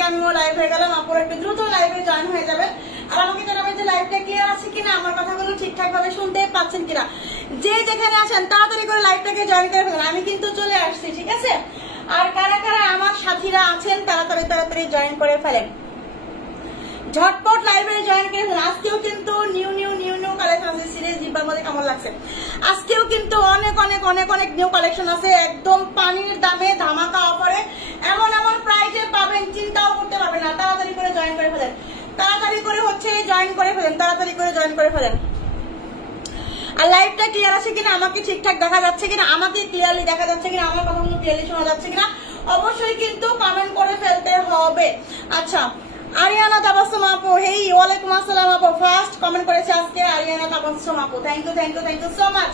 থেকে আমিও লাইভ হয়ে গেলাম। আপুর একটু দ্রুত লাইভে জয়েন হয়ে যাবে। আর আমাকে জানাবেন যে লাইভটা ক্লিয়ার আছে কিনা, আমার কথাগুলো ঠিকঠাক ভাবে শুনতে পাচ্ছেন কিনা। যে যেখানে আছেন তাড়াতাড়ি করে লাইভটাকে জয়েন করে ফেলেন। আমি কিন্তু চলে আসছি, ঠিক আছে? আর কারা কারা আমার সাথীরা আছেন তাড়াতাড়ি তাড়াতাড়ি জয়েন করে ফেলেন, ঝটপট লাইভে জয়েন করে ফেলেন। আজকেও কিন্তু new new new new collection আছে। সিরিজ জিব্বার মধ্যে কেমন লাগছে? আজকেও কিন্তু অনেক অনেক অনেক অনেক নিউ কালেকশন আছে, একদম পানির দামে ধামাকা অফারে এমন এমন প্রাইসে পাবেন চিন্তাও করতে পারবেন না। তাড়াতাড়ি করে জয়েন করে ফেলেন, তাড়াতাড়ি করে হচ্ছে জয়েন করে ফেলেন, তাড়াতাড়ি করে জয়েন করে ফেলেন। আর লাইভটা ক্লিয়ার আছে কিনা, আমাকে ঠিকঠাক দেখা যাচ্ছে কিনা, আমাকে ক্লিয়ারলি দেখা যাচ্ছে কিনা, আমার কথাগুলো ক্লিয়ারলি শোনা যাচ্ছে কিনা অবশ্যই কিন্তু কমেন্ট করে ফেলতে হবে। আচ্ছা, আরিয়ানা তাবাসসুম আপু, হেই ওয়ালাইকুম আসসালাম আপু, ফার্স্ট কমেন্ট করেছে আজকে আরিয়ানা তাবাসসুম আপু, thank you thank you thank you so much.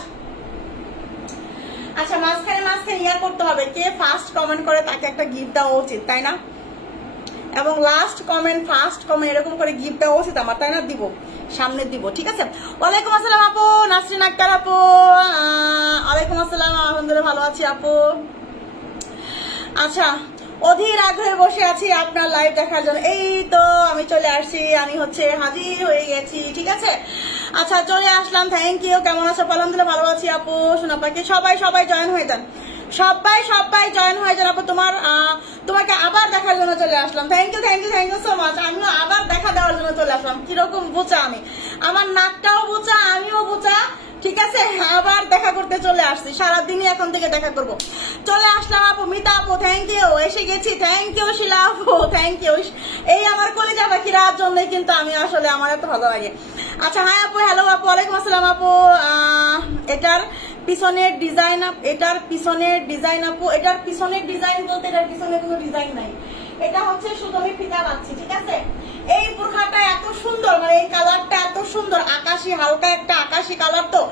আচ্ছা, মাঝখানে মাঝখানে ইয়ার করতে হবে, কে ফার্স্ট কমেন্ট করে তাকে একটা গিফট দেওয়া উচিত, তাই না? এবং লাস্ট কমেন্ট ফার্স্ট কমেন্ট এরকম করে গিফট দেওয়া উচিত আমার, তাই না? দিব, সামনে দিব, ঠিক আছে? ওয়ালাইকুম আসসালাম আপু, নাসরিন আক্তার আপু, ওয়ালাইকুম আসসালাম, আলহামদুলিল্লাহ ভালো আছি আপু। আচ্ছা, অধীর আগ্রহে বসে আছি আপনার লাইভ দেখার জন্য। এই তো আমি চলে আসছি, আমি হচ্ছে হাজির হয়ে গেছি, ঠিক আছে? আচ্ছা, চলে আসলাম, থ্যাংক ইউ। কেমন আছো? আলহামদুলিল্লাহ ভালো আছি আপু। শোনা পাখি সবাই সবাই জয়েন হয়ে যান, সবাই সবাই জয়েন হয়ে যান আপু। তোমাকে আবার দেখার জন্য চলে আসলাম, thank you thank you thank you so much. আমিও আবার দেখা দেওয়ার জন্য চলে আসলাম। কিরকম বোচা আমি, আমার নাকটাও বোচা, আমিও বোচা, ঠিক আছে? আবার দেখা করতে চলে আসছি, সারাদিনই এখন থেকে দেখা করব। চলে আসলাম আপু। মিতা আপু থ্যাংক ইউ, এসে গেছি, থ্যাংক ইউ। শিলা আপু থ্যাংক ইউ। এই আমার কলিজা পাখিরার জন্যই কিন্তু আমি আসলে আমার এত ভালো লাগে। আচ্ছা, হাই আপু, হ্যালো আপু, ওয়ালাইকুম আসসালাম আপু। এটার পিছনের ডিজাইন, এটার পিছনের ডিজাইন আপু, এটার পিছনের ডিজাইন বলতে এটার পিছনে কোনো ডিজাইন নাই, এটা হচ্ছে শুধু আমি ফিতা পাচ্ছি, ঠিক আছে? এই বোরখাটা এত সুন্দর, মানে এই কালারটা এত সুন্দর, আকাশি, হালকা একটা আকাশি কালার তো।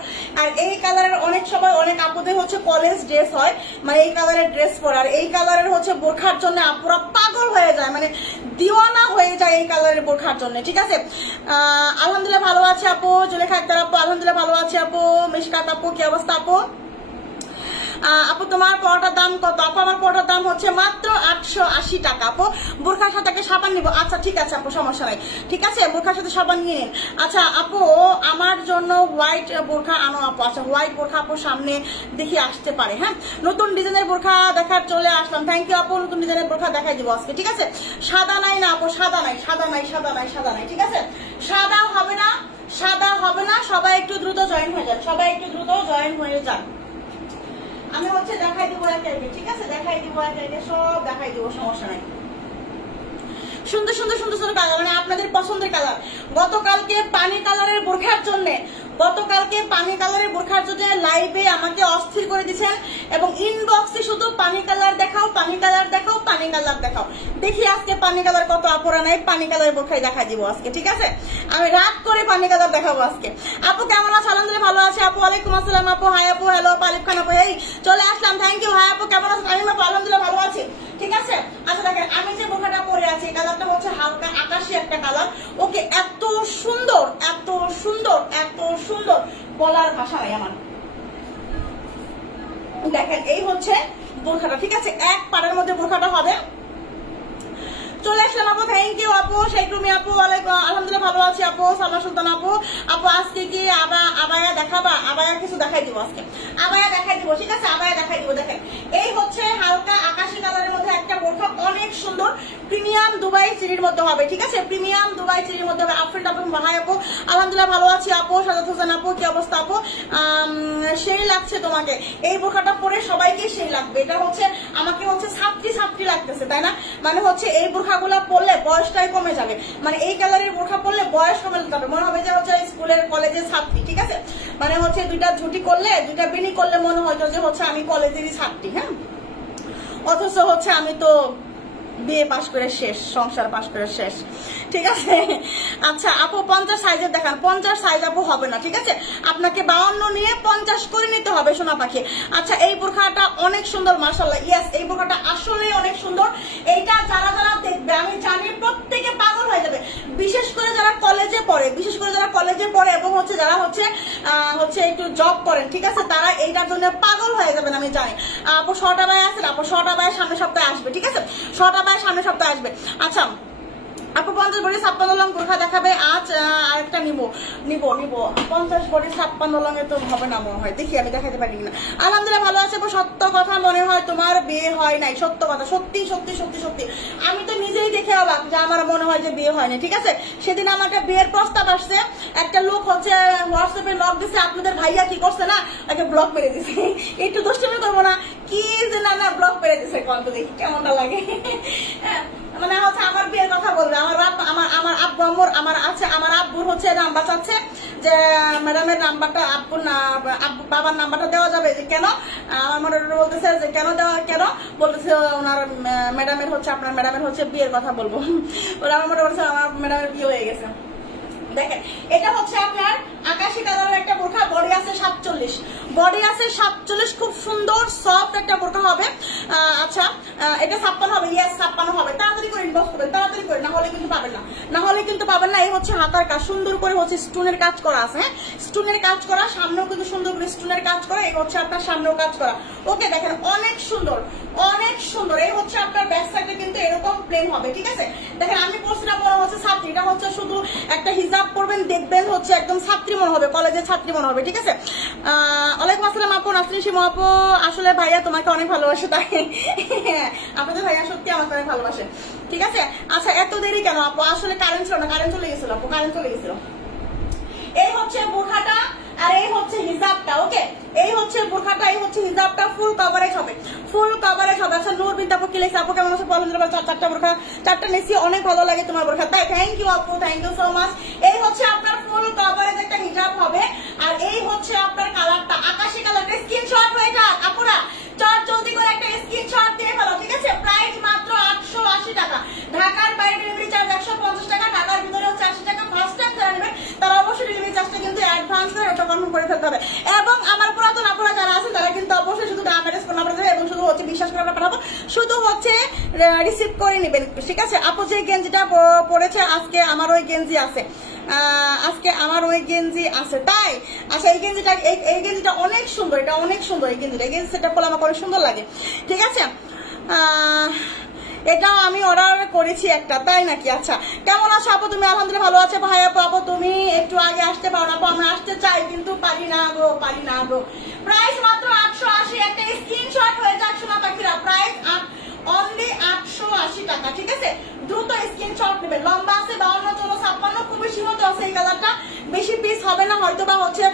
আর এই কালারের অনেক সময় অনেক আপুদের হচ্ছে কলেজ ড্রেস হয়, মানে এই কালারের ড্রেস পরে, আর এই কালারের হচ্ছে বোরখার জন্য আপুরা পাগল হয়ে যায়, মানে দিওয়ানা হয়ে যায় এই কালারের বোরখার জন্য, ঠিক আছে? আলহামদুলিল্লাহ ভালো আছে আপু। জুলেখা আক্তার আপু, আলহামদুলিল্লাহ ভালো আছে আপু। মিশকাত আপু, কি অবস্থা আপু? আপু তোমার পরোটার দাম কত? আপু আমার পরোটার দাম হচ্ছে মাত্র 880 টাকা আপু। বোরখার সাথে সাবান নিব? আচ্ছা ঠিক আছে আপু, সমস্যা নাই, ঠিক আছে? বোরখার সাথে সাবান নিয়ে নিন। আচ্ছা আপু, আমার জন্য হোয়াইট বোরখা আনো আপু। আচ্ছা, হোয়াইট বোরখা আপু সামনে দেখি আসতে পারে, হ্যাঁ? নতুন ডিজাইনের বোরখা দেখার চলে আসলাম, থ্যাংক ইউ আপু। নতুন ডিজাইনের বোরখা দেখাই দিব আজকে, ঠিক আছে? সাদা নাই না আপু, সাদা নাই, সাদা নাই, সাদা নাই, সাদা নাই, ঠিক আছে? সাদা হবে না, সাদা হবে না। সবাই একটু দ্রুত জয়েন হয়ে যান, সবাই একটু দ্রুত জয়েন হয়ে যান। আমি হচ্ছে দেখাই দিব একে একে, ঠিক আছে? দেখাই দিব একে একে, সব দেখাই দিব, সমস্যা নাই। সুন্দর সুন্দর সুন্দর সুন্দর কালার, মানে আপনাদের পছন্দের কালার। গতকালকে পানি কালারের বোরখার জন্য, গতকালকে পানি কালারের বোরখার জন্য লাইভে আমাকে অস্থির করে দিচ্ছেন এবং ইনবক্সে শুধু পানি কালার দেখাও, পানি কালার দেখাও, পানি কালার দেখাও। দেখি আজকে পানি কালার কত আপুরা নাই, পানি কালারের বোরখাই দেখাই দিব আজকে, ঠিক আছে? আমি রাত করে পানি কালার দেখাবো আজকে। আপু কেমন আছে? আলহামদুলিল্লাহ ভালো আছে আপু। ওয়ালাইকুম আসসালাম আপু। হাই আপু, হ্যালো পালিফ খান আপু, এই চলে আসলাম, থ্যাংক ইউ। হাই আপু কেমন আছে? আমি আলহামদুলিল্লাহ ভালো আছি, ঠিক আছে? আচ্ছা দেখেন, আমি যে বোরখাটা পরে আছি কালারটা হচ্ছে হালকা আকাশি একটা কালার। ওকে, এত সুন্দর, এত সুন্দর, এত সুন্দর, বলার ভাষা নাই আমার। দেখেন এই হচ্ছে বোরখাটা, ঠিক আছে? এক পাড়ের মধ্যে বোরখাটা হবে। চলে আসলাম আপু, থ্যাংক ইউ আপু। শেখ রুমি আপু, আলহামদুলিল্লাহ ভালো আছি আপু। সালমা সুলতান আপু, আপু আজকে কি আবায়া দেখাবা? আবায়া কিছু দেখাই দিব আজকে, আবায়া দেখাই দিব, ঠিক আছে? আবায়া দেখাই দিব। দেখেন এই হচ্ছে হালকা আকাশি কালারের মধ্যে একটা বোরখা, অনেক সুন্দর, প্রিমিয়াম দুবাই চিরির মধ্যে হবে, ঠিক আছে? প্রিমিয়াম দুবাই চিরির মধ্যে হবে। আফরিন আপু, হাই আপু, আলহামদুলিল্লাহ ভালো আছি আপু। সাজাদ হোসেন আপু, কি অবস্থা আপু? সেই লাগছে তোমাকে এই বোরখাটা পরে, সবাইকে সেই লাগবে। এটা হচ্ছে আমাকে হচ্ছে ছাত্রী ছাত্রী লাগতেছে, তাই না? মানে হচ্ছে এই বোরখাগুলা পরলে বয়সটাই কমে যাবে, মানে এই কালারের বোরখা পরলে বয়স কমে যাবে, মনে হবে যে হচ্ছে স্কুলের কলেজের ছাত্রী, ঠিক আছে? মানে হচ্ছে দুইটা ঝুটি করলে, দুইটা বেনি করলে মনে হয়তো যে হচ্ছে আমি কলেজেরই ছাত্রী, হ্যাঁ? অথচ হচ্ছে আমি তো বিয়ে পাশ করে শেষ, সংসার পাশ করে শেষ, ঠিক আছে? আচ্ছা আপু 50 সাইজের দেখান। 50 সাইজ আপু হবে না, ঠিক আছে? আপনাকে 52 নিয়ে 50 করে নিতে হবে সোনা পাখি। আচ্ছা, এই বোরখাটা অনেক সুন্দর, মাশাআল্লাহ। ইয়েস, এই বোরখাটা আসলেই অনেক সুন্দর। এইটা যারা যারা দেখবে আমি জানি প্রত্যেকে পাগল হয়ে যাবে, বিশেষ করে যারা কলেজে পড়ে, বিশেষ করে যারা কলেজে পড়ে এবং হচ্ছে হচ্ছে যারা হচ্ছে একটু জব করেন, ঠিক আছে, তারা এইটার জন্য পাগল হয়ে যাবেন আমি জানি। আপু শর্টা বাই আছে, আপু শর্টা বাই সামনের সপ্তাহে আসবে, ঠিক আছে, শর্টা বাই সামনের সপ্তাহে আসবে। আচ্ছা আপু 50 বডি 56 লং বোরখা দেখাবে আজ, আরেকটা নিব 50 বডি 56 লং এ তো হবে না মনে হয়, দেখি আমি দেখাতে পারি কিনা। আলহামদুলিল্লাহ ভালো আছে। সত্য কথা মনে হয় তোমার বিয়ে হয় নাই, সত্য কথা, সত্যি সত্যি সত্যি সত্যি। আমি তো নিজেই দেখে অবাক যে আমার মনে হয় যে বিয়ে হয় না, ঠিক আছে। সেদিন আমার একটা বিয়ের প্রস্তাব আসছে, একটা লোক হচ্ছে হোয়াটসঅ্যাপে লক দিছে, আপনাদের ভাইয়া কি করছে না, একটা ব্লক মেরে দিছে। একটু দুষ্টুমি করবো না, কি যে না ব্লক মেরে দিছে, কত দেখি কেমনটা লাগে। মানে হচ্ছে আমার বিয়ের কথা বলবে, আমার আব্বুর হচ্ছে নাম্বার চাচ্ছে যে ম্যাডামের নাম্বারটা বাবার নাম্বারটা দেওয়া যাবে, যে কেন আমার মনে বলতেছে যে কেন দেওয়া, কেন বলতেছে ওনার ম্যাডামের হচ্ছে আপনার ম্যাডামের হচ্ছে বিয়ের কথা বলবো। ওরা আমার মনে বলছে আমার ম্যাডামের বিয়ে হয়ে গেছে। দেখেন এটা হচ্ছে আপনার আকাশি কালারের একটা বোরখা, বডি আছে 47, বডি আছে 47, খুব সুন্দর সফট একটা বোরখা হবে। আচ্ছা এটা 56 হবে, ইয়েস 56 হবে। তাড়াতাড়ি করে ইনবক্স করবেন, তাড়াতাড়ি করে, না হলে কিন্তু পাবেন না, না হলে কিন্তু পাবেন না। এই হচ্ছে হাতার কাজ, সুন্দর করে হচ্ছে স্টোনের কাজ করা আছে, হ্যাঁ স্টোনের কাজ করা, সামনেও কিন্তু সুন্দর করে স্টোনের কাজ করা, এই হচ্ছে আপনার সামনেও কাজ করা। ওকে দেখেন অনেক সুন্দর, অনেক সুন্দর। এই হচ্ছে আপনার ব্যাক সাইডে কিন্তু এরকম প্লেন হবে, ঠিক আছে। দেখেন আমি পরছিলাম মনে হচ্ছে ছাত্রী, এটা হচ্ছে শুধু একটা হিজাব পরবেন, দেখবেন হচ্ছে একদম ছাত্রী মনে হবে, কলেজের ছাত্রী মনে হবে, ঠিক আছে। ওয়ালাইকুম আসসালাম আপু, নাসরিন শিমু আপু। আসলে ভাইয়া তোমাকে অনেক ভালোবাসে, তাই আপনাদের ভাইয়া সত্যি আমাকে অনেক ভালোবাসে, ঠিক আছে। আচ্ছা এত দেরি কেন আপু? আসলে কারেন্ট ছিল না, কারেন্ট চলে গেছিল আপু, কারেন্ট চলে গেছিল। এই হচ্ছে বোরখাটা আর এই হচ্ছে হিজাবটা, ওকে এই হচ্ছে বোরখাটা, এই হচ্ছে হিজাবটা, ফুল কভারেজ হবে, ফুল কভারেজ হবে। আচ্ছা নূর বিনতে আপু কি লিখছে, আপু কেমন আছে বলেন। 4টা বোরখা, 4টা নিছি, অনেক ভালো লাগে তোমার বোরখা, তাই থ্যাংক ইউ আপু, থ্যাংক ইউ সো মাচ। এই হচ্ছে আপনার ফুল কভারেজ একটা হিজাব হবে, আর এই হচ্ছে আপনার কালারটা আকাশি কালারটা। স্ক্রিনশট হয়ে যাক আপুরা, চট জলদি করে একটা স্ক্রিনশট দিয়ে ফেলো, ঠিক আছে। প্রাইস মাত্র 880 টাকা, ঢাকার বাইরে ডেলিভারি চার্জ 150 টাকা, ঢাকার ভিতরে হচ্ছে 80 টাকা। ফার্স্ট টাইম যারা নেবেন তারা অবশ্যই ডেলিভারি চার্জটা কিন্তু অ্যাডভান্স করে ওটা কনফার্ম করে ফেলতে হবে। এবং আমার পুরাতন আপুরা যারা আছে তারা কিন্তু অবশ্যই শুধু ম্যারেজ ফোন নাম্বার দেবে এবং শুধু হচ্ছে বিশ্বাস করে আমরা পাঠাবো, শুধু হচ্ছে রিসিভ করে নেবেন, ঠিক আছে। আপু যে গেঞ্জিটা পরেছে আজকে আমার ওই গেঞ্জি আছে, আজকে আমার ওই গেঞ্জি আছে, তাই আচ্ছা এই গেঞ্জিটা অনেক সুন্দর, এটা অনেক সুন্দর, এই গেঞ্জিটা পরে আমাকে অনেক সুন্দর লাগে, ঠিক আছে। এটাও আমি অর্ডার করেছি একটা, তাই নাকি? আচ্ছা কেমন আছো আপু তুমি? আলহামদুলিল্লাহ ভালো আছে ভাই। আপু তুমি একটু আগে আসতে পারো না? আপু আমরা আসতে চাই কিন্তু পারি না গো, পারি না গো। প্রাইস মাত্র 880, একটা স্ক্রিনশট হয়ে যাক শোনা পাখিরা, প্রাইস অনলি 880 টাকা, ঠিক আছে। দ্রুত স্ক্রিনশট নেবেন। লম্বা আছে 52, 54, খুবই সীমিত আছে এই কালারটা, বেশি পিস হবে না, হয়তো বা হচ্ছে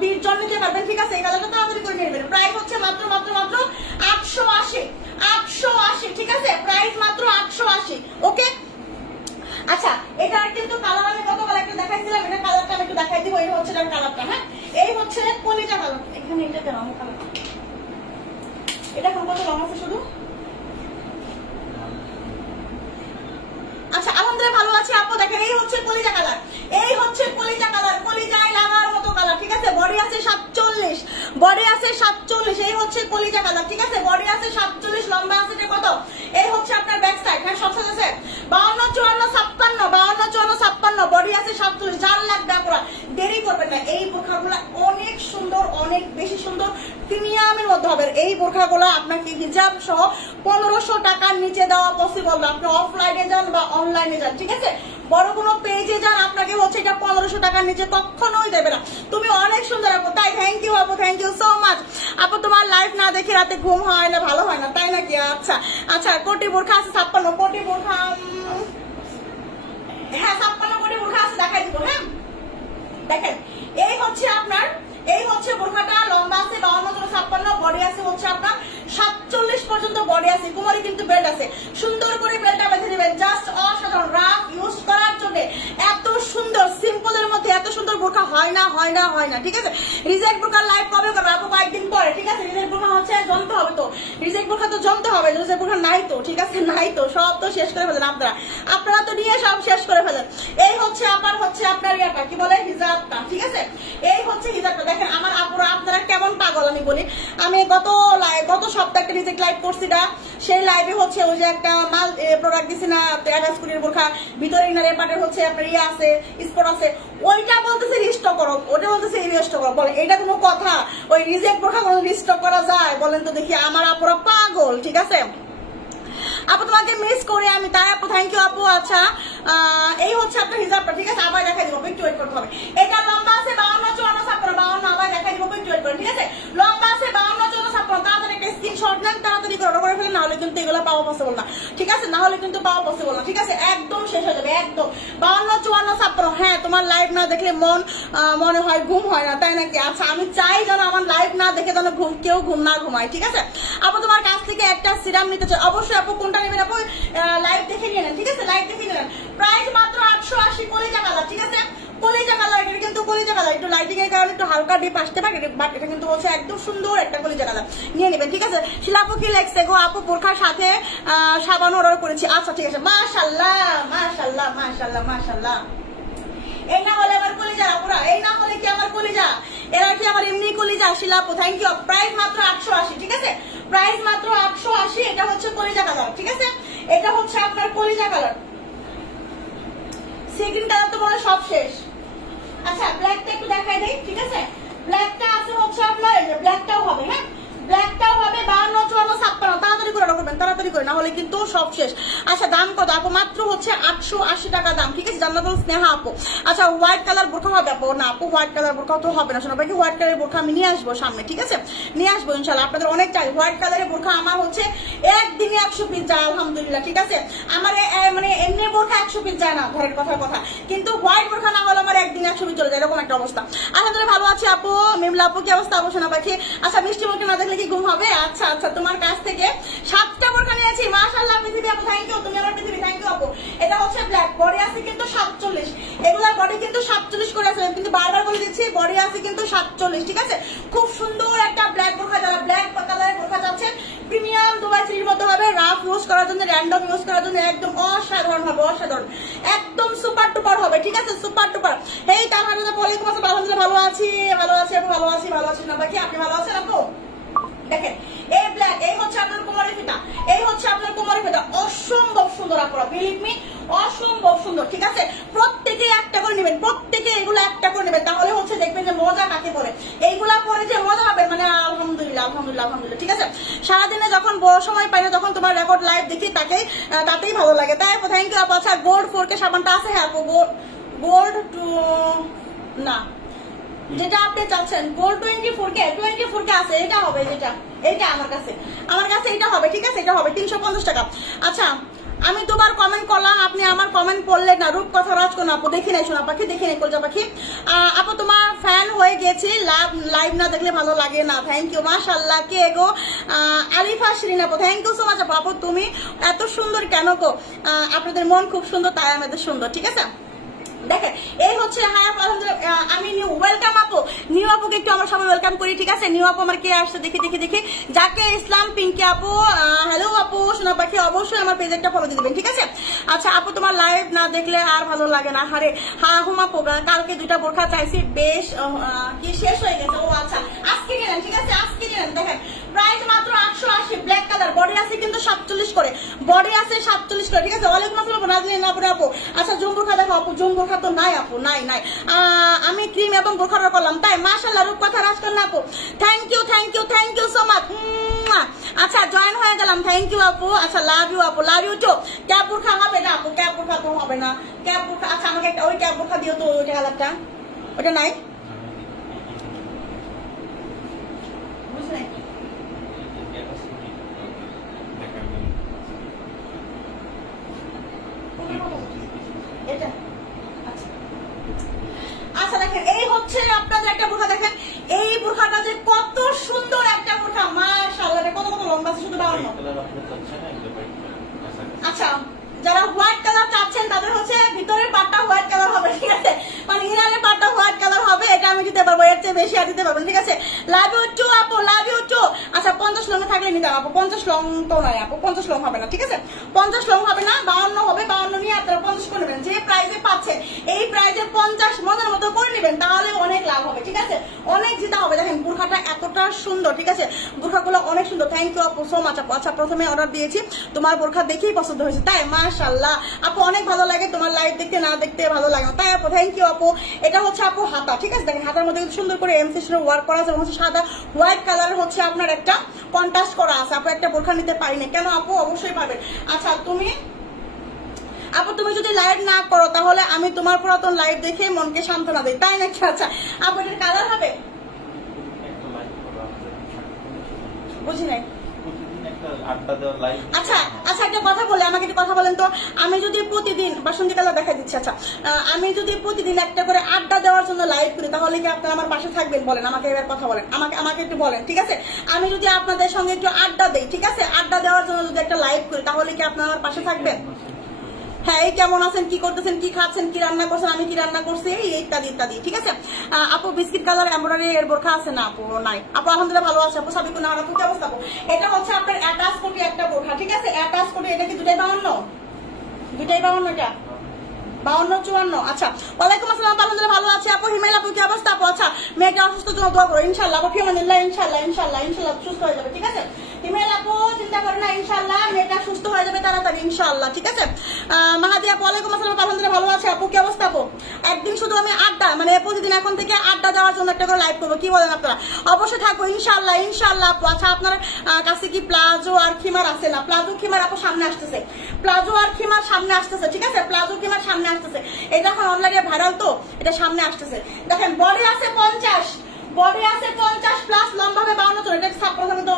20 জন নিতে পারবেন, ঠিক আছে। এই কালারটা তাড়াতাড়ি করে নেবেন। প্রাইস হচ্ছে মাত্র 880, ঠিক আছে। প্রাইস মাত্র 880, ওকে। আচ্ছা এটার কিন্তু কালার আমি গতকাল একটা দেখাইছিলাম, এটা কালারটা আমি একটু দেখাই দিব। এই হচ্ছে এটার কালারটা, হ্যাঁ এই হচ্ছে কলিজা কালার। এখানে এটা কেন আমার কালার, এটা কোন কত রং আছে শুধু। আচ্ছা আলহামদুলিল্লাহ ভালো আছে আপু। দেখেন এই হচ্ছে কলিজা কালার, এই হচ্ছে কলিজা কালার, কলিজায় লাগার মতো কালার, ঠিক আছে। বডি আছে 47, বডি আছে 47, এই হচ্ছে কলিজা কালার, ঠিক আছে। বডি আছে 47, লম্বা আছে কত, এই হচ্ছে আপনার ব্যাক সাইড, হ্যাঁ সব সাইজ আছে 52, 54, 56, 52, 54, 56, বডি আছে 47। জান লাগবে আপনারা, দেরি করবেন না। এই বোরখাগুলো অনেক সুন্দর, অনেক বেশি সুন্দর, প্রিমিয়ামের মধ্যে হবে। এই বোরখাগুলো আপনাকে হিজাব সহ 1500 টাকার নিচে দেওয়া পসিবল না। আপনি অফলাইনে যান বা অনলাইনে যান, ঠিক আছে, বড় কোনো পেজে যান, আপনাকে হচ্ছে এটা 1500 টাকার নিচে কখনোই দেবে না। তুমি অনেক সুন্দর আপু, তাই থ্যাংক ইউ আপু, থ্যাংক ইউ সো মাচ আপু। তোমার লাইফ না দেখে রাতে ঘুম হয় না, ভালো হয় না, তাই নাকি? আচ্ছা আচ্ছা কোটি বোরখা আছে 56, কোটি বোরখা, হ্যাঁ 56 কোটি বোরখা আছে, দেখাই দিব, হ্যাঁ দেখেন এই হচ্ছে আপনার, এই হচ্ছে বোরখাটা, লম্বা আছে 52, 56, বডি আছে হচ্ছে আপনার 47 পর্যন্ত বডি আছে। কুমারী কিন্তু বেল্ট আছে, সুন্দর করে বেল্টটা বেঁধে নেবেন, জাস্ট অসাধারণ। রাফ ইউজ করার জন্য এত সুন্দর, সিম্পলের মধ্যে এত সুন্দর বোরখা হয় না, হয় না, হয় না, ঠিক আছে। রিজেক্ট বোরখার লাইভ কবে করবে আপু? কয়েকদিন পরে, ঠিক আছে। রিজেক্ট বোরখা হচ্ছে জমতে হবে, তো রিজেক্ট বোরখা তো জমতে হবে, রিজেক্ট বোরখা নাই তো, ঠিক আছে, নাই তো, সব তো শেষ করে ফেলেন আপনারা, আপনারা তো নিয়ে সব শেষ করে ফেলেন। এই হচ্ছে আবার হচ্ছে আপনার ইয়াটা কি বলে, হিজাবটা, ঠিক আছে। এই হচ্ছে হিজাবটা। দেখেন আমার আপুরা আপনারা কেমন পাগল আমি বলি। আমি গত সপ্তাহে একটা রিজেক্ট লাইভ করছি না, সেই লাইভে হচ্ছে ওই যে একটা মাল প্রোডাক্ট দিছি না স্কুলের বোরখা, ভিতরে ইনারের পাটের হচ্ছে আপনার ইয়ে আছে, স্পট আছে, ওইটা বলতেছে রিস্টক করো, ওটা বলতেছে রিস্টক করো। বলে এটা কোনো কথা? ওই রিজেক্ট বোরখা কোনো রিস্টক করা যায়? বলেন তো দেখি। আমার আপুরা পাগল, ঠিক আছে। আপু তোমাকে মিস করি আমি, তাই আপু থ্যাংক ইউ আপু। আচ্ছা এই হচ্ছে আপনার হিজাবটা, ঠিক আছে, আবার দেখাই দিব, একটু ওয়েট করতে হবে। এটা লম্বা আছে 52, 54, 56, 52, আবার দেখাই দিব, একটু ওয়েট করেন, ঠিক আছে। লম্বা আছে 52, 54, 56, তাড়াতাড়ি একটা স্ক্রিনশট নেন, তাড়াতাড়ি অর্ডার করে ফেলেন, নাহলে কিন্তু এগুলো পাওয়া পসিবল না, ঠিক আছে, নাহলে কিন্তু পাওয়া পসিবল না, ঠিক আছে, একদম শেষ হয়ে যাবে একদম। 52, 54, 56। হ্যাঁ, তোমার লাইভ না দেখলে মনে হয় ঘুম হয় না, তাই নাকি? আচ্ছা, আমি চাই যেন আমার লাইভ না দেখে যেন কেউ ঘুম না ঘুমায়, ঠিক আছে। আপু তোমার কাছ থেকে একটা সিরাম নিতে চাই, অবশ্যই আপু কোনটা নেবেন আপু লাইভ দেখে নিয়ে নেন, ঠিক আছে, লাইভ দেখে নিয়ে নেন। প্রাইস মাত্র 880, কলিজা কালার, ঠিক আছে, কলিজা কালার। এটা কিন্তু কলিজা কালার, একটু লাইটিং এর কারণে একটু হালকা ডিপ আসতে পারে, বাট এটা কিন্তু হচ্ছে একদম সুন্দর একটা কলিজা কালার, নিয়ে নেবেন, ঠিক আছে। শিলাপু কি লাগছে গো? আপু বোরখার সাথে সাবান অর্ডার করেছি। আচ্ছা ঠিক আছে, মাশাআল্লাহ মাশাআল্লাহ মাশাআল্লাহ মাশাআল্লাহ। এই না হলে আমার কলিজা আপুরা, এই না হলে কি আমার কলিজা, এরা কি আমার এমনি কলিজা? শিলাপু থ্যাংক ইউ। প্রাইস মাত্র 880, ঠিক আছে, প্রাইস মাত্র 880। এটা হচ্ছে কলিজা কালার, ঠিক আছে, এটা হচ্ছে আপনার কলিজা কালার। সেকেন্ড কালার তো বলে সব শেষ। আচ্ছা, ব্ল্যাকটা একটু দেখাই দেই, ঠিক আছে। ব্ল্যাকটা আছে হচ্ছে আপনার, এই যে ব্ল্যাকটাও হবে, হ্যাঁ ব্ল্যাকটাও হবে 52, 54, 56। তাড়াতাড়ি করে অর্ডার করবেন, তাড়াতাড়ি করে, না হলে কিন্তু সব শেষ। আচ্ছা, দাম কত আপু? মাত্র হচ্ছে 880 টাকা দাম, ঠিক আছে। জান্নাতুল স্নেহা আপু। আচ্ছা, হোয়াইট কালার বোরখা হবে আপু? না আপু, হোয়াইট কালার বোরখা তো হবে না, শোনো ভাই, হোয়াইট কালারের বোরখা আমি নিয়ে আসবো সামনে, ঠিক আছে, নিয়ে আসবো ইনশাল্লাহ। আপনাদের অনেক চাই হোয়াইট কালারের বোরখা, আমার হচ্ছে একদিনে 100 পিস যায় আলহামদুলিল্লাহ, ঠিক আছে। আমার মানে এমনি বোরখা 100 পিস যায় না, ঘরের কথার কথা, কিন্তু হোয়াইট বোরখা না হলে আমার একদিনে 100 পিস চলে যায়, এরকম একটা অবস্থা। আলহামদুলিল্লাহ ভালো আছে আপু। মিমলা আপু কি অবস্থা? অবশ্য না পাখি। আচ্ছা, মিষ্টি মুখে না দেখলে কি ঘুম হবে? আচ্ছা আচ্ছা, তোমার কাছ থেকে 7টা বোরখা নিয়েছি, মাশাআল্লাহ পৃথিবী আপু থ্যাংক ইউ, তুমি আমার পৃথিবী থ্যাংক ইউ আপু। এটা হচ্ছে ব্ল্যাক, বডি আছে কিন্তু 47, এগুলার বডি কিন্তু 47 করে আছে, কিন্তু বারবার বলে দিচ্ছি বডি আছে কিন্তু 47, ঠিক আছে। খুব সুন্দর একটা ব্ল্যাক বোরখা, যারা ব্ল্যাক কালারের বোরখা চাচ্ছেন, প্রিমিয়াম দুবাই সিরির মতো হবে, রাফ ইউজ করার জন্য, র্যান্ডম ইউজ করার জন্য একদম অসাধারণ হবে, অসাধারণ, একদম সুপার টুপার হবে, ঠিক আছে, সুপার টুপার। এই তাহলে ওয়ালাইকুম আসসালাম, আলহামদুলিল্লাহ ভালো আছি, ভালো আছি আপু, ভালো আছি, ভালো আছি না বাকি, আপনি ভালো আছেন আপু? দেখেন এই ব্ল্যাক, এই হচ্ছে আপনার কোমরের ফিতা, এই হচ্ছে আপনার কোমরের ফিতা, অসম্ভব সুন্দর আপনারা, বিলিভ মি, অসম্ভব সুন্দর, ঠিক আছে। প্রত্যেকে একটা করে নেবেন, প্রত্যেকে এগুলো একটা করে নেবেন, তাহলে হচ্ছে দেখবেন যে মজা কাকে বলে, এইগুলা পরে যে মজা পাবেন, মানে আলহামদুলিল্লাহ আলহামদুলিল্লাহ আলহামদুলিল্লাহ, ঠিক আছে। সারাদিনে যখন বড় সময় পাই না, তখন তোমার রেকর্ড লাইভ দেখি, তাতেই ভালো লাগে, তাই আপু থ্যাংক ইউ আপু। আচ্ছা, গোল্ড 4K সাবানটা আছে? হ্যাঁ আপু, গোল্ড না, যেটা আপনি চাচ্ছেন গোল্ড 24K আছে, এটা হবে, যেটা এইটা আমার কাছে এটা হবে, ঠিক আছে, এটা হবে 350 টাকা। আচ্ছা, আমি তোমার কমেন্ট করলাম, আপনি আমার কমেন্ট পড়লেন না, রূপ কথা রাজ কোন আপু দেখি নাই, শোনা পাখি দেখি নাই, কলজা পাখি আপু তোমার ফ্যান হয়ে গেছি, লাইভ না দেখলে ভালো লাগে না, থ্যাংক ইউ মাশাআল্লাহ। কে গো? আলিফা শিরিন আপু থ্যাংক ইউ সো মাচ আপু। আপু তুমি এত সুন্দর কেন গো? আপনাদের মন খুব সুন্দর, তাই আমাদের সুন্দর, ঠিক আছে। দেখেন এই হচ্ছে, হ্যাঁ আলহামদুলিল্লাহ, আমি নিউ ওয়েলকাম আপু, নিউ আপুকে একটু আমরা সবাই ওয়েলকাম করি, ঠিক আছে। নিউ আপু আমার কে আসছে দেখি দেখি দেখি, যাকে ইসলাম পিঙ্কি আপু, হ্যালো আপু সোনা পাখি, অবশ্যই আমার পেজে একটা ফলো দিয়ে দিবেন, ঠিক আছে। আচ্ছা আপু, তোমার লাইভ না দেখলে আর ভালো লাগে না, হারে হ্যাঁ হুম আপু, কালকে 2টা বোরখা চাইছি, বেশ কি শেষ হয়ে গেছে, ও আচ্ছা আজকে নিলেন, ঠিক আছে, আজকে নিলেন। দেখেন প্রাইস মাত্র 880, ব্ল্যাক কালার, বডি আছে কিন্তু 47 করে, বডি আছে 47 করে, ঠিক আছে। ওয়ালাইকুম আসসালাম নাজনীন আপু। আপু আচ্ছা, জুম বোরখা দেখো আপু, জুম বোরখা তো নাই আপু, নাই নাই, আমি ক্রিম এবং বোরখা অর্ডার করলাম, তাই মাশাআল্লাহ, রূপ কথা রাজ করলেন আপু, thank you thank you thank you so much. আচ্ছা, জয়েন হয়ে গেলাম, থ্যাংক ইউ আপু। আচ্ছা, লাভ ইউ আপু, লাভ ইউ টু। ক্যাপ বোরখা হবে না আপু, ক্যাপ বোরখা তো হবে না, ক্যাপ বোরখা। আচ্ছা, আমাকে একটা ওই ক্যাপ বোরখা দিও তো, ওইটা কালারটা, ওটা নাই, বুঝলেন? এটা আচ্ছা, দেখেন এই হচ্ছে আপনাদের একটা বোরখা, দেখেন এই বোরখাটা যে কত সুন্দর একটা বোরখা, মাশাআল্লাহ, কত কত লম্বা আছে, শুধু 52। আচ্ছা, যারা হোয়াইট কালার চাচ্ছেন তাদের হচ্ছে ভিতরের পাটটা হোয়াইট কালার হবে, ঠিক আছে, মানে ইনারের পাটটা হোয়াইট কালার হবে, হবে এটা আমি দিতে পারবো, এর চেয়ে বেশি আর দিতে পারবো, ঠিক আছে? লাভ ইউ টু আপু, লাভ ইউ টু। আচ্ছা 50 লং থাকলে নিতাম আপু, 50 লং তো নয় আপু, 50 লং হবে না, ঠিক আছে? 50 লং হবে না, 52 হবে, 52 নিয়ে আপনারা 50 করে নেবেন। যে প্রাইজে পাচ্ছেন এই প্রাইজে 50 মনের মতো করে নেবেন, তাহলে অনেক লাভ হবে, ঠিক আছে? অনেক জিতা হবে। দেখেন বুরখাটা এতটা সুন্দর, ঠিক আছে? বুরখাগুলো অনেক সুন্দর। থ্যাংক ইউ আপু সো মাচ আপু। আচ্ছা প্রথমে অর্ডার দিয়েছি, তোমার বোরখা দেখেই পছন্দ হয়েছে, তাই? মাশাআল্লাহ আপু, অনেক ভালো লাগে তোমার লাইভ দেখতে, না দেখতে ভালো লাগে না, তাই আপু? থ্যাংক ইউ আপু। এটা হচ্ছে আপু হাতা, ঠিক আছে? দেখেন হাতার মধ্যে সুন্দর করে এমসিসের ওয়ার্ক করা আছে এবং হচ্ছে সাদা হোয়াইট কালারের হচ্ছে আপনার একটা কন্ট্রাস্ট করা আছে। আপু একটা বোরখা নিতে পারি না কেন আপু? অবশ্যই পাবেন। আচ্ছা আপু তুমি যদি লাইভ না করো তাহলে আমি তোমার পুরাতন লাইভ দেখে মনকে সান্ত্বনা দিই, তাই নাকি? আচ্ছা আপু এটার কালার হবে, বুঝি নাই। আচ্ছা আচ্ছা একটা কথা বলে, আমাকে একটা কথা বলেন তো, আমি যদি প্রতিদিন বাসন্তী কালার দেখা দিচ্ছি, আচ্ছা আমি যদি প্রতিদিন একটা করে আড্ডা দেওয়ার জন্য লাইভ করি তাহলে কি আপনারা আমার পাশে থাকবেন? বলেন আমাকে, এবার কথা বলেন, আমাকে একটু বলেন, ঠিক আছে? আমি যদি আপনাদের সঙ্গে একটু আড্ডা দেই, ঠিক আছে, আড্ডা দেওয়ার জন্য যদি একটা লাইভ করি তাহলে কি আপনারা আমার পাশে থাকবেন? হ্যাঁ, এই কেমন আছেন, কি করতেছেন, কি খাচ্ছেন, কি রান্না করছেন, আমি কি রান্না করছি, ইত্যাদি ইত্যাদি, ঠিক আছে? আপু বিস্কিট কালার এমব্রয়ডারি এর বোরখা আছে না আপু? নাই আপু, আলহামদুলিল্লাহ ভালো আছে আপু। সাবিকুন নাহার আপু কি অবস্থা আপু? এটা হচ্ছে আপনার অ্যাটাচ কোটি একটা বোরখা, ঠিক আছে? অ্যাটাচ কোটি, এটা কি দুটাই 52? দুটাই 52 এটা 52 54। আচ্ছা ওয়ালাইকুম আসসালাম, আলহামদুলিল্লাহ ভালো আছে আপু। হিমাইল আপু কি অবস্থা আপু? আচ্ছা মেয়েটা অসুস্থ, জন্য দোয়া করো ইনশাআল্লাহ আপু। ফিমানিল্লাহ, ইনশাআল্লাহ ইনশাআল্লাহ ইনশাআল্লাহ সুস্থ হয়ে যাবে, ঠিক আছে? হিমাইল আপু চিন্তা করেন না, ইনশাআল্লাহ মেয়েটা সুস্থ হয়ে যাবে তাড়াতাড়ি ইনশাআল্লাহ, ঠিক আছে? মাহাদি আপু ওয়ালাইকুম আসসালাম, আলহামদুলিল্লাহ ভালো আছে আপু। কি অবস্থা আপু? একদিন শুধু আমি আড্ডা, মানে প্রতিদিন এখন থেকে আড্ডা দেওয়ার জন্য একটা করে লাইভ করবো, কি বলেন আপনারা? অবশ্যই থাকবো ইনশাআল্লাহ ইনশাআল্লাহ আপু। আচ্ছা আপনার কাছে কি প্লাজো আর খিমার আছে না? প্লাজো খিমার আপু সামনে আসতেছে, প্লাজো আর খিমার সামনে আসতেছে, ঠিক আছে? প্লাজো খিমার সামনে আসতেছে, এটা এখন অনলাইনে ভাইরাল তো, এটা সামনে আসতেছে। দেখেন বডি আছে 50, বডি আছে 50 প্লাস, লম্বা হবে 52, এটা প্রথমে তো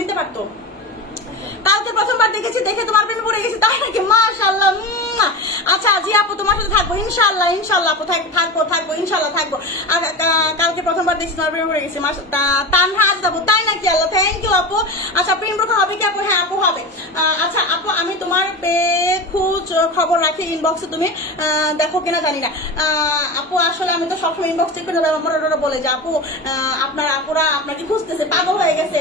নিতে পারতো। কালকে প্রথমবার দেখেছি, দেখে তোমার প্রেমে পড়ে গেছি, তাই নাকি? মাশাআল্লাহ। আচ্ছা জি আপু তোমার সাথে থাকবো ইনশাআল্লাহ ইনশাআল্লাহ আপু, থাকবো ইনশাআল্লাহ থাকবো। আর কালকে প্রথমবার দেখছি তোমার প্রেমে পড়ে গেছি। তানহা আজ যাবো, তাই নাকি? আল্লাহ থ্যাংক ইউ আপু। আচ্ছা প্রেম বোরখা হবে কি আপু? হ্যাঁ আপু হবে। আচ্ছা আপু আমি তোমার খোঁজ খবর রাখি, ইনবক্সে তুমি দেখো কিনা জানি না আপু। আসলে আমি তো সবসময় ইনবক্স চেক করে নেবো, আমার বলে যে আপু আপনার আপুরা আপনাকে খুঁজতেছে, পাগল হয়ে গেছে।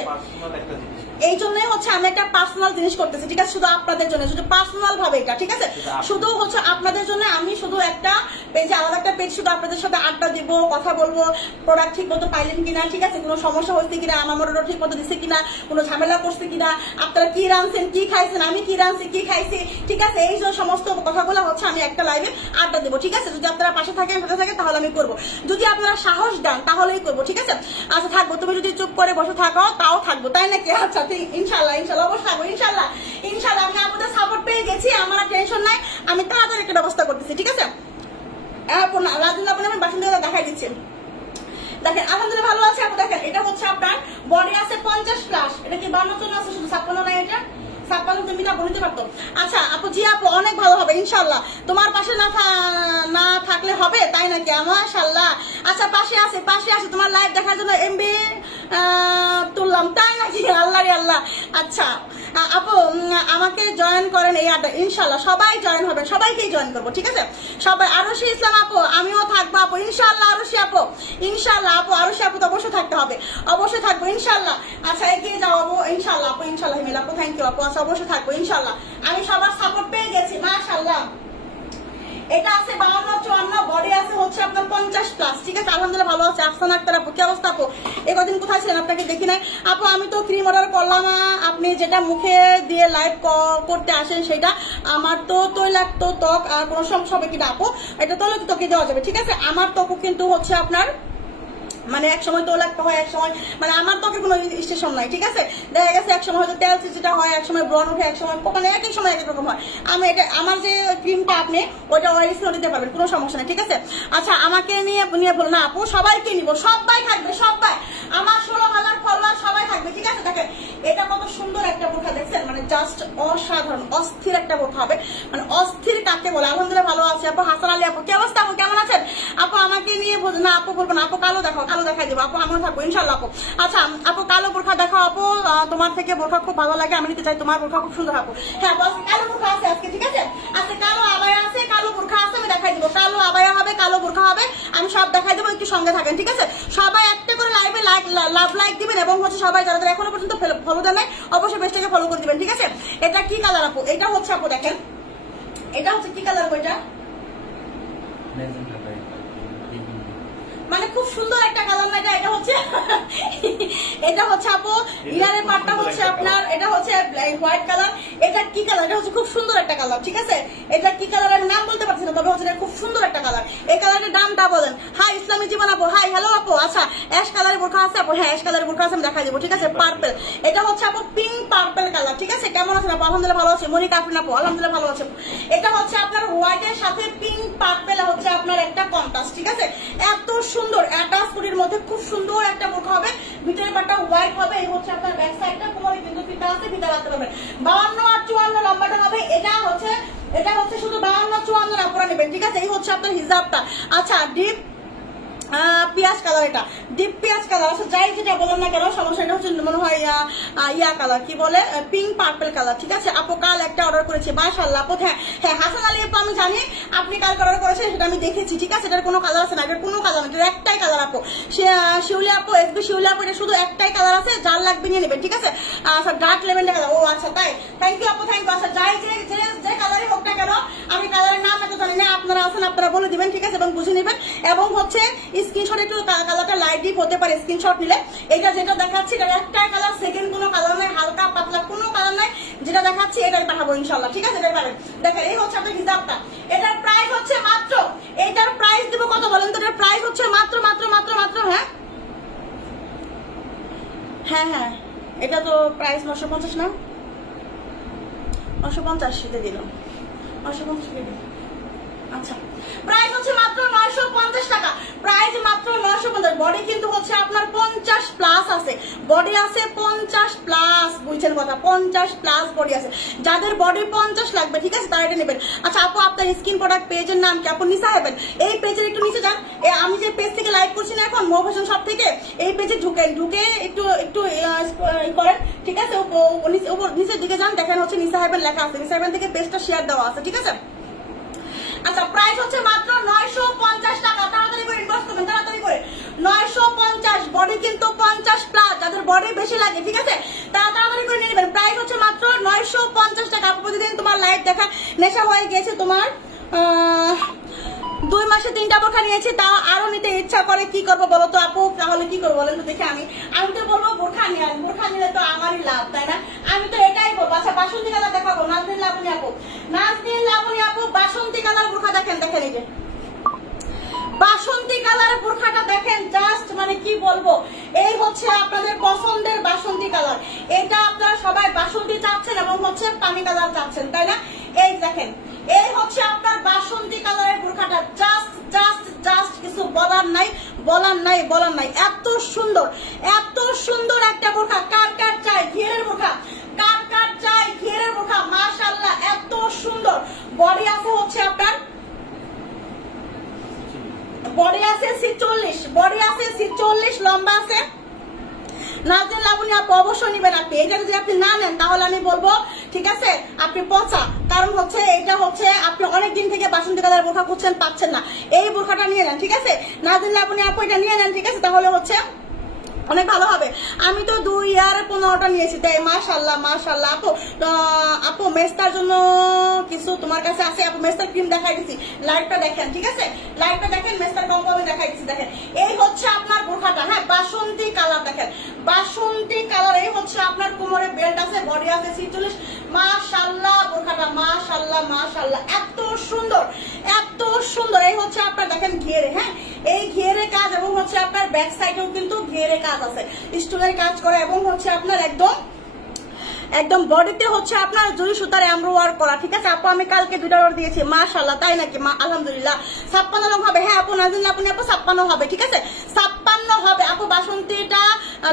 এই জন্যই হচ্ছে আমি একটা পার্সোনাল জিনিস করতেছি, ঠিক আছে? শুধু আপনাদের জন্য, শুধু পার্সোনাল ভাবে এটা, ঠিক আছে? শুধু হচ্ছে আপনাদের জন্য আমি শুধু একটা পেজে, আলাদা একটা পেজ, শুধু আপনাদের সাথে আড্ডা দিব, কথা বলবো, প্রোডাক্ট ঠিক মতো পাইলেন কিনা, ঠিক আছে? কোনো সমস্যা হচ্ছে কিনা, আমার অর্ডার ঠিক মতো দিচ্ছে কিনা, কোনো ঝামেলা করছে কিনা, আপনারা কি রাঁধছেন, কি খাইছেন, আমি কি রাঁধছি, কি খাইছি, ঠিক আছে? এই যে সমস্ত কথাগুলো হচ্ছে আমি একটা লাইভে আড্ডা দেবো, ঠিক আছে? যদি আপনারা পাশে থাকেন, সাথে থাকেন, তাহলে আমি করবো। যদি আপনারা সাহস দেন তাহলেই করবো, ঠিক আছে? আচ্ছা থাকবো, তুমি যদি চুপ করে বসে থাকো তাও থাকবো, তাই নাকি? আচ্ছা ইনশাআল্লাহ ইনশাআল্লাহ অবশ্যই থাকবো ইনশাআল্লাহ ইনশাআল্লাহ। আমি আপনাদের সাপোর্ট পেয়ে গেছি, আমার টেনশন নাই, আমি তাড়াতাড়ি একটা ব্যবস্থা করতেছি, ঠিক আছে? আমি বাসন্তী দেখাই দিচ্ছি, দেখেন আলহামদুলিল্লাহ ভালো আছে আপু। দেখেন এটা হচ্ছে আপনার বডি আছে 50 প্লাস, এটা কি 52 আছে, শুধু 56 নাই, এটা 56 তুমি না বলতে পারতো। আচ্ছা আপু জি আপু অনেক ভালো হবে ইনশাআল্লাহ, তোমার পাশে না থাকলে হবে, তাই নাকি? মাশাআল্লাহ। আচ্ছা পাশে আছে তোমার লাইভ দেখার জন্য এমবি তুললাম, তাই নাকি? আল্লাহ রে আল্লাহ। আচ্ছা আপু আমাকে জয়েন করেন এই আড্ডা ইনশাআল্লাহ, সবাই জয়েন হবেন, সবাইকেই জয়েন করবো, ঠিক আছে? সবাই। আরশি ইসলাম আপু আমিও থাকবো আপু ইনশাআল্লাহ। আরশি আপু ইনশাআল্লাহ আপু, আরশি আপু তো অবশ্যই থাকতে হবে, অবশ্যই থাকবো ইনশাআল্লাহ। আচ্ছা এগিয়ে যাও আপু ইনশাআল্লাহ আপু, ইনশাআল্লাহ হিমেল আপু থ্যাংক ইউ আপু। আচ্ছা অবশ্যই থাকবো ইনশাআল্লাহ, আমি সবার সাপোর্ট পেয়ে গেছি মাশাআল্লাহ। এটা আছে 52 54, বডি আছে হচ্ছে আপনার 50 প্লাস, ঠিক আছে? আলহামদুলিল্লাহ ভালো আছে। আফসানা আক্তার আপু কি অবস্থা আপু? এই কদিন কোথায় ছিলেন, আপনাকে দেখি নাই আপু। আমি তো ক্রিম অর্ডার করলাম, আপনি যেটা মুখে দিয়ে লাইভ করতে আসেন সেটা। আমার তো তৈলাক্ত ত্বক, আর কোনো সমস্যা হবে কিনা আপু? এটা তৈলাক্ত ত্বকে দেওয়া যাবে, ঠিক আছে? আমার ত্বকও কিন্তু হচ্ছে আপনার মানে এক সময় তৈলাক্ত হয়, এক সময় মানে আমার ত্বকের কোনো স্টেশন নাই, ঠিক আছে? দেখা গেছে এক সময় হয়তো তেল চিচিটা হয়, এক সময় ব্রণ উঠে, এক সময় মানে এক এক সময় এক এক রকম হয়। আমি এটা আমার যে ক্রিমটা আপনি ওইটা অয়েল স্কিন দিতে পারবেন, কোনো সমস্যা নেই, ঠিক আছে? আচ্ছা আমাকে নিয়ে বলো না আপু, সবাইকে নিবো, সবাই থাকবে, সবাই আমার 16,000 ফলোয়ার সবাই থাকবে, ঠিক আছে? দেখেন এটা কত সুন্দর একটা বোরখা, দেখছেন? মানে জাস্ট অসাধারণ অস্থির একটা বোরখা হবে, মানে অস্থির কাকে বলে। আলহামদুলিল্লাহ ভালো আছে আপু। হাসান আলী আপু কি অবস্থা, আপু কেমন আছেন? আপু আমাকে নিয়ে না আপু বলবো না, আপু কালো দেখাও, কালো দেখাই দেবো আপু, আমরা থাকবো ইনশাল্লাহ আপু। আচ্ছা আপু কালো বোরখা দেখাও আপু, তোমার থেকে বোরখা খুব ভালো লাগে, আমি নিতে চাই, তোমার বোরখা খুব সুন্দর আপু। হ্যাঁ কালো বোরখা আছে আজকে, ঠিক আছে আজকে কালো আবায়া আছে, কালো বোরখা আছে, আমি দেখাই দিব। কালো আবায়া হবে, কালো বোরখা হবে, আমি সব দেখাই দেবো, একটু সঙ্গে থাকেন ঠিক আছে। সবাই একটা করে লাইভে লাভ লাইক দিবেন এবং হচ্ছে সবাই যারা যারা এখনো পর্যন্ত ফলো দেন নাই অবশ্যই পেজটাকে ফলো করে দিবেন ঠিক আছে। এটা কি কালার আপু? এটা হচ্ছে আপু দেখেন, এটা হচ্ছে কি কালার বইটা, মানে খুব সুন্দর একটা কালার না এটা, এটা হচ্ছে এটা হচ্ছে আপু ইনারের পাটটা হচ্ছে আপনার, এটা হচ্ছে হোয়াইট কালার। এটা কি কালার? এটা হচ্ছে খুব সুন্দর একটা কালার ঠিক আছে। এটা কি কালার আমি নাম বলতে পারছি না, তবে হচ্ছে খুব সুন্দর একটা কালার। এই কালারের দামটা বলেন। হাই ইসলামী জীবন আপু, হাই হ্যালো আপু। আচ্ছা অ্যাশ কালারের বোরখা আছে আপু? হ্যাঁ অ্যাশ কালারের বোরখা আছে, আমি দেখা দেবো ঠিক আছে। পার্পল, এটা হচ্ছে আপু পিঙ্ক পার্পল কালার ঠিক আছে। কেমন আছেন আপু? আলহামদুলিল্লাহ ভালো আছে। মনিকা আফরিন আপু আলহামদুলিল্লাহ ভালো আছে। এটা হচ্ছে আপনার হোয়াইটের সাথে পিঙ্ক পার্পল হচ্ছে আপনার একটা কন্ট্রাস্ট ঠিক আছে। এত সুন্দর অ্যাটাচ কুড়ির মধ্যে খুব সুন্দর একটা বোরখা হবে, ভিতরের পাটটা হোয়াইট হবে। এই হচ্ছে আপনার ব্যাক সাইডটা, কোমরে কিন্তু ফিতা আছে, ফিতা রাখতে পারবেন। 52 আর 54 লম্বাটা হবে। এটা হচ্ছে শুধু 52 54 আপনারা নেবেন ঠিক আছে। এই হচ্ছে আপনার হিজাবটা। আচ্ছা ডিপ পিয়াজ কালার, এটা ডিপ পিয়াজ কালার আছে, যাই যেটা বলেন না কেন সমস্যা। এটা হচ্ছে মনে হয় ইয়া কালার কি বলে, পিঙ্ক পার্পল কালার ঠিক আছে। আপু কাল একটা অর্ডার করেছি মাশাআল্লাহ আপু। হ্যাঁ হ্যাঁ হাসান আলী আপু আমি জানি আপনি কাল অর্ডার করেছেন, সেটা আমি দেখেছি ঠিক আছে। এটার কোনো কালার আছে না, এটার কোনো কালার না, এটার একটাই কালার আপু। শিউলি আপু এসবি শিউলি আপু, এটা শুধু একটাই কালার আছে, যার লাগবে নিয়ে নেবেন ঠিক আছে। আচ্ছা ডার্ক লেভেন্ডার কালার, ও আচ্ছা তাই, থ্যাংক ইউ আপু থ্যাংক ইউ। আচ্ছা যাই যে কালারই হোক না কেন, আমি কালারের নাম এত জানি না, আপনারা আছেন আপনারা বলে দিবেন ঠিক আছে, এবং বুঝে নেবেন। এবং হচ্ছে স্ক্রিনশট একটু কালারটা লাইট ডিপ হতে পারে স্ক্রিনশট নিলে। এটা যেটা দেখাচ্ছি এটা একটাই কালার, সেকেন্ড কোনো কালার নাই, হালকা পাতলা কোনো কালার নাই, যেটা দেখাচ্ছি এটাই পাঠাবো ইনশাল্লাহ ঠিক আছে। এটাই পাবেন। দেখেন এই হচ্ছে আপনার হিসাবটা। এটার প্রাইস হচ্ছে মাত্র, এটার প্রাইস দেবো কত বলেন তো? এটার প্রাইস হচ্ছে মাত্র মাত্র মাত্র মাত্র হ্যাঁ হ্যাঁ হ্যাঁ এটা তো প্রাইস 950 না, 950 সেটা দিল 950। আচ্ছা প্রাইস হচ্ছে মাত্র 950 টাকা, প্রাইস মাত্র 950। বডি কিন্তু হচ্ছে আপনার 50 প্লাস আছে, বডি আছে 50 প্লাস, বুঝছেন কথা, 50 প্লাস বডি আছে। যাদের বডি 50 লাগবে ঠিক আছে তারা এটা নেবেন। আচ্ছা আপু আপনার স্কিন প্রোডাক্ট পেজের নাম কি? আপু নিসা হেভেন। এই পেজের একটু নিচে যান, আমি যে পেজ থেকে লাইভ করছি না এখন মো ফ্যাশন শপ থেকে, এই পেজে ঢুকেন, ঢুকে একটু একটু করেন ঠিক আছে। নিচের দিকে যান, দেখেন হচ্ছে নিসা হেভেন লেখা আছে, নিসা হেভেন থেকে পেজটা শেয়ার দেওয়া আছে ঠিক আছে। আচ্ছা প্রাইস হচ্ছে মাত্র 950 টাকা, তাড়াতাড়ি করে ইনবক্স করবেন তাড়াতাড়ি করে। 950, বডি কিন্তু 50 প্লাস, যাদের বডি বেশি লাগে ঠিক আছে তারা তাড়াতাড়ি করে নিয়ে নেবেন। প্রাইস হচ্ছে মাত্র 950 টাকা। প্রতিদিন তোমার লাইভ দেখা নেশা হয়ে গেছে তোমার, 2 মাসে 3টা বোরখা নিয়েছি, তাও আরো নিতে ইচ্ছা করে, কি করবো বলো তো আপু? তাহলে কি করবো বলেন তো দেখে। আমি তো বলবো বোরখা নিয়ে, বোরখা নিলে তো আমারই লাভ তাই না, আমি তো এটাই বলবো। আচ্ছা বাসন্তী কালার দেখাবো, নাজনীন লাবণী আপু, নাজনীন লাবণী আপু বাসন্তী কালার বোরখা দেখেন, দেখেন এই যে বাসন্তী কালারের বোরখাটা দেখেন, জাস্ট মানে কি বলবো, এই হচ্ছে আপনাদের পছন্দের বাসন্তী কালার। এটা আপনারা সবাই বাসন্তী চাচ্ছেন এবং হচ্ছে পানি কালার চাচ্ছেন তাই না। এই দেখেন এই হচ্ছে আপনার বাসন্তী কালারের বোরখাটা, জাস্ট জাস্ট জাস্ট কিছু বলার নাই বলার নাই বলার নাই। এত সুন্দর একটা বোরখা, কার কার চাই ঘিরের বোরখা, কার কার চাই ঘিরের বোরখা, মাশাআল্লাহ এত সুন্দর। বডি আছে হচ্ছে আপনার, বডি আছে 46, বডি আছে 46, লম্বা আছে। নাজনীন লাবণী আপু অবশ্যই নিবেন আপনি। এটা যদি আপনি না নেন তাহলে আমি বলবো ঠিক আছে আপনি পচা, কারণ হচ্ছে এটা হচ্ছে আপনি অনেকদিন থেকে বাসন্তী কালার বোরখা খুঁজছেন পাচ্ছেন না, এই বোরখাটা নিয়ে নেন ঠিক আছে। নাজনীন লাবণী আপু এটা নিয়ে নেন ঠিক আছে, তাহলে হচ্ছে অনেক ভালো হবে। আমি তো 2 ইয়ার 15টা নিয়েছি তাই মাশাআল্লাহ মাশাআল্লাহ। আপু আপু মেস্তার জন্য কিছু তোমার কাছে আছে আপু? মেস্তার ক্রিম দেখাই দিছি, লাইভটা দেখেন ঠিক আছে, লাইভটা দেখেন, মেস্তার কম্বো আমি দেখাই দিছি। দেখেন এই হচ্ছে আপনার বোরখাটা, হ্যাঁ বাসন্তী কালার, দেখেন বাসন্তী কালার। এই হচ্ছে আপনার কোমরে বেল্ট আছে, বডি আছে 46, মাশাআল্লাহ বোরখাটা, মাশাআল্লাহ মাশাআল্লাহ এত সুন্দর এত সুন্দর। এই হচ্ছে আপনার দেখেন ঘিরে, হ্যাঁ এই ঘিরে কাজ এবং হচ্ছে আপনার ব্যাক সাইডেও কিন্তু ঘিরে কাজ আছে, স্টোনের কাজ করে এবং হচ্ছে আপনার একদম বডিতে হচ্ছে আপনার জরি সুতার এমব্রো ওয়ার্ক করা ঠিক আছে। আপু আমি কালকে 2টা অর্ডার দিয়েছি মাশাআল্লাহ, তাই নাকি? আলহামদুলিল্লাহ 56 লং হবে। হ্যাঁ আপু নাজনীন আপনি আপু 56 হবে ঠিক আছে, 56 হবে আপু। বাসন্তীটা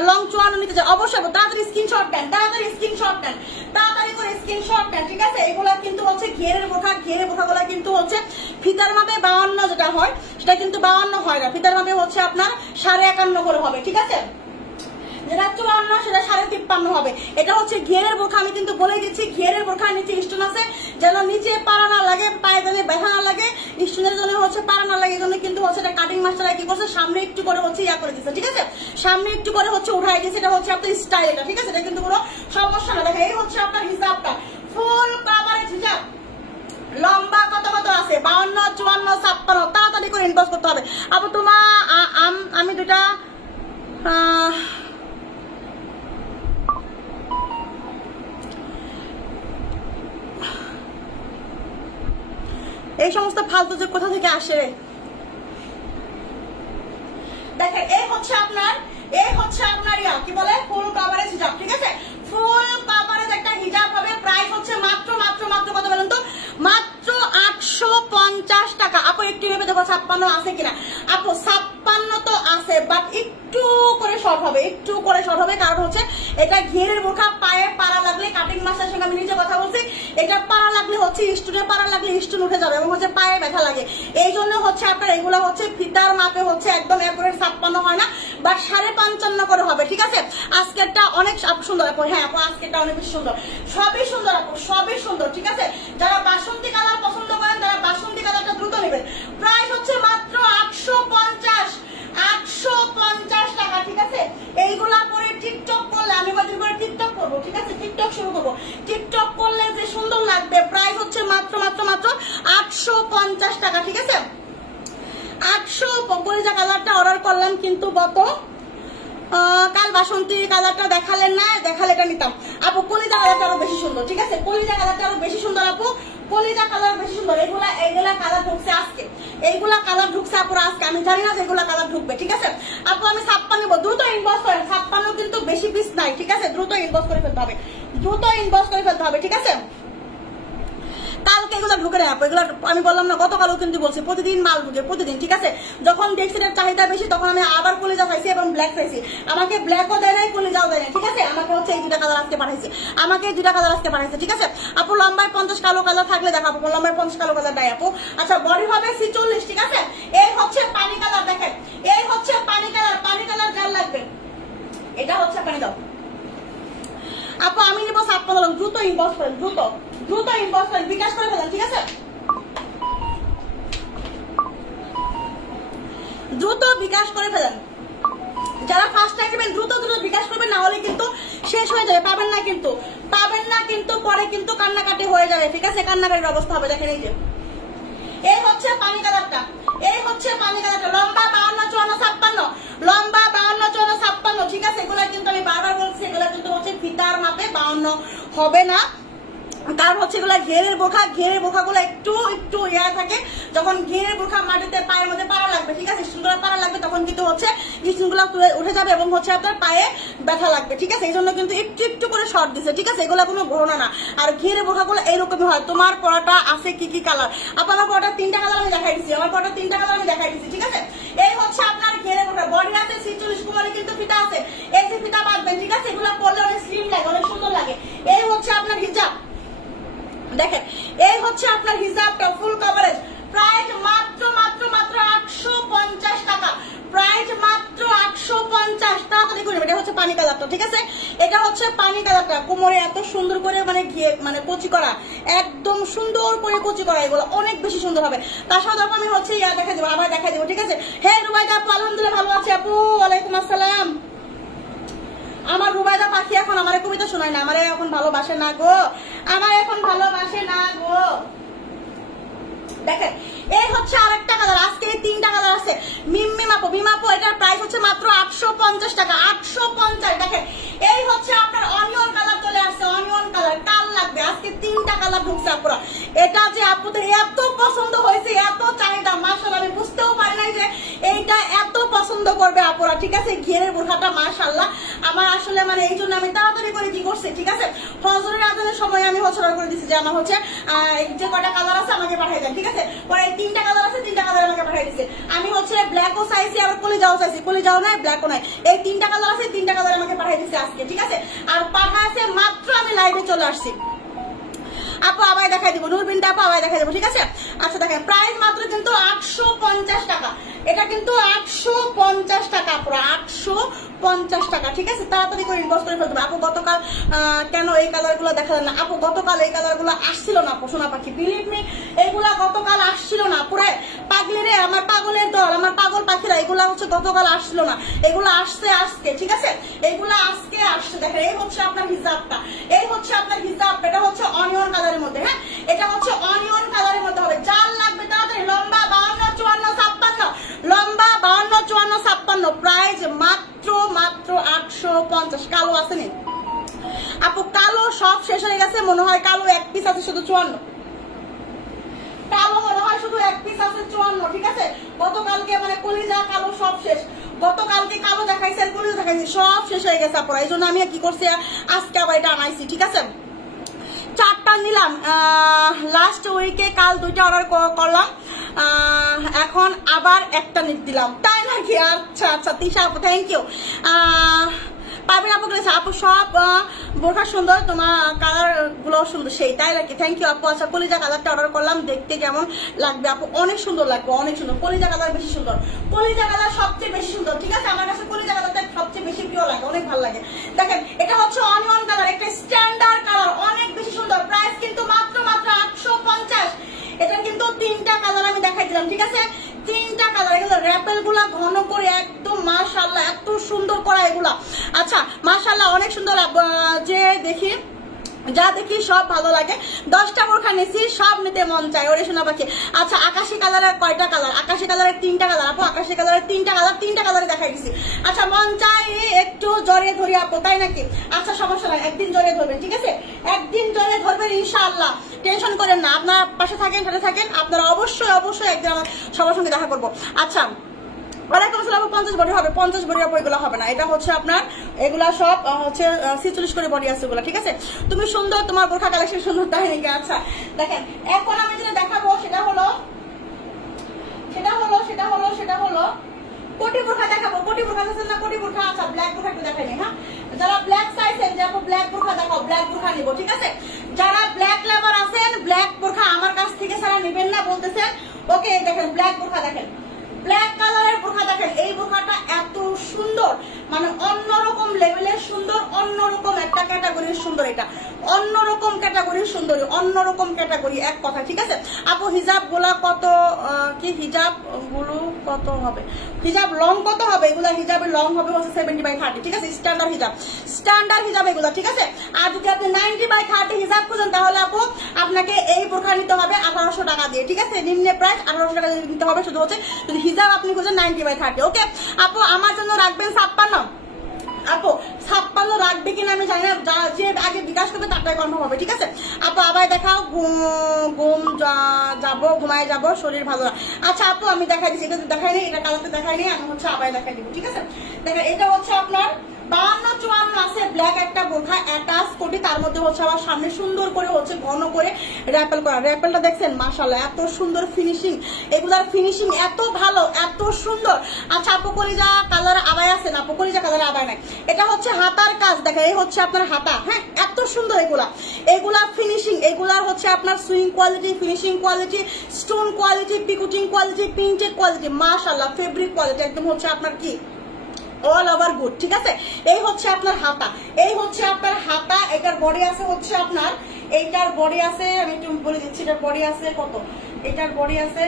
লং 54 নিতে চাই অবশ্যই, তাড়াতাড়ি স্ক্রিনশট দেন, তাড়াতাড়ি স্ক্রিনশট দেন, তাড়াতাড়ি করে স্ক্রিনশট নেন, ঠিক আছে? এগুলা কিন্তু হচ্ছে ঘেরের বোরখাগুলা কিন্তু হচ্ছে ফিতার মাপে 52 যেটা হয় সেটা কিন্তু 52 হয় না, ফিতার মাপে হচ্ছে আপনার 51.5 করে হবে, ঠিক আছে? যেটা 54 সেটা 53.5 হবে। এটা হচ্ছে ঘেরের বোরখা, আমি কিন্তু বলে দিচ্ছি ঘেরের বোরখার নিচে স্টোন আছে, যেন নিচে পাড়া না লাগে, পায়ে যেন ব্যথা না লাগে, স্টোনের জন্য হচ্ছে পাড়া না লাগে, এই জন্য কিন্তু হচ্ছে এটা কাটিং মাস্টাররা কি করছে সামনে একটু করে হচ্ছে ইয়া করে দিচ্ছে, ঠিক আছে? সামনে একটু করে হচ্ছে উঠাই দিচ্ছে, এটা হচ্ছে আপনার স্টাইল, এটা ঠিক আছে? এটা কিন্তু কোনো সমস্যা না। দেখেন এই হচ্ছে আপনার হিসাবটা, ফুল কভারেজ হিসাব। লম্বা কত আছে? 52, 54, 56। তাড়াতাড়ি করে ইনবক্স করতে হবে। আপু তোমার আমি দুটা এই সমস্ত ফালতু যে কোথা থেকে আসে? দেখেন এই হচ্ছে আপনার ইয়া কি বলে ফুল কভারেজ হিজাব, ঠিক আছে? ফুল কভারেজ একটা হিজাব হবে, প্রাইস হচ্ছে মাত্র কত বলেন তো? মাত্র 850 টাকা। আপু একটু ভেবে দেখো 56 আছে কিনা। আপু 56 তো আছে, বাট একটু করে শর্ট হবে, কারণ হচ্ছে এটা ঘেরের বোরখা, পায়ে পাড়া লাগলে, কাটিং মাস্টারের সঙ্গে আমি নিজে কথা বলছি, এটা পাড়া লাগলে হচ্ছে স্টোনে পাড়া লাগলে স্টোন উঠে যাবে এবং হচ্ছে পায়ে ব্যথা লাগে, এই জন্য হচ্ছে আপনার এগুলো হচ্ছে ফিতার মাপে হচ্ছে একদম একুরেট 56 হয় না, বাট 55.5 করে হবে, ঠিক আছে? আজকেরটা অনেক সুন্দর আপু, হ্যাঁ আপু আজকেরটা অনেক বেশি সুন্দর, সবই সুন্দর আপু, সবই সুন্দর, ঠিক আছে? যারা বাসন্তী কালার পছন্দ করেন তারা বাসন্তী কালারটা দ্রুত নেবেন। প্রাইস হচ্ছে মাত্র 850 টাকা, ঠিক আছে? এইগুলা পরে টিকটক করলে, আমি কদিন পরে টিকটক করবো, ঠিক আছে? টিকটক শুরু করবো, টিকটক করলে যে সুন্দর লাগবে। প্রাইস হচ্ছে মাত্র 850 টাকা, ঠিক আছে? 850 কালারটা অর্ডার করলাম, কিন্তু গত কাল বাসন্তী কালারটা দেখালেন না, দেখালে এটা নিতাম। আপু কলিজা কালারটা আরো বেশি সুন্দর, ঠিক আছে? কলিজা কালারটা আরো বেশি সুন্দর আপু, কলিজা কালার বেশি সুন্দর। এইগুলা কালার ঢুকছে আজকে, এইগুলা কালার ঢুকছে আপু আজকে, আমি জানি না যে এগুলা কালার ঢুকবে, ঠিক আছে? আপু আমি 56 নেবো, দ্রুত ইনবক্স করেন। 56 কিন্তু বেশি পিস নাই, ঠিক আছে? দ্রুত ইনবক্স করে ফেলতে হবে, ঠিক আছে? কালকে এগুলো ঢুকে নেয়, এগুলো আমি বললাম না গতকালও কিন্তু বলছি, প্রতিদিন মাল ঢুকে, প্রতিদিন, ঠিক আছে? যখন দেখছি এর চাহিদা বেশি তখন আমি আবার কলিজা চাইছি এবং ব্ল্যাক চাইছি, আমাকে ব্ল্যাকও দেয় নাই, কলিজাও দেয় নাই, ঠিক আছে? আমাকে হচ্ছে এই দুটা কালার আজকে পাঠাইছে, ঠিক আছে? আপু লম্বায় 50 কালো কালার থাকলে দেখাবো, লম্বায় 50 কালো কালার দেয় আপু। আচ্ছা বডি হবে 46, ঠিক আছে? এই হচ্ছে পানি কালার, দেখেন এই হচ্ছে পানি কালার যার লাগবে এটা হচ্ছে পানি দাও আপু, আমি নিবো 56। দ্রুত ইনবক্স করেন, দ্রুত ইনবক্স করেন, বিকাশ করে ফেলেন, ঠিক আছে? দ্রুত বিকাশ করে ফেলেন। যারা ফার্স্ট টাইম নেবেন দ্রুত বিকাশ করবেন, না হলে কিন্তু শেষ হয়ে যাবে, পাবেন না কিন্তু পরে কিন্তু কান্নাকাটি হয়ে যাবে, ঠিক আছে? কান্নাকাটির অবস্থা হবে। দেখেন এই যে এই হচ্ছে পানি কালারটা, লম্বা 52, 54, 56, লম্বা 52, 54, 56, ঠিক আছে? এগুলা কিন্তু আমি বারবার বলছি, এগুলা কিন্তু হচ্ছে ফিতার মাপে 52 হবে না, কারণ হচ্ছে এগুলা ঘেরের বোরখাগুলো একটু ইয়া থাকে, যখন ঘেরের বোরখা মাটিতে পায়ের মধ্যে পাড়া লাগবে, ঠিক আছে? স্টোনগুলো পাড়া লাগবে, তখন কিন্তু হচ্ছে স্টোনগুলো উঠে যাবে এবং হচ্ছে আপনার পায়ে ব্যথা লাগবে, ঠিক আছে? এই জন্য কিন্তু একটু করে শর্ট দিছে, ঠিক আছে? এগুলো কোনো ঘোরনা না। আর ঘেরের বোরখাগুলো এইরকমই হয়। তোমার পরাটা আছে কি কালার? আপনার পরাটা 3টা কালার আমি দেখাই দিচ্ছি, ঠিক আছে? এই হচ্ছে আপনার ঘেরের বোরখা, বডি আছে 46, কুমারে কিন্তু ফিতা আছে, এই যে ফিতা বাঁধবেন, ঠিক আছে? এগুলো পরলে অনেক স্লিম লাগে, অনেক সুন্দর লাগে। এই হচ্ছে আপনার হিজাব, দেখেন এই হচ্ছে আপনার হিজাবটা ফুল কভারেজ, প্রাইস মাত্র 850 টাকা, প্রাইস মাত্র 850। তাড়াতাড়ি করে এটা হচ্ছে পানি কালারটা, ঠিক আছে? এটা হচ্ছে পানি কালারটা, কোমরে এত সুন্দর করে মানে কচি করা, একদম সুন্দর করে কচি করা, এগুলো অনেক বেশি সুন্দর হবে। তার সাথে আমি হচ্ছে ইয়া দেখাই দেবো, আবার দেখাই দেবো, ঠিক আছে? হ্যাঁ রুবাইদা আপু আলহামদুলিল্লাহ ভালো আছি আপু, ওয়ালাইকুম আসসালাম। আমার রুবাইদা পাখি এখন আমার কবিতা শোনায় না, আমার এখন ভালোবাসে না গো, দেখেন এই হচ্ছে আরেকটা কালার, আজকে এই 3টা কালার আছে। মিমাপু এটার প্রাইস হচ্ছে মাত্র 850 টাকা, 850। দেখেন এই হচ্ছে আপনার অনিয়ন কালার চলে আসছে, অনিয়ন কালার কাল লাগবে, আজকে 3টা কালার ঢুকছে আপুরা। এটা যে আপুদের এত পছন্দ হয়েছে, এত চাহিদা, মাশাআল্লাহ আমি বুঝতেও পারি নাই যে এইটা এত পছন্দ করবে আপুরা, ঠিক আছে? ঘেরের বোরখাটা মাশাআল্লাহ আমার আসলে মানে এই জন্য আমি তাড়াতাড়ি করে কি করছি, ঠিক আছে? ফজরের আজানের সময় আমি হচ্ছে অর্ডার করে দিচ্ছি যে আমার হচ্ছে যে কটা কালার আছে আমাকে পাঠিয়ে দেন, ঠিক আছে? পরে 3টা কালার আছে, 3টা কালার আমাকে পাঠিয়ে দিচ্ছে। আমি হচ্ছে ব্ল্যাকও চাইছি আর কলিজাও চাইছি, কলিজাও নাই ব্ল্যাকও নাই, এই 3টা কালার আছে, 3টা কালার আমাকে পাঠিয়ে দিচ্ছে আজকে, ঠিক আছে? আর পাঠাইছে মাত্র আমি লাইভে চলে আসছি, আপু আবাই দেখাই দিব, নূরবিনটা আপু আবাই দেখাই দিব, ঠিক আছে। আচ্ছা দেখেন প্রাইস মাত্র কিন্তু 850 টাকা, এটা কিন্তু 850 টাকা পুরো 850 টাকা, ঠিক আছে। তাড়াতাড়ি করে ইনবক্স করে ফেলতে হবে। আপু গতকাল কেন এই কালার গুলো দেখা যায় না? আপু গতকাল এই কালার গুলো আসছিল না আপু, সোনা পাখি, বিলিভ মি এগুলা গতকাল আসছিল না। পুরো পাগলি রে, আমার পাগলের দল, আমার পাগল পাখিরা, এগুলা হচ্ছে গতকাল আসছিল না, এগুলো আসছে আজকে, ঠিক আছে। এগুলা আজকে আসছে। দেখেন এই হচ্ছে আপনার হিজাবটা, এই হচ্ছে আপনার হিজাব, এটা হচ্ছে অনিয়ন কালারের মধ্যে, হ্যাঁ এটা হচ্ছে অনিয়ন কালারের মধ্যে হবে। যার লাগবে তাড়াতাড়ি, লম্বা 52, 54, 56, লম্বা 52, 54, 56, প্রাইস মাত্র 850। কালো আসেনি আপু, কালো সব শেষ হয়ে গেছে মনে হয়, কালো এক পিস আছে শুধু 54, কালো মনে হয় শুধু এক পিস আছে 54, ঠিক আছে। গতকালকে মানে কলিজা কালো সব শেষ, গতকালকে কালো দেখাইছে আর কলিজা দেখাইছে, সব শেষ হয়ে গেছে আপুরা। এই জন্য আমি কি করছি আজকে আবার এটা আনাইছি, ঠিক আছে। 4টা নিলাম লাস্ট উইকে, কাল 2টা অর্ডার করলাম, এখন আবার একটা দিলাম, তাই নাকি? আচ্ছা আচ্ছা তিশা আপু থ্যাংক ইউ। পাবেন আপু বলেছে আপু সব বোরখা সুন্দর, তোমার কালার গুলো সুন্দর, সেই তাই নাকি? থ্যাংক ইউ আপু। আচ্ছা কলিজা কালারটা অর্ডার করলাম, দেখতে কেমন লাগবে আপু? অনেক সুন্দর লাগবে, অনেক সুন্দর। কলিজা কালার বেশি সুন্দর, কলিজা কালার সবচেয়ে বেশি সুন্দর, ঠিক আছে। আমার কাছে কলিজা কালারটা সবচেয়ে বেশি প্রিয় লাগে, অনেক ভালো লাগে। দেখেন এটা হচ্ছে অনিয়ন কালার, একটা স্ট্যান্ডার্ড কালার, অনেক বেশি সুন্দর। প্রাইস কিন্তু মাত্র 850। এটা কিন্তু 3টা কালার আমি দেখাই দিলাম, ঠিক আছে। 3টা কালার, এগুলো র্যাপেল গুলা ঘন করে একদম মাশাআল্লাহ এত সুন্দর করা এগুলা। আচ্ছা মাশাআল্লাহ অনেক সুন্দর, যে দেখি যা দেখি সব ভালো লাগে। 10টা বোরখা নিছি, সব নিতে মন চায় ওরে শোনা পাখি। আচ্ছা আকাশি কালারের কয়টা কালার? আকাশি কালারের 3টা কালার আপু, আকাশি কালারের 3টা কালার, 3টা কালারে দেখাই দিছি। আচ্ছা মন চাই একটু জড়িয়ে ধরি আপু, তাই নাকি? আচ্ছা সমস্যা নাই, একদিন জড়িয়ে ধরবেন, ঠিক আছে, একদিন জড়িয়ে ধরবেন ইনশাআল্লাহ, টেনশন করেন না। আপনার পাশে থাকেন, সাথে থাকেন, আপনারা অবশ্যই অবশ্যই একদিন আমার সবার সঙ্গে দেখা করবো। আচ্ছা ওয়ালাইকুম আসসালাম। 50 বডি হবে, 50 বডি আপু এগুলো হবে না, এটা হচ্ছে আপনার এগুলা সব হচ্ছে 46 করে বডি আছে এগুলো, ঠিক আছে। তুমি সুন্দর, তোমার বোরখা কালেকশন সুন্দর, তাই নাকি? আচ্ছা দেখেন এখন আমি যেটা দেখাবো সেটা হলো কোটি বোরখা দেখাবো। কোটি বোরখা আছে না? কোটি বোরখা। আচ্ছা ব্ল্যাক বোরখা একটু দেখাই হ্যাঁ, যারা ব্ল্যাক চাইছেন যে আপু ব্ল্যাক বোরখা দেখাও, ব্ল্যাক বোরখা নিবো, ঠিক আছে। যারা ব্ল্যাক লাভার আছেন, ব্ল্যাক বোরখা আমার কাছ থেকে ছাড়া নেবেন না বলতেছেন, ওকে দেখেন ব্ল্যাক বোরখা, দেখেন ব্ল্যাক কালারের বোরখা, দেখেন এই বোরখাটা এত সুন্দর, মানে অন্যরকম লেভেলের সুন্দর, অন্যরকম একটা ক্যাটাগরির সুন্দর, এটা অন্যরকম ক্যাটাগরির সুন্দরী, অন্যরকম ক্যাটাগরি এক কথা, ঠিক আছে। আপু হিজাব গুলা কত কি? হিজাব গুলো কত হবে? হিজাব লং কত হবে? এগুলা হিজাবের লং হবে হচ্ছে 70/30, ঠিক আছে। স্ট্যান্ডার্ড হিজাব, স্ট্যান্ডার্ড হিজাব এগুলা, ঠিক আছে। আর যদি আপনি 90/30 হিজাব খুঁজেন তাহলে আপু আপনাকে এই বোরখা নিতে হবে 1800 টাকা দিয়ে, ঠিক আছে। নিম্নে প্রাইস 1800 টাকা দিয়ে নিতে হবে, শুধু হচ্ছে যদি হিজাব আপনি খুঁজেন 90/30, ওকে। আপু আমার জন্য রাখবেন 56, আপু 56 রাখবে কিনা আমি জানি না, যে আগে বিকাশ করবে তারটাই কনফার্ম হবে, ঠিক আছে। আপু আবার দেখাও, ঘুমায় যাবো, শরীর ভালো না। আচ্ছা আপু আমি দেখাই দিচ্ছি, এটা দেখাই নেই, এটা কালারতে দেখাই নেই, আমি হচ্ছে আবার দেখাই দিব, ঠিক আছে। দেখেন এটা হচ্ছে আপনার 52-54 আছে, ব্ল্যাক একটা বোরখা অ্যাটাচ কোটি, তার মধ্যে হচ্ছে আবার সামনে সুন্দর করে হচ্ছে ঘন করে র্যাপেল করা। র্যাপেলটা দেখছেন মাশাআল্লাহ এত সুন্দর ফিনিশিং, এগুলার ফিনিশিং এত ভালো, এত সুন্দর। আচ্ছা আপু কলিজা কালার আবাই আছে না? আপু কলিজা কালার আবাই নাই, এটা হচ্ছে হাতার কাজ, দেখেন এই হচ্ছে আপনার হাতা, হ্যাঁ এত সুন্দর এগুলা ফিনিশিং, এগুলার হচ্ছে আপনার sewing quality, finishing quality, stone quality, picoting quality, printed quality, মাশাআল্লাহ ফেব্রিক কোয়ালিটি একদম হচ্ছে আপনার কি অল ওভার গুড, ঠিক আছে। এই হচ্ছে আপনার হাতা, এই হচ্ছে আপনার হাতা। এটার বডি আছে হচ্ছে আপনার, এইটার বডি আছে আমি একটু বলে দিচ্ছি, এটার বডি আছে কত, এটার বডি আছে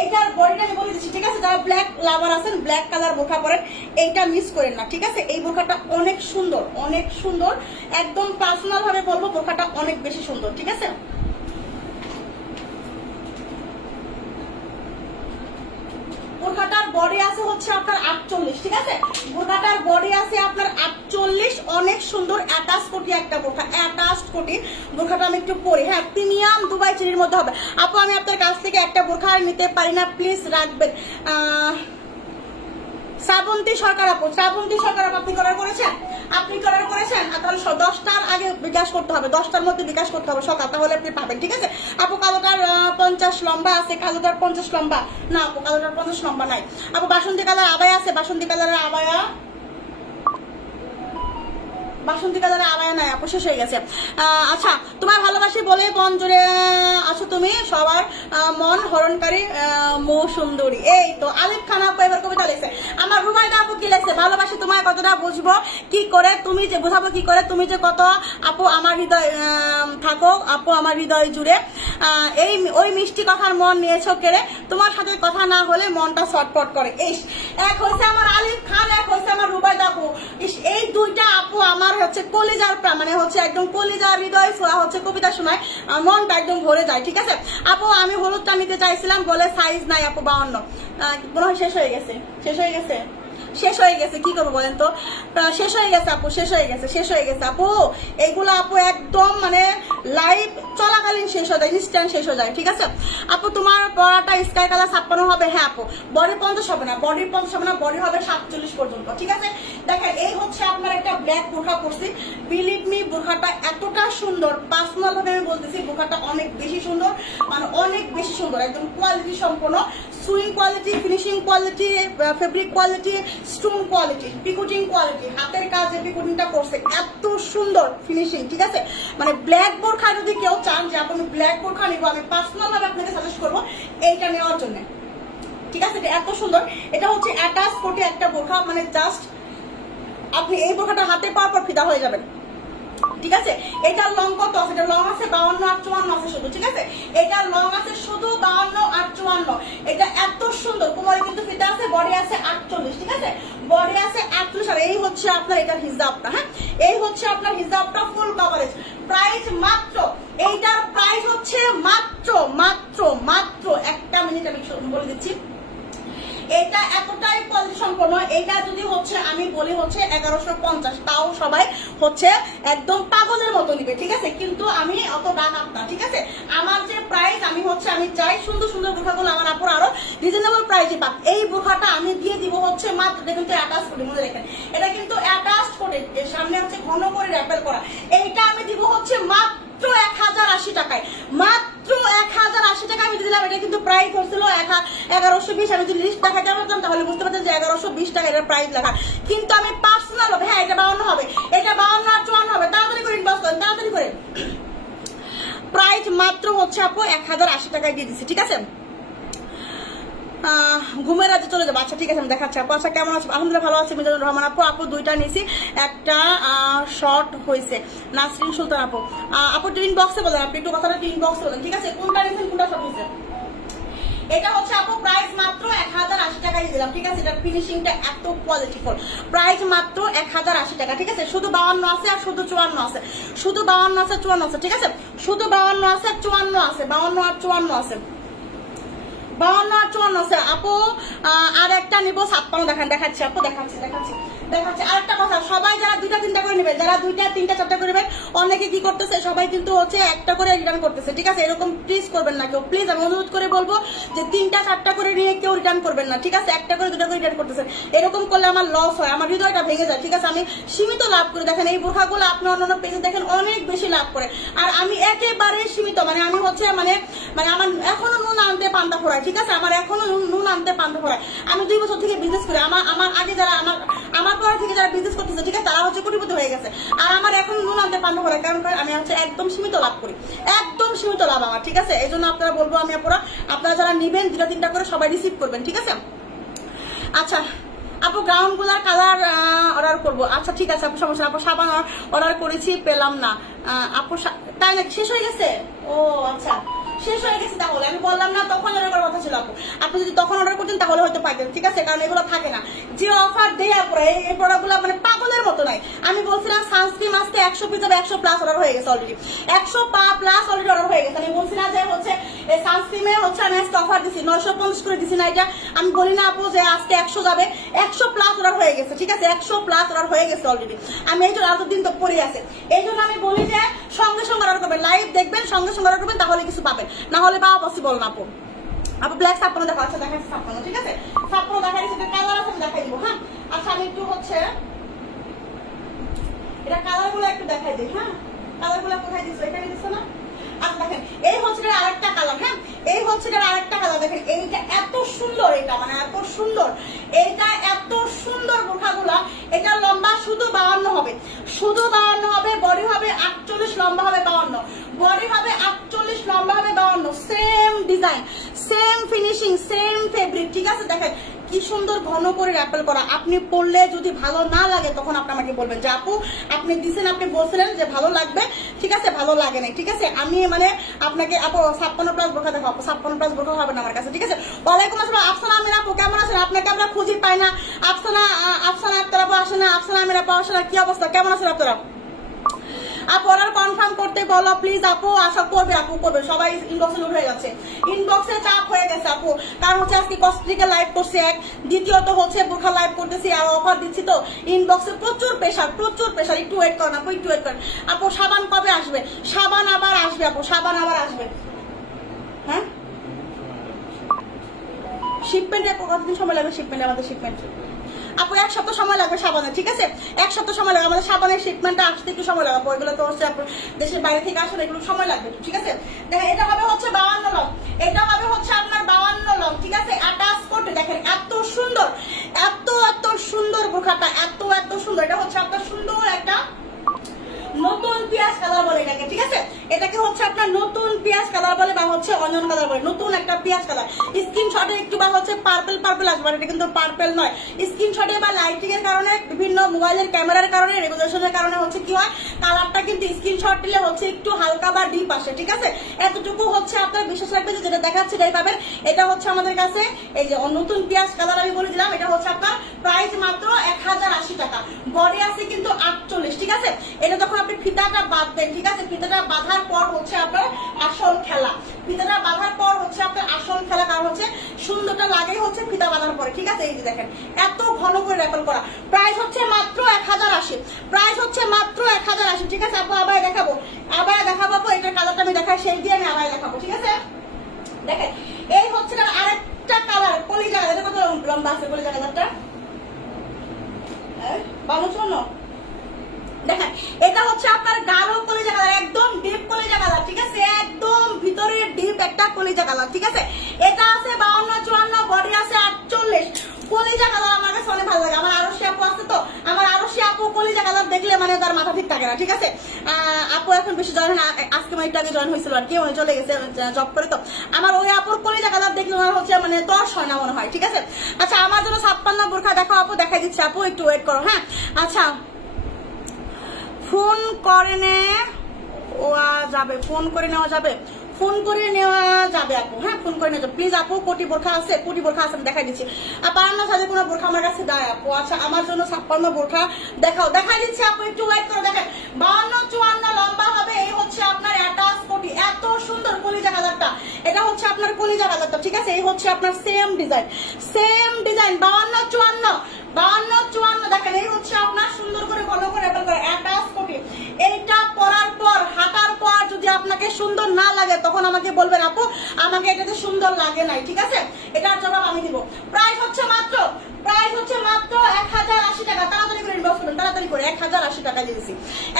এইটার বডিটা আমি বলে দিচ্ছি, ঠিক আছে। যারা ব্ল্যাক লাভার আছেন, ব্ল্যাক কালার বোরখা পরেন, এইটা মিস করেন না, ঠিক আছে। এই বোরখাটা অনেক সুন্দর, অনেক সুন্দর, একদম পার্সোনাল ভাবে বলবো বোরখাটা অনেক বেশি সুন্দর, ঠিক আছে। বোরখাটার বডি আছে হচ্ছে আপনার 48, ঠিক আছে। বোরখাটার বডি আছে আপনার 48, অনেক সুন্দর অ্যাটাচ কোটি একটা বোরখা, অ্যাটাচ কোটি। বোরখাটা আমি একটু পরি, হ্যাঁ প্রিমিয়াম দুবাই চেরির মধ্যে হবে। আপু আমি আপনার কাছ থেকে একটা বোরখা নিতে পারি না, প্লিজ রাখবেন। শ্রাবন্তী সরকার আপু, শ্রাবন্তী সরকার আপু আপনি অর্ডার করেছেন, আপনি অর্ডার করেছেন, তাহলে 10টার আগে বিকাশ করতে হবে, 10টার মধ্যে বিকাশ করতে হবে সকাল, তাহলে আপনি পাবেন, ঠিক আছে। আপু কালোটার 50 লম্বা আছে, কালোটার 50 লম্বা না আপু, কালোটার 50 লম্বা নাই। আপু বাসন্তী কালার আবায়া আছে, বাসন্তী কালারের আবায়া বাসন্তী কালারে আড়ায় নাই আপু, শেষ হয়ে গেছে। আচ্ছা, তোমার ভালোবাসি বলে মন জুড়ে আছো তুমি, সবার মন হরণকারী মো সুন্দরী। এই তো আলিফ খান আপু এবার কবিতা লিখছে। আমার রুমাইদা আপু কি লিখছে, ভালোবাসি তোমায় কতটা বুঝবো কি করে, তুমি যে বোঝাবো কি করে, তুমি যে কত আপু আমার হৃদয় থাকো আপু আমার হৃদয় জুড়ে, এই ওই মিষ্টি কথার মন নিয়েছো কেড়ে, তোমার সাথে কথা না হলে মনটা ছটফট করে। ইস, এক হয়েছে আমার আলিফ খান, এক হয়েছে আমার রুবাইদা আপু। ইস, এই দুইটা আপু আমার হচ্ছে কলিজার মানে হচ্ছে একদম কলিজার হৃদয় ছোঁয়া হচ্ছে কবিতা শোনায়, মনটা একদম ভরে যায়। ঠিক আছে আপু, আমি হলুদটা নিতে চাইছিলাম বলে সাইজ নাই আপু 52, মনে হয় শেষ হয়ে গেছে, শেষ হয়ে গেছে, শেষ হয়ে গেছে, কি করবো বলেন তো, শেষ হয়ে গেছে আপু, শেষ হয়ে গেছে, শেষ হয়ে গেছে আপু। এইগুলো আপু একদম মানে লাইভ চলাকালীন শেষ হয়ে যায়, ইনস্ট্যান্ট শেষ হয়ে যায়। ঠিক আছে আপু, তোমার পড়াটা স্কাই কালার 56 হবে। হ্যাঁ আপু, বডি 50 হবে না, বডি 50 হবে না, বডি হবে 47 পর্যন্ত। ঠিক আছে, দেখেন এই হচ্ছে আপনার একটা ব্ল্যাক বোরখা পরছি, বিলিভ মি বোরখাটা এতটা সুন্দর, পার্সোনাল ভাবে আমি বলতেছি বোরখাটা অনেক বেশি সুন্দর, মানে অনেক বেশি সুন্দর, একদম কোয়ালিটি সম্পন্ন, sewing quality, finishing quality, fabric quality, stone quality, picoting quality, হাতের কাজে পিকুটিংটা করছে এত সুন্দর ফিনিশিং। ঠিক আছে, মানে ব্ল্যাক বোরখা যদি কেউ চান যে আপনি ব্ল্যাক বোরখা নিবো, আমি পার্সোনাল ভাবে আপনাকে সাজেস্ট করবো এইটা নেওয়ার জন্য। ঠিক আছে, এত সুন্দর, এটা হচ্ছে অ্যাটাচ কোটে একটা বোরখা, মানে জাস্ট আপনি এই বোরখাটা হাতে পাওয়ার পর ফিদা হয়ে যাবেন। ঠিক আছে, এটার লং কত আছে, এটা লং আছে 52 আর 54 আছে শুধু। ঠিক আছে, এটার লং আছে শুধু 52 আর 54, এটা এত সুন্দর, কোমরে কিন্তু ফিতা আছে, বডি আছে 48। ঠিক আছে, বডি আছে 48, আর এই হচ্ছে আপনার এটার হিজাবটা। হ্যাঁ, এই হচ্ছে আপনার হিজাবটা, ফুল কভারেজ, প্রাইস মাত্র, এইটার প্রাইস হচ্ছে মাত্র মাত্র মাত্র, একটা মিনিট আমি বলে দিচ্ছি, এটা এতটাই কোয়ালিটি সম্পন্ন, এটা যদি হচ্ছে আমি বলি হচ্ছে 1150, তাও সবাই হচ্ছে একদম পাগলের মতো নিবে। ঠিক আছে, কিন্তু আমি অত দাম না। ঠিক আছে, আমার যে প্রাইস, আমি হচ্ছে আমি চাই সুন্দর সুন্দর বোরখাগুলো আমার আপুর আরো রিজনেবল প্রাইসে পাক। এই বোরখাটা আমি দিয়ে দিব হচ্ছে মাত্র, এটা কিন্তু অ্যাটাচ করে, মনে রাখেন এটা কিন্তু অ্যাটাচ করে, সামনে হচ্ছে ঘন করে র্যাপেল করা, এইটা আমি দিব হচ্ছে মাত্র 1080 টাকায়, মাত্র 1080 টাকা আমি দিলাম। এটা কিন্তু প্রাইস হচ্ছিল 1120, আমি যদি লিস্ট দেখাতে পারতাম তাহলে বুঝতে পারতাম যে 1120 টাকা এটার প্রাইস লেখা, কিন্তু আমি পার্সোনাল হবে, হ্যাঁ এটা 52 হবে, এটা 52 আর 54 হবে, তাড়াতাড়ি করে ইনবক্স করেন, তাড়াতাড়ি করে। প্রাইস মাত্র হচ্ছে আপু 1080 টাকায় দিয়ে দিচ্ছি। ঠিক আছে, ঘুমের রাতে চলে যাবো। আচ্ছা ঠিক আছে, আমি দেখাচ্ছি আপু। আচ্ছা কেমন আছে, আলহামদুলিল্লাহ ভালো আছে মিজানুর রহমান আপু। আপু দুইটা নিয়েছি, একটা শর্ট হয়েছে, নাসরিন সুলতান আপু। আপু টিন বক্সে বলেন, আপনি একটু কথাটা টিন বক্সে বলেন। ঠিক আছে, কোনটা নিয়েছেন, কোনটা শর্ট হয়েছে। এটা হচ্ছে আপু প্রাইস মাত্র 1080 টাকায় দিলাম। ঠিক আছে, এটা ফিনিশিংটা এত কোয়ালিটিফুল, প্রাইস মাত্র 1080 টাকা। ঠিক আছে, শুধু 52 আছে আর শুধু 54 আছে, শুধু 52 আছে 54 আছে। ঠিক আছে, শুধু 52 আছে 54 আছে, 52 আর 54 আছে, 52 আর 54 আছে আপু। আর একটা নিব 56, দেখান, দেখাচ্ছি আপু, দেখাচ্ছি দেখাচ্ছি দেখাচ্ছি। আরেকটা কথা, সবাই যারা 2টা 3টা করে নেবেন, যারা 2টা 3টা 4টা করে নেবেন, অনেকে কি করতেছে, সবাই কিন্তু হচ্ছে একটা করে রিটার্ন করতেছে। ঠিক আছে, এরকম প্লিজ করবেন না কেউ, প্লিজ আমি অনুরোধ করে বলবো যে 3টা 4টা করে নিয়ে কেউ রিটার্ন করবেন না। ঠিক আছে, একটা করে 2টা করে রিটার্ন করতেছেন, এরকম করলে আমার লস হয়, আমার হৃদয়টা ভেঙে যায়। ঠিক আছে, আমি সীমিত লাভ করে, দেখেন এই বোরখাগুলো আপনি অন্যান্য পেজে দেখেন অনেক বেশি লাভ করে, আর আমি একেবারে সীমিত, মানে আমি হচ্ছে মানে আমার এখনো নুন আনতে পান্তা ফোড়ায়। ঠিক আছে, আমার এখনো নুন আনতে পান্তা ফোড়ায়। আমি 2 বছর থেকে বিজনেস করি, আমার আগে যারা আমার পর থেকে যারা বিজনেস করতেছে, ঠিক আছে, তারা হচ্ছে কোটিপতি হয়ে গেছে, আর আমার এখন নুন আনতে পান্তা ফোড়ায়, কারণ আমি হচ্ছে একদম সীমিত লাভ করি, একদম সীমিত লাভ আমার। ঠিক আছে, এই জন্য আপনারা বলবো, আমি আপনারা যারা নিবেন 2টা 3টা করে সবাই রিসিভ করবেন। ঠিক আছে, আচ্ছা আপু গ্রাউন্ড গুলার কালার অর্ডার করবো। আচ্ছা ঠিক আছে আপু, সমস্যা, আপু সাবান অর্ডার করেছি পেলাম না আপু, তাই নাকি, শেষ হয়ে গেছে? ও আচ্ছা, শেষ হয়ে গেছে, তাহলে আমি বললাম না তখন অর্ডার করার কথা ছিল আপু, আপনি যদি তখন অর্ডার করতেন তাহলে হয়তো পাইতেন। ঠিক আছে, কারণ এগুলো থাকে না, যে অফার দেয় আপনারা এই প্রোডাক্টগুলো মানে পাগলের মতো নাই। আমি বলছিলাম সানস্ক্রিন আজকে 100 পিস 100 প্লাস অর্ডার হয়ে গেছে, অলরেডি 100 প্লাস অলরেডি অর্ডার হয়ে গেছে। আমি বলছি না যে হচ্ছে সানস্ক্রিনে হচ্ছে আমি আজকে অফার দিচ্ছি 950 করে দিচ্ছি না, এটা আমি বলি না আপু যে আজকে 100 যাবে, 100 প্লাস অর্ডার হয়ে গেছে। ঠিক আছে, 100 প্লাস অর্ডার হয়ে গেছে অলরেডি, আমি এই জন্য এতদিন তো পড়ে আছে, এই জন্য আমি বলি যে সঙ্গে সঙ্গে অর্ডার করবেন, লাইভ দেখবেন, সঙ্গে সঙ্গে অর্ডার করবেন, তাহলে কিছু পাবেন, না হলে পাওয়া পসিবল না আপু। আপু ব্ল্যাক 56 দেখা, আচ্ছা দেখাচ্ছি 56। ঠিক আছে, 56 দেখাই দিচ্ছি, কালার আছে দেখাই দিব। হ্যাঁ আচ্ছা, আমি একটু হচ্ছে এটা কালার গুলো একটু দেখাই দিই। হ্যাঁ কালার গুলো কোথায় দিচ্ছ, এখানে দিচ্ছ না? আচ্ছা দেখেন, এই হচ্ছে আরেকটা কালার। হ্যাঁ এই হচ্ছে এটার আরেকটা কালার দেখেন, এইটা এত সুন্দর, এটা মানে এত সুন্দর, এইটা এত সুন্দর বোরখাগুলা। এটা লম্বা শুধু 52 হবে, শুধু 52 হবে, বডি হবে 48, লম্বা হবে 52, বডি হবে 48, লম্বা হবে 52, same design, same finishing, same fabric, ঠিক আছে। দেখেন কি সুন্দর ঘন করে র্যাপেল করা। আপনি পরলে যদি ভালো না লাগে তখন আপনি আমাকে বলবেন যে আপু আপনি দিছেন, আপনি বলছিলেন যে ভালো লাগবে, ঠিক আছে, ভালো লাগে না, ঠিক আছে। আমি মানে আপনাকে আপু 56+ বোরখা দেখো, আপু 56+ বোরখা হবে না আমার কাছে, ঠিক আছে। ওয়ালাইকুম আসসালাম আফসানা আমির আপু, কেমন আছেন? আপনাকে আমরা খুঁজে পাই না। আফসানা আক্তার আপু আসে না, আফসানা আমির আপু আসে না, কি অবস্থা, কেমন আছেন আপনারা? আপু অর্ডার কনফার্ম করতে বলো প্লিজ আপু। আশা করবে আপু, করবে, সবাই ইনবক্সে লোড হয়ে যাচ্ছে, ইনবক্সে চাপ হয়ে গেছে আপু। কারণ হচ্ছে আজকে কসমেটিকের লাইভ করছি এক, দ্বিতীয়ত হচ্ছে বোরখা লাইভ করতেছি আর অফার দিচ্ছি, তো ইনবক্সে প্রচুর প্রেশার, প্রচুর প্রেশার। একটু ওয়েট করেন আপু, একটু ওয়েট করেন আপু। সাবান কবে আসবে? সাবান আবার আসবে আপু, সাবান আবার আসবে। হ্যাঁ, শিপমেন্টে কতদিন সময় লাগবে? শিপমেন্টে আমাদের শিপমেন্ট আপু 1 সপ্তাহ সময় লাগবে সাবানে, ঠিক আছে, 1 সপ্তাহ সময় লাগবে আমাদের সাবানের শিপমেন্টটা আসতে, একটু সময় লাগবে। এগুলো তো হচ্ছে আপনার দেশের বাইরে থেকে আসলে এগুলো সময় লাগবে, ঠিক আছে। দেখেন এটা হবে হচ্ছে 52 লং, এটা হবে হচ্ছে আপনার 52 লং, ঠিক আছে। অ্যাটাচ করতে দেখেন এত সুন্দর, এত এত সুন্দর বোরখাটা, এত এত সুন্দর। এটা হচ্ছে আপনার সুন্দর একটা নতুন পেঁয়াজ কালার বলে এটাকে, ঠিক আছে। এটাকে হচ্ছে আপনার নতুন পেঁয়াজ কালার বলে বা হচ্ছে অনিয়ন কালার বলে, নতুন একটা পেঁয়াজ কালার। স্ক্রিনশটে একটু বা হচ্ছে পার্পল পার্পল আসবে, এটা কিন্তু পার্পল নয়। স্ক্রিনশটে বা লাইটিং এর কারণে, বিভিন্ন মোবাইলের ক্যামেরার কারণে, রেগুলেশনের কারণে হচ্ছে কি হয়, কালারটা কিন্তু স্ক্রিনশট দিলে হচ্ছে একটু হালকা বা ডিপ আসে, ঠিক আছে। এতটুকু হচ্ছে আপনার বিশেষ লাগবে যে যেটা দেখাচ্ছে এটাই পাবেন। এটা হচ্ছে আমাদের কাছে এই যে নতুন পেঁয়াজ কালার আমি বলে দিলাম। এটা হচ্ছে আপনার প্রাইস মাত্র 1080 টাকা, বডি আছে কিন্তু 48, ঠিক আছে। এটা যখন আপনি ফিতাটা বাঁধবেন, ঠিক আছে, ফিতাটা বাঁধার পর হচ্ছে আপনার আসল খেলা, ফিতাটা বাঁধার পর হচ্ছে আপনার আসল খেলা। কারণ হচ্ছে সুন্দরটা লাগে হচ্ছে ফিতা বাঁধার পরে, ঠিক আছে। এই যে দেখেন এত ঘন করে র্যাপেল করা, প্রাইস হচ্ছে মাত্র 1080, প্রাইস হচ্ছে মাত্র 1080, ঠিক আছে আপু। আবার দেখাবো, আবার দেখাবো আপু। এটার কালারটা আমি দেখাই, সেই দিয়ে আমি আবার দেখাবো, ঠিক আছে। দেখেন এই হচ্ছে আরেকটা কালার, কলিজা। এটা কত লম্বা আছে কলিজা কালারটা? 52। দেখেন এটা হচ্ছে আপনার গাঢ় কলিজা কালার, একদম ডিপ কলিজা কালার, ঠিক আছে, একদম ভিতরের ডিপ একটা কলিজা কালার, ঠিক আছে। এটা আছে 52, 54, বডি আছে 48, কলিজা কালার আমার কাছে অনেক ভালো লাগে। আমার আরশি আপু আছে, তো আমার আরশি আপু কলিজা কালার দেখলে মানে তার মাথা ঠিক থাকে না, ঠিক আছে। আপু এখন বেশি জয়েন, আজকে মানে একটু আগে জয়েন হয়েছিল আর কি, চলে গেছে জব করে, তো আমার ওই আপুর কলিজা কালার দেখলে আমার হচ্ছে মানে দশ হয় না মনে হয়, ঠিক আছে। আচ্ছা আমার জন্য 56 বোরখা দেখো আপু, দেখাই দিচ্ছি আপু, একটু ওয়েট করো। হ্যাঁ আচ্ছা, ফোন করে নেওয়া যাবে, ফোন করে নেওয়া যাবে, ফোন করে নেওয়া যাবে আপু। হ্যাঁ ফোন করে নেওয়া যাবে প্লিজ আপু। কোটি বোরখা আছে, কোটি বোরখা আছে, দেখাই দিচ্ছি। আর 52 সাজে কোনো বোরখা আমার কাছে দেয় আপু। আচ্ছা আমার জন্য 56 বোরখা দেখাও, দেখাই দিচ্ছি আপু, একটু ওয়েট করে। দেখেন 52, 54 লম্বা হবে। এই হচ্ছে আপনার অ্যাটাচ কোটি, এত সুন্দর কলিজা কালারটা। এটা হচ্ছে আপনার কলিজা কালারটা, ঠিক আছে। এই হচ্ছে আপনার সেম ডিজাইন, সেম ডিজাইন 52, 54, 52, 54। দেখেন এই হচ্ছে আপনার সুন্দর করে ঘন করে অ্যাটাচ কোটি। এইটা পরার পর হাঁটার পর যদি আপনাকে সুন্দর না লাগে তখন আমাকে বলবেন আপু আমাকে এটাতে সুন্দর লাগে নাই, ঠিক আছে। এটার জবাব আমি দিব। প্রাইস হচ্ছে মাত্র 1080 টাকা। তাড়াতাড়ি করে ইনবক্স করুন, তাড়াতাড়ি করে 1080 টাকা দিয়ে দিছি,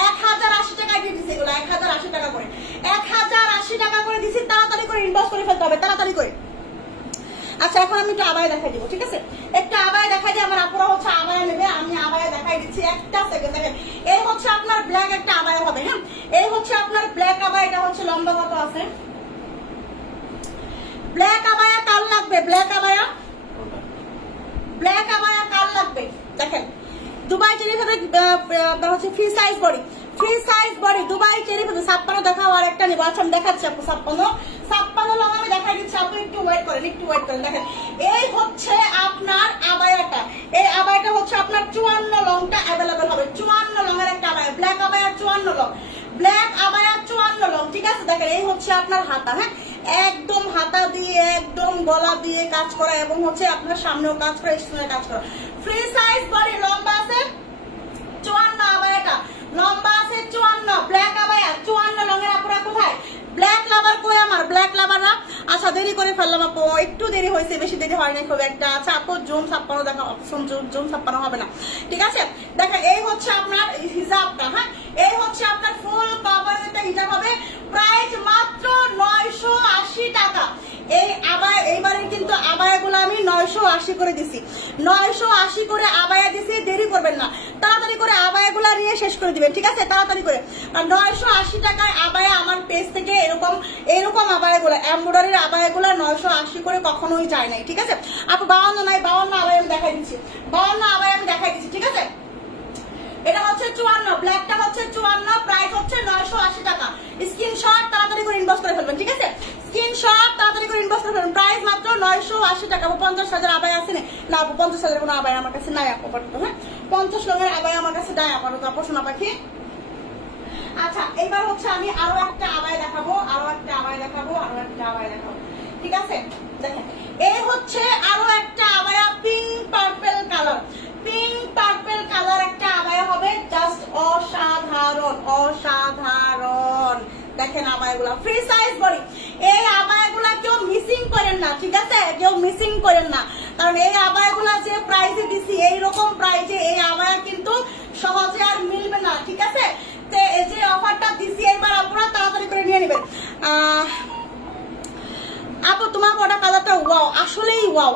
1080 টাকায় দিয়ে দিছি এগুলো, 1080 টাকা করে, 1080 টাকা করে দিছি। তাড়াতাড়ি করে ইনবক্স করে ফেলতে হবে, তাড়াতাড়ি করে। আচ্ছা এখন আমি একটু আবায়া দেখাই দিব, ঠিক আছে। একটা আবায়া দেখাই দিই, আমার আপুরা হচ্ছে আবায়া নেবে, আমি আবায়া দেখাই দিচ্ছি, একটা সেকেন্ড। দেখেন এই হচ্ছে আপনার ব্ল্যাক একটা আবায়া হবে। হ্যাঁ এই হচ্ছে আপনার ব্ল্যাক আবায়া। এটা হচ্ছে লম্বা কত আছে? ব্ল্যাক আবায়া কাল লাগবে, ব্ল্যাক আবায়া, ব্ল্যাক আবায়া কাল লাগবে। দেখেন দুবাই চেরি ফেব্রিক হচ্ছে free size body, free size body Dubai cherry fabric. 56 দেখাও, আর একটা নিবো। আচ্ছা আমি দেখাচ্ছি আপু 56 লং আমি দেখাই দিচ্ছি আপু, একটু ওয়েট করেন, একটু ওয়েট করেন। দেখেন এই হচ্ছে আপনার আবায়াটা, এই আবায়াটা হচ্ছে আপনার 54 লংটা অ্যাভেলেবেল হবে। 54 লং এর একটা abaya, black abaya 54 long, black abaya 54 long, ঠিক আছে। দেখেন এই হচ্ছে আপনার হাতা। হ্যাঁ একদম হাতা দিয়ে একদম গলা দিয়ে কাজ করা এবং হচ্ছে আপনার সামনেও কাজ করা, স্টোনের কাজ করা। ফ্রি সাইজ বডি, লম্বা আছে 54, আবায়াটা লম্বা আছে 54, ব্ল্যাক আবায়া 54 লং এর। আপনারা কোথায় ব্ল্যাক লাভার কই আমার ব্ল্যাক লাভাররা? আচ্ছা দেরি করে ফেললাম আপু, একটু দেরি হয়েছে, বেশি দেরি হয় না খুব একটা। আচ্ছা আপু জুম 56 দেখা, অপশন জুম 56 হবে না, ঠিক আছে। দেখেন এই হচ্ছে আপনার হিজাবটা। হ্যাঁ এই হচ্ছে আপনার ফুল কভার একটা হিজাব হবে। প্রাইস মাত্র 980 টাকা। 980 করে দিছি, 980 করে আবায়া দিছি। দেরি করবেন না, তাড়াতাড়ি করে আবায়াগুলা নিয়ে শেষ করে দিবেন, ঠিক আছে? তাড়াতাড়ি করে। আর 980 টাকায় আবায়া আমার পেজ থেকে এরকম আবায়াগুলা, এমব্রয়ডারির আবায়াগুলা 980 করে কখনোই যায় নাই, ঠিক আছে আপু? 52 নাই, 52 আবায়া আমি দেখাই দিচ্ছি, 52 আবায়া আমি দেখাই দিচ্ছি, ঠিক আছে? এটা হচ্ছে 54, ব্ল্যাকটা হচ্ছে 54, প্রাইস হচ্ছে 980 টাকা। স্ক্রিনশট তাড়াতাড়ি করে ইনবক্স করে ফেলবেন, ঠিক আছে? স্ক্রিনশট তাড়াতাড়ি করে ইনবক্স করে ফেলবেন। প্রাইস মাত্র 980 টাকা। 50,000 আবায়া আছে না আপু? 50,000 কোনো আবায়া আমার কাছে নাই আপু আপাতত। হ্যাঁ, 50 লঙের আবায়া আমার কাছে নাই আপাতত আপু, শোনা পাখি। আচ্ছা, এবার হচ্ছে আমি আরো একটা আবায়া দেখাবো, ঠিক আছে? দেখেন, এই হচ্ছে আরো একটা abaya, pink purple colour, pink purple colour একটা আবায়া হবে, জাস্ট অসাধারণ। দেখেন আবায়াগুলা ফ্রি সাইজ বডি। এই আবায়াগুলা কেউ মিসিং করেন না, ঠিক আছে? কেউ মিসিং করেন না, কারণ এই আবায়াগুলা যে প্রাইসে দিছি, এইরকম প্রাইসে এই আবায়া কিন্তু সহজে আর মিলবে না, ঠিক আছে? যে অফারটা দিছি এবার আপনারা তাড়াতাড়ি করে নিয়ে নেবেন। আপু তোমার ওটা কালারটা ওয়াও, আসলেই ওয়াও,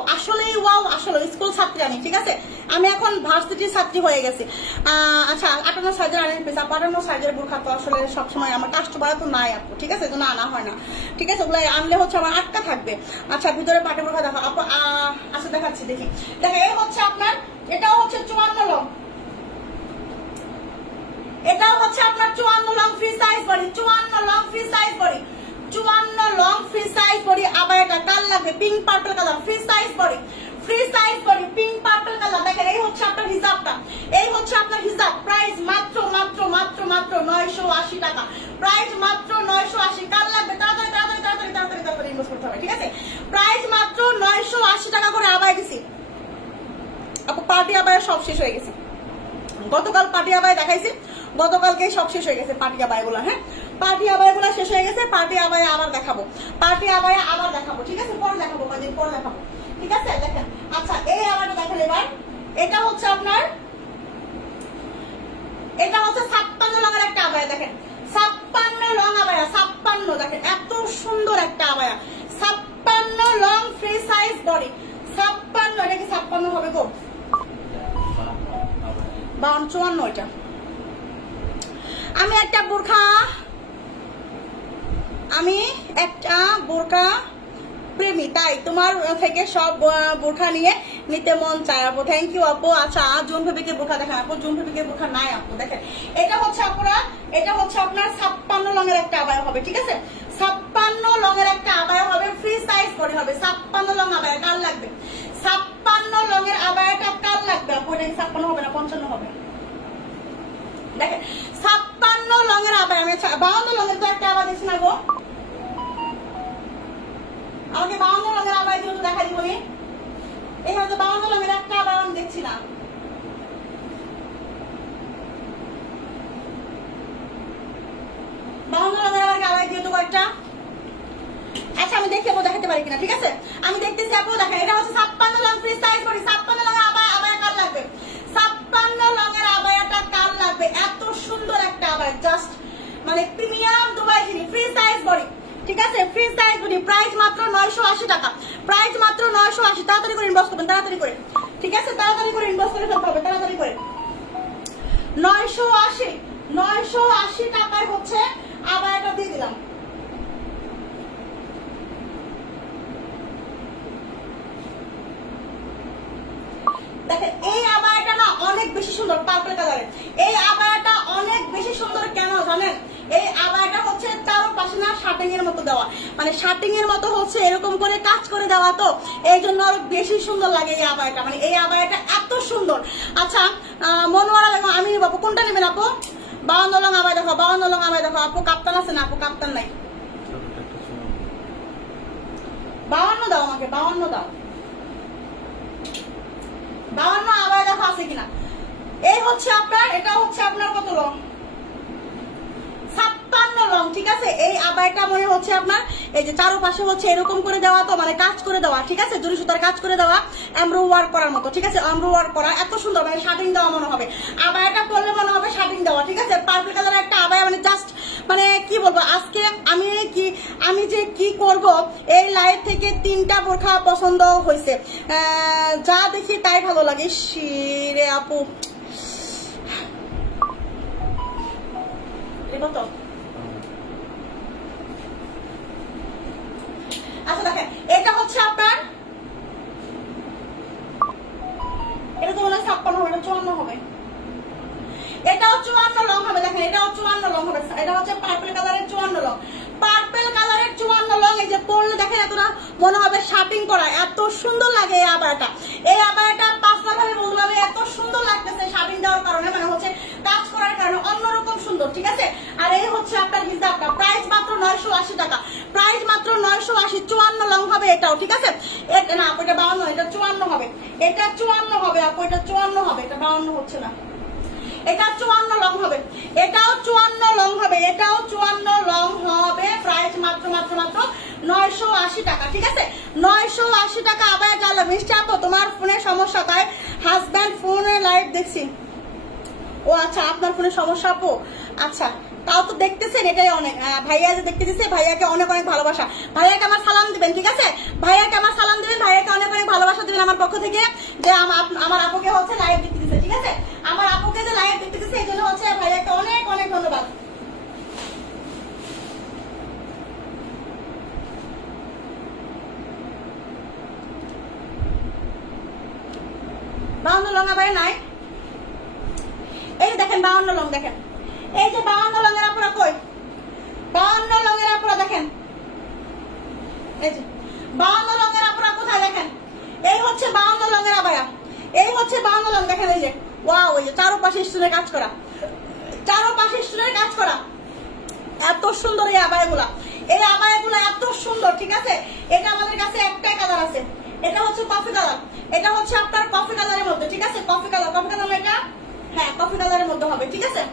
আসলে স্কুল ছাত্রী আমি, ঠিক আছে? আমি এখন ভার্সিটির ছাত্রী হয়ে গেছি। আচ্ছা, 58 সাইজের আনেন পিস, 58 সাইজের বোরখা তো আসলে সবসময় আমার কাস্টমার তো নাই আপু, ঠিক আছে? এজন্য আনা হয় না, ঠিক আছে? ওগুলো আনলে হচ্ছে আমার আটকা থাকবে। আচ্ছা, ভিতরে পাটি বোরখা দেখো আপু। আচ্ছা, দেখাচ্ছি, দেখি। দেখেন, এই হচ্ছে আপনার, এটাও হচ্ছে 54 লং, এটাও হচ্ছে আপনার 54 long free size body, 54 long free size body, 54 long free size body. আবায়াটা কাল লাগবে, pink purple colour, free size body, pink purple colour. দেখেন, এই হচ্ছে আপনার হিজাবটা, এই হচ্ছে আপনার হিজাব। প্রাইস মাত্র 980 টাকা, প্রাইস মাত্র 980। কাল লাগবে, তাড়াতাড়ি ইনভেস্ট করতে হবে, ঠিক আছে? প্রাইস মাত্র 980 টাকা করে আবায়া দিছি আপু। পার্টি আবায়া সব শেষ হয়ে গেছে, গতকাল পার্টি আবায়া দেখাইছি, গতকালকে সব শেষ হয়ে গেছে পার্টি আবায়াগুলো। হ্যাঁ, পার্টি আবায়াগুলো শেষ হয়ে গেছে, পার্টি আবায়া আবার দেখাবো, ঠিক আছে? পরে দেখাবো, কয়েকদিন পরে দেখাবো, ঠিক আছে? দেখেন, আচ্ছা, এই আবায়াটা দেখেন এবার। এটা হচ্ছে আপনার, এটা হচ্ছে 56 লঙের একটা আবায়া। দেখেন, 56 লং আবায়া, 56, দেখেন এত সুন্দর একটা abaya, 56 long free size body, 56। এটা কি 56 হবে গো? 52, এটা। আমি একটা বোরখা প্রেমী, তাই তোমার থেকে সব বোরখা নিতে মন চায় আপু। থ্যাংক ইউ আপু। আচ্ছা, জুন ফেব্রিকের বোরখা দেখেন আপু, জুন ফেব্রিকের বোরখা নাই আপু। দেখেন, এটা হচ্ছে আপনার 56 লঙের একটা আবায়া হবে, ঠিক আছে? 56 লঙের একটা আবায়া হবে, ফ্রি সাইজ বডি হবে, 56 লং আবায়া। কাল লাগবে 56 লঙের আবায়াটা, কাল লাগবে আপু। এটা 56 হবে না, 55 হবে। দেখেন, 56 লঙের আবায়া। আমি 52 লঙের তো একটা আবায়া দিচ্ছি না গো, আমাকে 52 লঙের আবায়া দিয়ে দেখা দিব নি। এই হয়তো 52 লঙের একটা আবায়া আমি দেখছি না। 52 লঙের আবায়া দিয়ে তো কয়েকটা। আচ্ছা, আমি দেখি আপু দেখাতে পারি কিনা, ঠিক আছে? আমি দেখতেছি আপু। দেখেন, এটা হচ্ছে 56 লং ফ্রি সাইজ বডি, 56 লঙের আবায়া কাল লাগবে, 56 লঙের আবায়াটা কাল লাগবে। এত সুন্দর একটা আবায়া, জাস্ট মানে প্রিমিয়াম দুবাই জিনি, ফ্রি সাইজ বডি, ঠিক আছে? Free size body. প্রাইস মাত্র 980 টাকা, প্রাইস মাত্র 980। তাড়াতাড়ি করে ইনবক্স করবেন, তাড়াতাড়ি করে, ঠিক আছে? তাড়াতাড়ি করে ইনবক্স করে ফেলতে হবে, তাড়াতাড়ি করে। 980 টাকায় হচ্ছে আবায়াটা দিয়ে দিলাম। দেখেন, এই আবায়াটা না অনেক বেশি সুন্দর, পার্পল কালারের। এই আবায়াটা অনেক বেশি সুন্দর, কেন জানেন? এই আবায়াটা হচ্ছে তারও পাশে না শার্টিং এর মতো দেওয়া, মানে শার্টিং এর মতো হচ্ছে এরকম করে কাজ করে দেওয়া, তো এই জন্য আরো বেশি সুন্দর লাগে এই আবায়াটা। মানে এই আবায়াটা এত সুন্দর। আচ্ছা, মনোয়ারা দেখো, আমি বাবু কোনটা নেবেন আপু? 52 লং আবায়া দেখো, 52 লং আবায়া দেখো আপু। কাপ্তান আছে না আপু? কাপ্তান নাই, 52 দাও আমাকে, 52 দাও, 52 আবায়া দেখো আছে কিনা। এই হচ্ছে আপনার, এটা হচ্ছে আপনার কত লং? 56 লং, ঠিক আছে? এই আবায়াটা মনে হচ্ছে আপনার এই যে চারপাশে হচ্ছে এরকম করে দেওয়া, তো মানে কাজ করে দেওয়া, ঠিক আছে? জরি সুতার কাজ করে দেওয়া, এমব্রো ওয়ার্ক করার মতো, ঠিক আছে? এমব্রো ওয়ার্ক করা, এত সুন্দর, মানে শার্টিং দেওয়া মনে হবে। আবায়াটা করলে মনে হবে শার্টিং দেওয়া, ঠিক আছে? পার্পল কালারের একটা আবায়া, মানে জাস্ট মানে কি বলবো, আজকে আমি যে কি করব। এই লাইভ থেকে 3টা বোরখা পছন্দ হয়েছে, যা দেখি তাই ভালো লাগে। শিরে আপু তো আচ্ছা দেখেন, এটা হচ্ছে আপনার, এটা তো মনে হয় 56 হবে, 54 হবে, এটাও 54 লং হবে। দেখেন এটাও 54 লং হবে। এটা হচ্ছে পার্পল কালারের 54 লং, পার্পল কালারের 54 লং। এই যে পরলে দেখেন এতটা মনে হবে শাপিং করা, এত সুন্দর লাগে এই আবায়াটা। এই আবায়াটা পাঁচবার ভাবে বলতে হবে, এত সুন্দর লাগতেছে শাপিং দেওয়ার কারণে, মানে হচ্ছে কাজ করার কারণে অন্যরকম সুন্দর, ঠিক আছে। আর এই হচ্ছে আপনার হিজাবটা, প্রাইস মাত্র 980 টাকা, প্রাইস মাত্র 980। 54 লং হবে এটাও, ঠিক আছে। এটা না আপু, এটা 52, এটা 54 হবে, এটা 54 হবে আপু, এটা 54 হবে, এটা 52 হচ্ছে না, এটা 54 লং হবে, এটাও 54 লং হবে, এটাও 54 লং হবে। প্রাইস মাত্র মাত্র মাত্র 980 টাকা, ঠিক আছে। 980 টাকা আবার গেল। মিষ্টি আপু তোমার ফোনের সমস্যা, তাই হাজব্যান্ড ফোনে লাইভ দেখছি। ও আচ্ছা, আপনার ফোনে সমস্যা আপু, আচ্ছা তাও তো দেখতেছেন, এটাই অনেক। ভাইয়া যে দেখতে দিচ্ছে, ভাইয়াকে অনেক অনেক ভালোবাসা, ভাইয়াকে আমার সালাম দিবেন, ঠিক আছে। ভাইয়াকে আমার সালাম দিবেন, ভাইয়াকে অনেক অনেক ভালোবাসা দিবেন আমার পক্ষ থেকে, যে আমার আপুকে হচ্ছে লাইভ দেখতে দিচ্ছে, ঠিক আছে। আমার আপুকে যে লাইভ দেখতে দিচ্ছে এই জন্য হচ্ছে ভাইয়াকে অনেক অনেক ধন্যবাদ। বাউন্ন লং আবার নাই, এই দেখেন 52 লং, দেখেন এই যে 52 লং এর আপুরা কই, 52 লং এর আপুরা দেখেন, এই যে 52 লং এর আপুরা কোথায় দেখেন, এই হচ্ছে 52 লং এর আবায়া, এই হচ্ছে 52 লং। দেখেন এই যে ওয়াও, এই যে চারপাশে স্টোনের কাজ করা, চারপাশে স্টোনের কাজ করা, এত সুন্দর এই আবায়াগুলা, এই আবায়াগুলা এত সুন্দর, ঠিক আছে। এটা আমাদের কাছে একটাই কালার আছে, এটা হচ্ছে কফি কালার, এটা হচ্ছে আপনার কফি কালারের মধ্যে, ঠিক আছে। কফি কালার, কফি কালার এটা, হ্যাঁ কফি কালারের মধ্যে হবে, ঠিক আছে।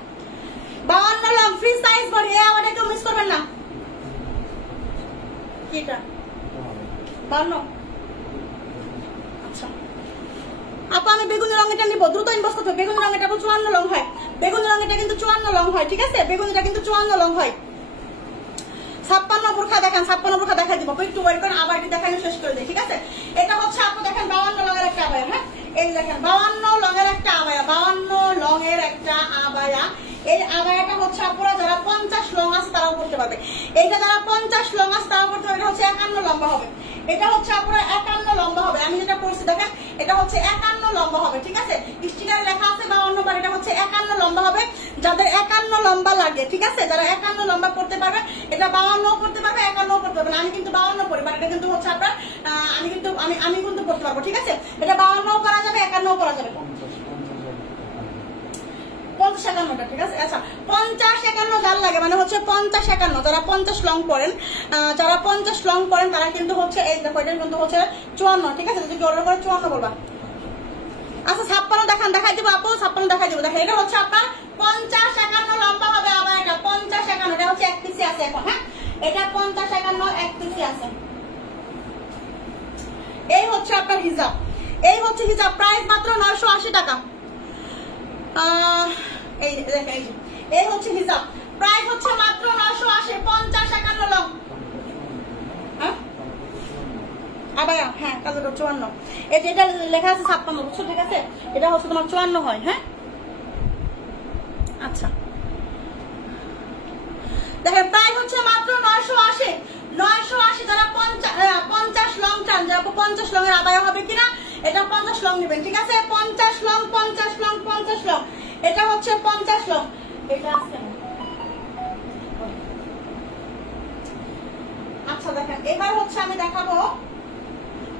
52 লং ফ্রি সাইজ বডি, এই আমাদের কেউ মিস করবেন না। কি এটা 52? আচ্ছা আপু আমি বেগুনি রঙেরটা নিব, দ্রুত ইনবক্স করতে। বেগুনি রঙেরটা 54 লং হয়, বেগুনি রঙেরটা কিন্তু 54 লং হয়, ঠিক আছে। বেগুনিটা কিন্তু 54 লং হয়। 56 বোরখা দেখেন, 56 বোরখা দেখা দিব, একটু ওয়েট করেন, আবার কি দেখানো শেষ করে দেই, ঠিক আছে। এটা হচ্ছে আপু দেখেন 52 লঙের একটা আবায়া, হ্যাঁ এই দেখেন 52 লঙের একটা আবায়া, 52 লঙের একটা আবায়া। এই আবায়াটা হচ্ছে আপুরা যারা 50 লং আছে তারাও করতে পারবে, এইটা যারা 50 লং আছে তারাও করতে পারবে। এটা হচ্ছে 51 লম্বা হবে, এটা হচ্ছে আপুরা 51 লম্বা হবে। আমি যেটা পড়ছি দেখেন, এটা হচ্ছে 51 লম্বা হবে, ঠিক আছে। স্টিকারে লেখা আছে 52, বার এটা হচ্ছে 51 লম্বা হবে। যাদের 51 লম্বা লাগে, ঠিক আছে, যারা 51 লম্বা করতে পারবে, এটা 52 করতে পারবে, 51 করতে পারবে। আমি কিন্তু 52 করি, বাট এটা কিন্তু হচ্ছে আপনার আমি কিন্তু করতে পারবো, ঠিক আছে। এটা 52 করা যাবে, 51 করা যাবে, 50-51টা, ঠিক আছে। আচ্ছা 50-51 যার লাগে, মানে হচ্ছে 50-51 যারা 50 লং পড়েন, যারা 50 লং পড়েন তারা কিন্তু হচ্ছে এই দেখো, এটা কিন্তু হচ্ছে 54, ঠিক আছে। যদি অর্ডার করে 54 বলবা। আচ্ছা 56 দেখান, দেখাই দিব আপু, 56 দেখাই দিব। দেখেন এটা হচ্ছে আপনার 50-51 লম্বা হবে আবার, এটা 50-51, এটা হচ্ছে এক পিসি আছে এখন, হ্যাঁ এটা 50-51 এক পিসি আছে। এই হচ্ছে আপনার হিজাব, এই হচ্ছে হিজাব, প্রাইস মাত্র 980 টাকা। এই দেখেন এই হচ্ছে হিজাব, প্রাইস হচ্ছে মাত্র 980, 50-51 লং, হ্যাঁ আবায়া, হ্যাঁ কালারটা 54, এটা লেখা আছে 56, বুঝছো, ঠিক আছে। এটা হচ্ছে তোমার 54 হয়, হ্যাঁ আচ্ছা দেখেন প্রাইস হচ্ছে মাত্র 980, 980। যারা 50 লং চান, যারা 50 লং এর আবায়া হবে কিনা, এটা 50 লং নেবেন, ঠিক আছে। 50 লং, 50 লং, 50 লং, এটা হচ্ছে 50 লং। এটা আছে, আচ্ছা দেখেন এবার হচ্ছে আমি দেখাবো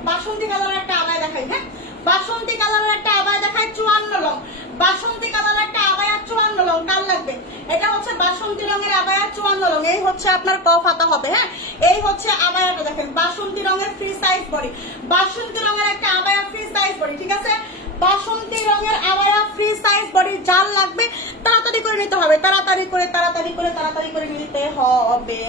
বাসন্তী কালারের একটা আবায়া দেখাই, হ্যাঁ বাসন্তী কালারের একটা আবায়া দেখাই 54 লং, বাসন্তী কালারের একটা আবায়া 54 লং, কাল লাগবে। এটা হচ্ছে বাসন্তী রঙের আবায়া 54 লং, এই হচ্ছে আপনার কফ হাতা হবে, হ্যাঁ এই হচ্ছে আবায়াটা দেখেন, বাসন্তী রঙের ফ্রি সাইজ বডি, বাসন্তী রঙের একটা আবায়া ফ্রি সাইজ বডি, ঠিক আছে। বাসন্তী রঙের আবায়া ফ্রি সাইজ বডি, যার লাগবে তাড়াতাড়ি করে নিতে হবে, তাড়াতাড়ি করে নিতে হবে।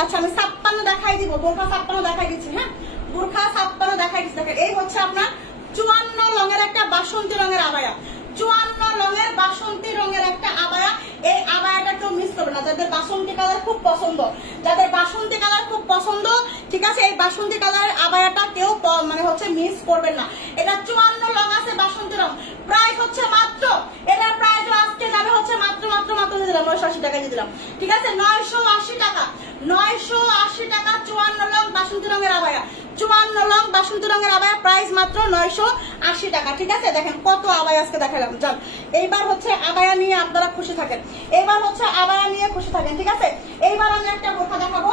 আচ্ছা আমি 56 দেখাই দিব, বোরখা 56 দেখাই দিচ্ছি, হ্যাঁ বোরখা 56 দেখাই দিচ্ছি। দেখেন এই হচ্ছে আপনার 54 লঙের একটা বাসন্তী রঙের আবায়া, 54 লঙের বাসন্তী রঙের একটা আবায়া। এই আবায়াটা কেউ মিস করবে না, যাদের বাসন্তী বাসন্তী কালার খুব পছন্দ, যাদের বাসন্তী কালার খুব পছন্দ, ঠিক আছে, এই বাসন্তী কালার আবায়াটা কেউ মানে হচ্ছে মিস করবেন না। এটা 54 লং আছে বাসন্তী রং, প্রাইস হচ্ছে মাত্র, এটার প্রাইস আজকে যাবে হচ্ছে মাত্র মাত্র মাত্র দিলাম 980 টাকা দিয়ে দিলাম, ঠিক আছে, 980 টাকা, 980 টাকা 54 লং বাসন্তী রঙের আবায়া, 54 লং বাসন্তী রঙের আবায়া, প্রাইস মাত্র 980 টাকা, ঠিক আছে। দেখেন কত আবায়া আজকে দেখালাম। চল এইবার হচ্ছে আবায়া নিয়ে আপনারা খুশি থাকেন, এইবার হচ্ছে আবায়া নিয়ে খুশি থাকেন, ঠিক আছে। এইবার আমি একটা বোরখা দেখাবো,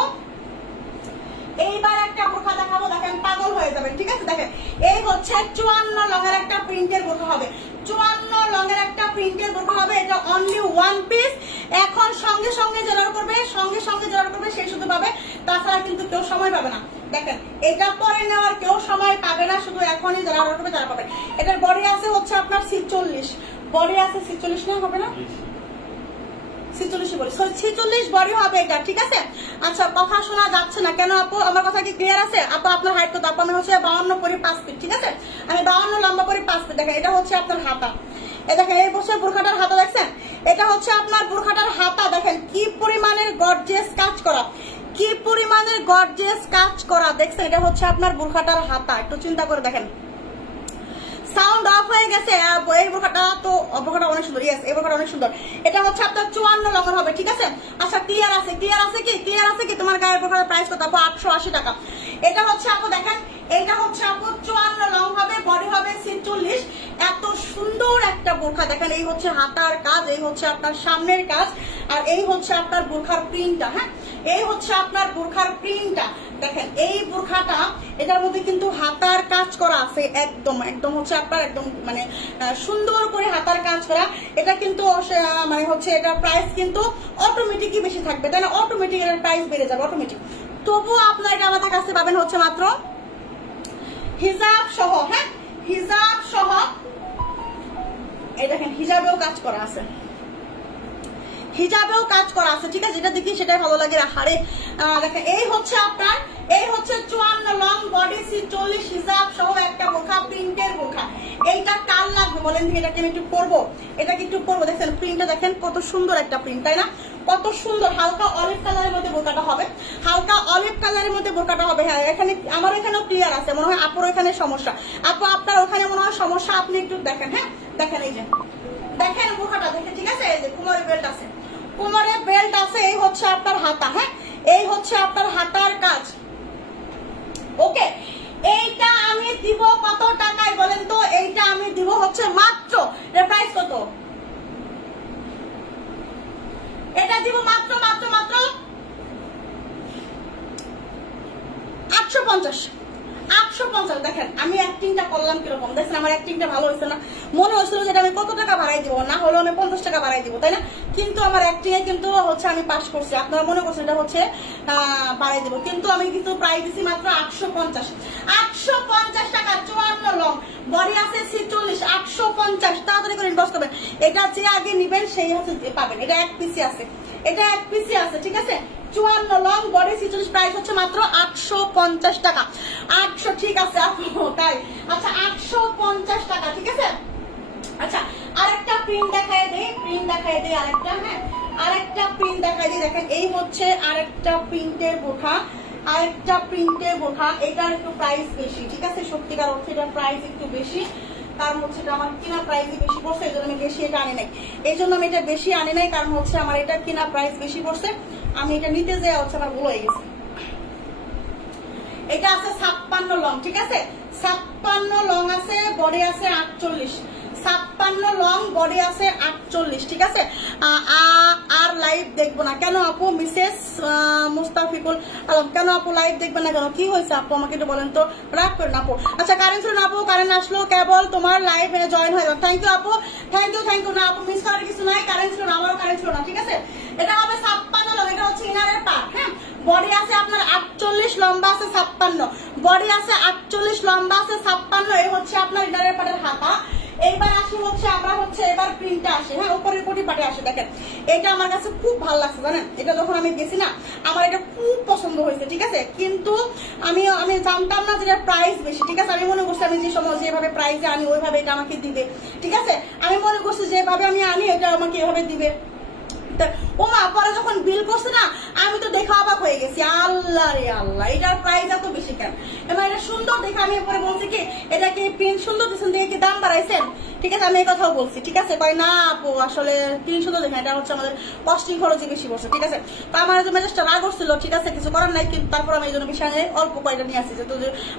এইবার একটা বোরখা দেখাবো, দেখেন পাগল হয়ে যাবেন, ঠিক আছে। দেখেন এই হচ্ছে 54 লঙের একটা প্রিন্টের বোরখা হবে, 54 লঙের একটা প্রিন্টের বোরখা হবে। এটা অনলি ওয়ান পিস, এখন সঙ্গে সঙ্গে জোগাড় করবে, সঙ্গে সঙ্গে জোগাড় করবে সেই শুধু পাবে, তাছাড়া কিন্তু কেউ সময় পাবে না। দেখেন এটা পরে নেওয়ার কেউ সময় পাবে না, শুধু এখনই যারা অর্ডার করবে তারা পাবে। এটার বডি আছে হচ্ছে আপনার 46, বডি আছে 46 না, হবে না 46 বডি, 46 বডি হবে এটা, ঠিক আছে। আচ্ছা কথা শোনা যাচ্ছে না কেন আপু, আমার কথা কি ক্লিয়ার আছে আপু? আপনার হাইট কত আপু? আমি হচ্ছে 52 পরি 5 ফিট, ঠিক আছে, আমি 52 লম্বা পরি 5 ফিট। দেখেন এটা হচ্ছে আপনার হাতা, এই দেখেন এই বছর বোরখাটার হাতা দেখছেন, এটা হচ্ছে আপনার বোরখাটার হাতা, দেখেন কি পরিমাণের গর্জিয়াস কাজ করা, কি পরিমাণের গর্জিয়াস কাজ করা, দেখছেন এটা হচ্ছে আপনার বোরখাটার হাতা। একটু চিন্তা করে দেখেন, সাউন্ড অফ হয়ে গেছে। এই বোরখাটা তো, বোরখাটা অনেক সুন্দর, ইয়েস এই বোরখাটা অনেক সুন্দর। এটা হচ্ছে আপনার 54 লঙের হবে, ঠিক আছে। আচ্ছা ক্লিয়ার আছে, ক্লিয়ার আছে কি, ক্লিয়ার আছে কি? তোমার গায়ের বোরখাটার প্রাইস কত আপু? 880 টাকা। এটা হচ্ছে আপু দেখেন, এটা হচ্ছে আপু 54 লং হবে, বডি হবে 46। এত সুন্দর একটা বোরখা দেখেন, এই হচ্ছে হাতার কাজ, এই হচ্ছে আপনার সামনের কাজ, আর এই হচ্ছে আপনার বোরখার প্রিন্টটা, হ্যাঁ এই হচ্ছে আপনার বোরখার প্রিন্টটা। দেখেন এই বোরখাটা, এটার মধ্যে কিন্তু হাতার কাজ করা আছে, একদম একদম হচ্ছে আপনার একদম মানে সুন্দর করে হাতার কাজ করা। এটা কিন্তু মানে হচ্ছে এটা প্রাইস কিন্তু অটোমেটিকই বেশি থাকবে, তাই না? অটোমেটিক এর প্রাইস বেড়ে যাবে অটোমেটিক। তবুও আপনার এটা আমাদের কাছে পাবেন হচ্ছে মাত্র হিজাব সহ, হ্যাঁ হিজাব সহ। এই দেখেন হিজাবেও কাজ করা আছে, হিজাবেও কাজ করা আছে, ঠিক আছে, যেটা দেখি সেটাই ভালো লাগে। হারে দেখেন এই হচ্ছে আপনার, এই হচ্ছে 54 লং বডি 46 হিজাব সহ একটা বোরখা, প্রিন্টের বোরখা। এইটা কার লাগবে বলেন, এটাকে আমি একটু পরবো, এটাকে একটু পরবো। দেখেন প্রিন্টটা দেখেন কত সুন্দর একটা প্রিন্ট, তাই না? কত সুন্দর, হালকা অলিভ কালারের মধ্যে বোরকাটা হবে, হালকা অলিভ কালারের মধ্যে বোরকাটা হবে। হ্যাঁ এখানে আমার এখানেও ক্লিয়ার আছে, মনে হয় আপুর এখানে সমস্যা, আপু আপনার ওখানে মনে হয় সমস্যা, আপনি একটু দেখেন। হ্যাঁ দেখেন এই যে দেখেন বোরকাটা দেখেন, ঠিক আছে, এই যে কোমরে বেল্ট আছে, কোমরে বেল্ট আছে, এই হচ্ছে আপনার হাতা, হ্যাঁ এই হচ্ছে আপনার হাতার কাজ। ওকে এইটা আমি দিব কত টাকায় বলেন তো? এইটা আমি দিব হচ্ছে মাত্র, এর প্রাইস কত? এটা দিব মাত্র মাত্র মাত্র 850, 850। দেখেন আমি অ্যাক্টিংটা করলাম কিরকম, দেখছেন আমার অ্যাক্টিংটা ভালো হয়েছে না? মনে হয়েছিল যেটা আমি কত টাকা বাড়াই দিব, না হলো আমি 50 টাকা বাড়াই দিব, তাই না? কিন্তু আমার অ্যাক্টিং এ কিন্তু হচ্ছে আমি পাস করছি, আপনারা মনে করছেন এটা হচ্ছে বাড়াই দিব, কিন্তু আমি কিন্তু প্রাইস দিছি মাত্র 850, 850 টাকা 54 লং বডি আছে 46, 850। তাড়াতাড়ি করে ইনবক্স করবেন, এটা যে আগে নিবেন সেই হচ্ছে পাবেন। এটা এক পিসি আছে, এটা এক পিসি আছে, ঠিক আছে। 54 লং বডি 46, প্রাইস হচ্ছে মাত্র 850 টাকা। 800, ঠিক আছে আপু তাই, আচ্ছা 850 টাকা, ঠিক আছে। আচ্ছা আরেকটা প্রিন্ট দেখায় দেই, প্রিন্ট দেখায় দেই আরেকটা, হ্যাঁ আরেকটা প্রিন্ট দেখায় দিই। দেখেন এই হচ্ছে আরেকটা প্রিন্টের বোরখা, আরেকটা প্রিন্টের বোরখা। এটার একটু প্রাইস বেশি, ঠিক আছে, সত্যিকার অর্থে এটার প্রাইস একটু বেশি, কারণ হচ্ছে এটা আমার কিনা প্রাইস বেশি পড়ছে, এই জন্য আমি বেশি এটা আনি নাই, এই জন্য আমি এটা বেশি আনি নাই, কারণ হচ্ছে আমার এটা কিনা প্রাইস বেশি পড়ছে, আমি এটা নিতে যাই হচ্ছে আমার ভুল হয়ে গেছে। এটা আছে 56 লং, ঠিক আছে, 56 লং আছে, বডি আছে 48, 56 লং বডি আছে 48, ঠিক আছে। আর লাইভ দেখবো না কেন আপু? মিসেস মুস্তাফিকুল আলম, কেন আপু লাইভ দেখবেন না কেন? কি হয়েছে আপু আমাকে একটু বলেন তো, রাগ করেন আপু। আচ্ছা কারেন্ট ছিল না আপু, কারেন্ট আসলো কেবল তোমার লাইভ জয়েন হয়ে যাবে। থ্যাংক ইউ আপু, থ্যাংক ইউ না আপু, মিস করার কিছু নাই। কারেন্ট ছিল না, আমারও কারেন্ট ছিল না, ঠিক আছে। এটা হবে 56 লং, এটা হচ্ছে ইনারের পার্ট, হ্যাঁ বডি আছে আপনার 48, লম্বা আছে 56, বডি আছে 48, লম্বা আছে 56, এই হচ্ছে আপনার ইনারের পার্টের হাতা। এইবার আসি হচ্ছে আমরা হচ্ছে এবার প্রিন্টটা আসে, হ্যাঁ উপরের কোটি পাটে আসে। দেখেন এটা আমার কাছে খুব ভালো লাগছে, জানেন এটা যখন আমি গেছি না আমার এটা খুব পছন্দ হয়েছে, ঠিক আছে। কিন্তু আমি জানতাম না যে এটার প্রাইস বেশি, ঠিক আছে। আমি মনে করছি আমি যে সময় যেভাবে প্রাইসে আনি ওইভাবে এটা আমাকে দিবে, ঠিক আছে। আমি মনে করছি যেভাবে আমি আনি এটা আমাকে এভাবে দিবে। ও মা পরে যখন বিল করছে না আমি তো দেখে অবাক হয়ে গেছি, আল্লাহ রে আল্লাহ এটার প্রাইস এত বেশি কেন। এবার এটা সুন্দর দেখে আমি পরে বলছি কি এটা কি প্রিন্ট সুন্দর দিচ্ছেন দেখে কি দাম বাড়াইছেন, ঠিক আছে আমি এই কথাও বলছি, ঠিক আছে কয় না আপু আসলে প্রিন্ট সুন্দর দেখেন, এটা হচ্ছে আমাদের কস্টিং খরচই বেশি পড়ছে, ঠিক আছে। তো আমার যে মেজাজটা রাগ হচ্ছিল, ঠিক আছে কিছু করার নাই, কিন্তু তারপর আমি এই জন্য বিষয় অল্প কয়েকটা নিয়ে আসছি, যেহেতু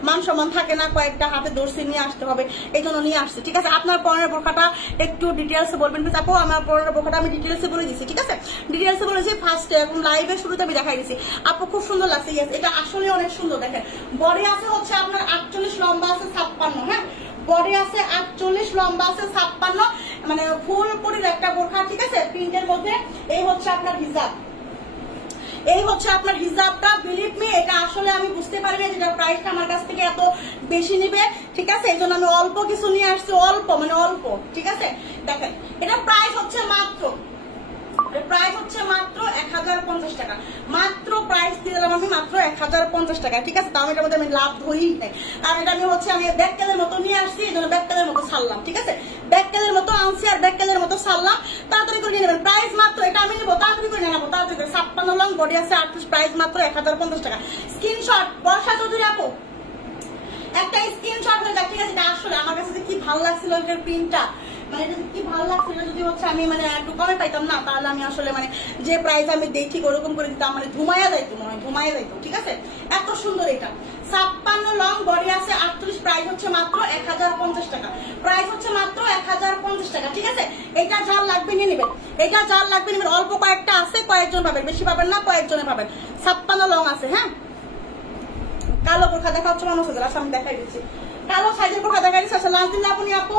মান সম্মান থাকে না, কয়েকটা হাতে দর্শি নিয়ে আসতে হবে, এই জন্য নিয়ে আসছি, ঠিক আছে। আপনার পরের বোরখাটা একটু ডিটেলসে বলবেন প্লিজ আপু। আমার পরের বোরখাটা আমি ডিটেলসে বলে দিচ্ছি, ঠিক আছে ডিটেলসে বলেছি ফার্স্টে এবং লাইভের শুরুতে আমি দেখাই দিচ্ছি আপু, খুব সুন্দর লাগছে। ইয়েস এটা আসলে অনেক সুন্দর, দেখেন বডি আছে হচ্ছে আপনার 48, লম্বা আছে 56, হ্যাঁ বডি আছে 48, লম্বা আছে 56, মানে ফুল পরির একটা বোরখা, ঠিক আছে প্রিন্টের মধ্যে। এই হচ্ছে আপনার হিজাব, এই হচ্ছে আপনার হিজাবটা, বিলিভ মি এটা আসলে আমি বুঝতে পারি না যেটা প্রাইসটা আমার কাছ থেকে এত বেশি নিবে, ঠিক আছে এই জন্য আমি অল্প কিছু নিয়ে আসছি, অল্প মানে অল্প, ঠিক আছে। দেখেন এটা প্রাইস হচ্ছে মাত্র 1050 টাকা, মাত্র প্রাইস দিলাম আমি মাত্র 1050 টাকা, ঠিক আছে। তাও এটার মধ্যে আমি লাভ ধরি নাই, আর এটা আমি হচ্ছে আমি ব্যাককেলের মতো নিয়ে আসছি, এই জন্য ব্যাককেলের মতো ছাড়লাম, ঠিক আছে ব্যাককেলের মতো আনছি আর ব্যাককেলের মতো ছাড়লাম, তাড়াতাড়ি করে নিয়ে নেবেন। প্রাইস মাত্র এটা আমি নেবো, তাড়াতাড়ি করে নেবো, তাড়াতাড়ি করে 56 লং, বডি আছে 38, প্রাইস মাত্র 1050 টাকা। স্ক্রিনশট বর্ষা চৌধুরী আপু একটা স্ক্রিনশট হয়ে দেখ, ঠিক আছে এটা আসলে আমার কাছে কি ভালো লাগছিল এটার প্রিন্টটা, মানে এটা কি ভালো লাগছিল, যদি হচ্ছে আমি মানে একটু কমে পাইতাম না তাহলে আমি আসলে মানে যে প্রাইস আমি দেখি ওরকম করে দিতাম, মানে ধুমাইয়া যাইতো, মনে হয় ধুমাইয়া যাইতো, ঠিক আছে এত সুন্দর এটা। 56 লং, বডি আছে 38, প্রাইস হচ্ছে মাত্র 1050 টাকা, প্রাইস হচ্ছে মাত্র 1050 টাকা, ঠিক আছে। এটা যার লাগবে নিয়ে নেবেন, এটা যার লাগবে নেবেন, অল্প কয়েকটা আছে, কয়েকজন পাবেন, বেশি পাবেন না, কয়েকজনে পাবেন। 56 লং আছে, হ্যাঁ কালো বোরখা দেখা হচ্ছে মানুষ, আমি দেখাই দিচ্ছি কালো সাইজের বোরখা দেখাই দিচ্ছি। আচ্ছা লাস্ট আপনি আপু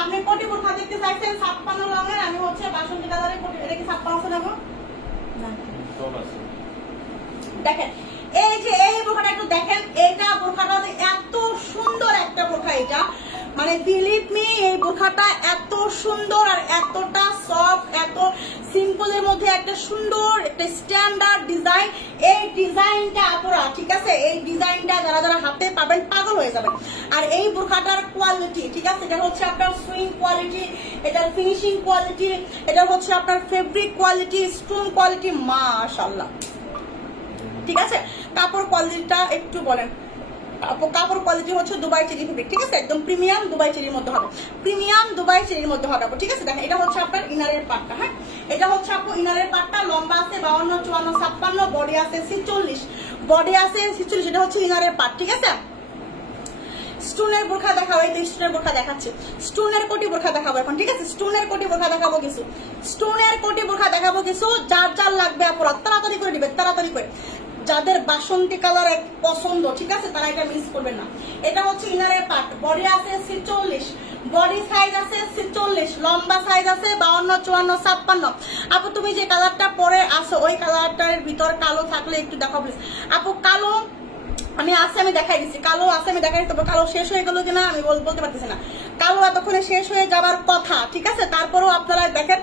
আপনি কোটি বোরখা দেখতে চাইছেন 56 রঙের, আমি হচ্ছে 62 কালারের কোটি, এটা কি 56 নেবো দেখেন। এই যে এই বোরখাটা একটু দেখেন, এটা বোরখাটা এত সুন্দর একটা বোরখা, এটা মানে বিলিভ মি এই বোরখাটা এত সুন্দর আর এতটা সফট, এত সিম্পলের মধ্যে একটা সুন্দর একটা স্ট্যান্ডার্ড ডিজাইন। এই ডিজাইনটা আপনারা, ঠিক আছে এই ডিজাইনটা যারা যারা হাতে পাবেন পাগল হয়ে যাবেন। আর এই বোরখাটার কোয়ালিটি, ঠিক আছে এটা হচ্ছে আপনার সুইং কোয়ালিটি, এটার ফিনিশিং কোয়ালিটি, এটা হচ্ছে আপনার ফেব্রিক কোয়ালিটি, স্টোন কোয়ালিটি, মাশাআল্লাহ, ঠিক আছে। কাপড় কোয়ালিটিটা একটু বলেন কাপড় কোয়ালিটি হচ্ছে দুবাই চেরি ফেব্রিক, ঠিক আছে একদম প্রিমিয়াম দুবাই চেরির মধ্যে হবে, প্রিমিয়াম দুবাই চেরির মধ্যে হবে, ঠিক আছে। দেখেন এটা হচ্ছে আপনার ইনারের পাটটা, হ্যাঁ এটা হচ্ছে আপু ইনারের পাটটা, লম্বা আছে 52, 54, 56, বডি আছে 46, বডি আছে 46, এটা হচ্ছে ইনারের পাট, ঠিক আছে। স্টোনের বোরখা দেখাবো, এই তো স্টোনের বোরখা দেখাচ্ছি, স্টোনের কোটি বোরখা দেখাবো এখন, ঠিক আছে স্টোনের কোটি বোরখা দেখাবো কিছু, স্টোনের কোটি বোরখা দেখাবো কিছু, যার যার লাগবে আপুরা তাড়াতাড়ি করে দিবে, তাড়াতাড়ি করে। যাদের বাসন্তী কালার এক পছন্দ, ঠিক আছে তারা এটা মিস করবেন না। এটা হচ্ছে ইনারের পার্ট, বডি আছে 46, বডি সাইজ আছে 46, লম্বা সাইজ আছে 52, 54, 56। আপু তুমি যে কালারটা পরে আসো ওই কালারটার ভিতর কালো থাকলে একটু দেখাও প্লিজ আপু। কালো আমি আছে, আমি দেখাই দিচ্ছি, কালো আছে আমি দেখাই, তবে কালো শেষ হয়ে গেল কিনা আমি বলতে পারতেছি না, কালো এতক্ষণে শেষ হয়ে যাবার কথা, ঠিক আছে তারপরেও আপনারা দেখেন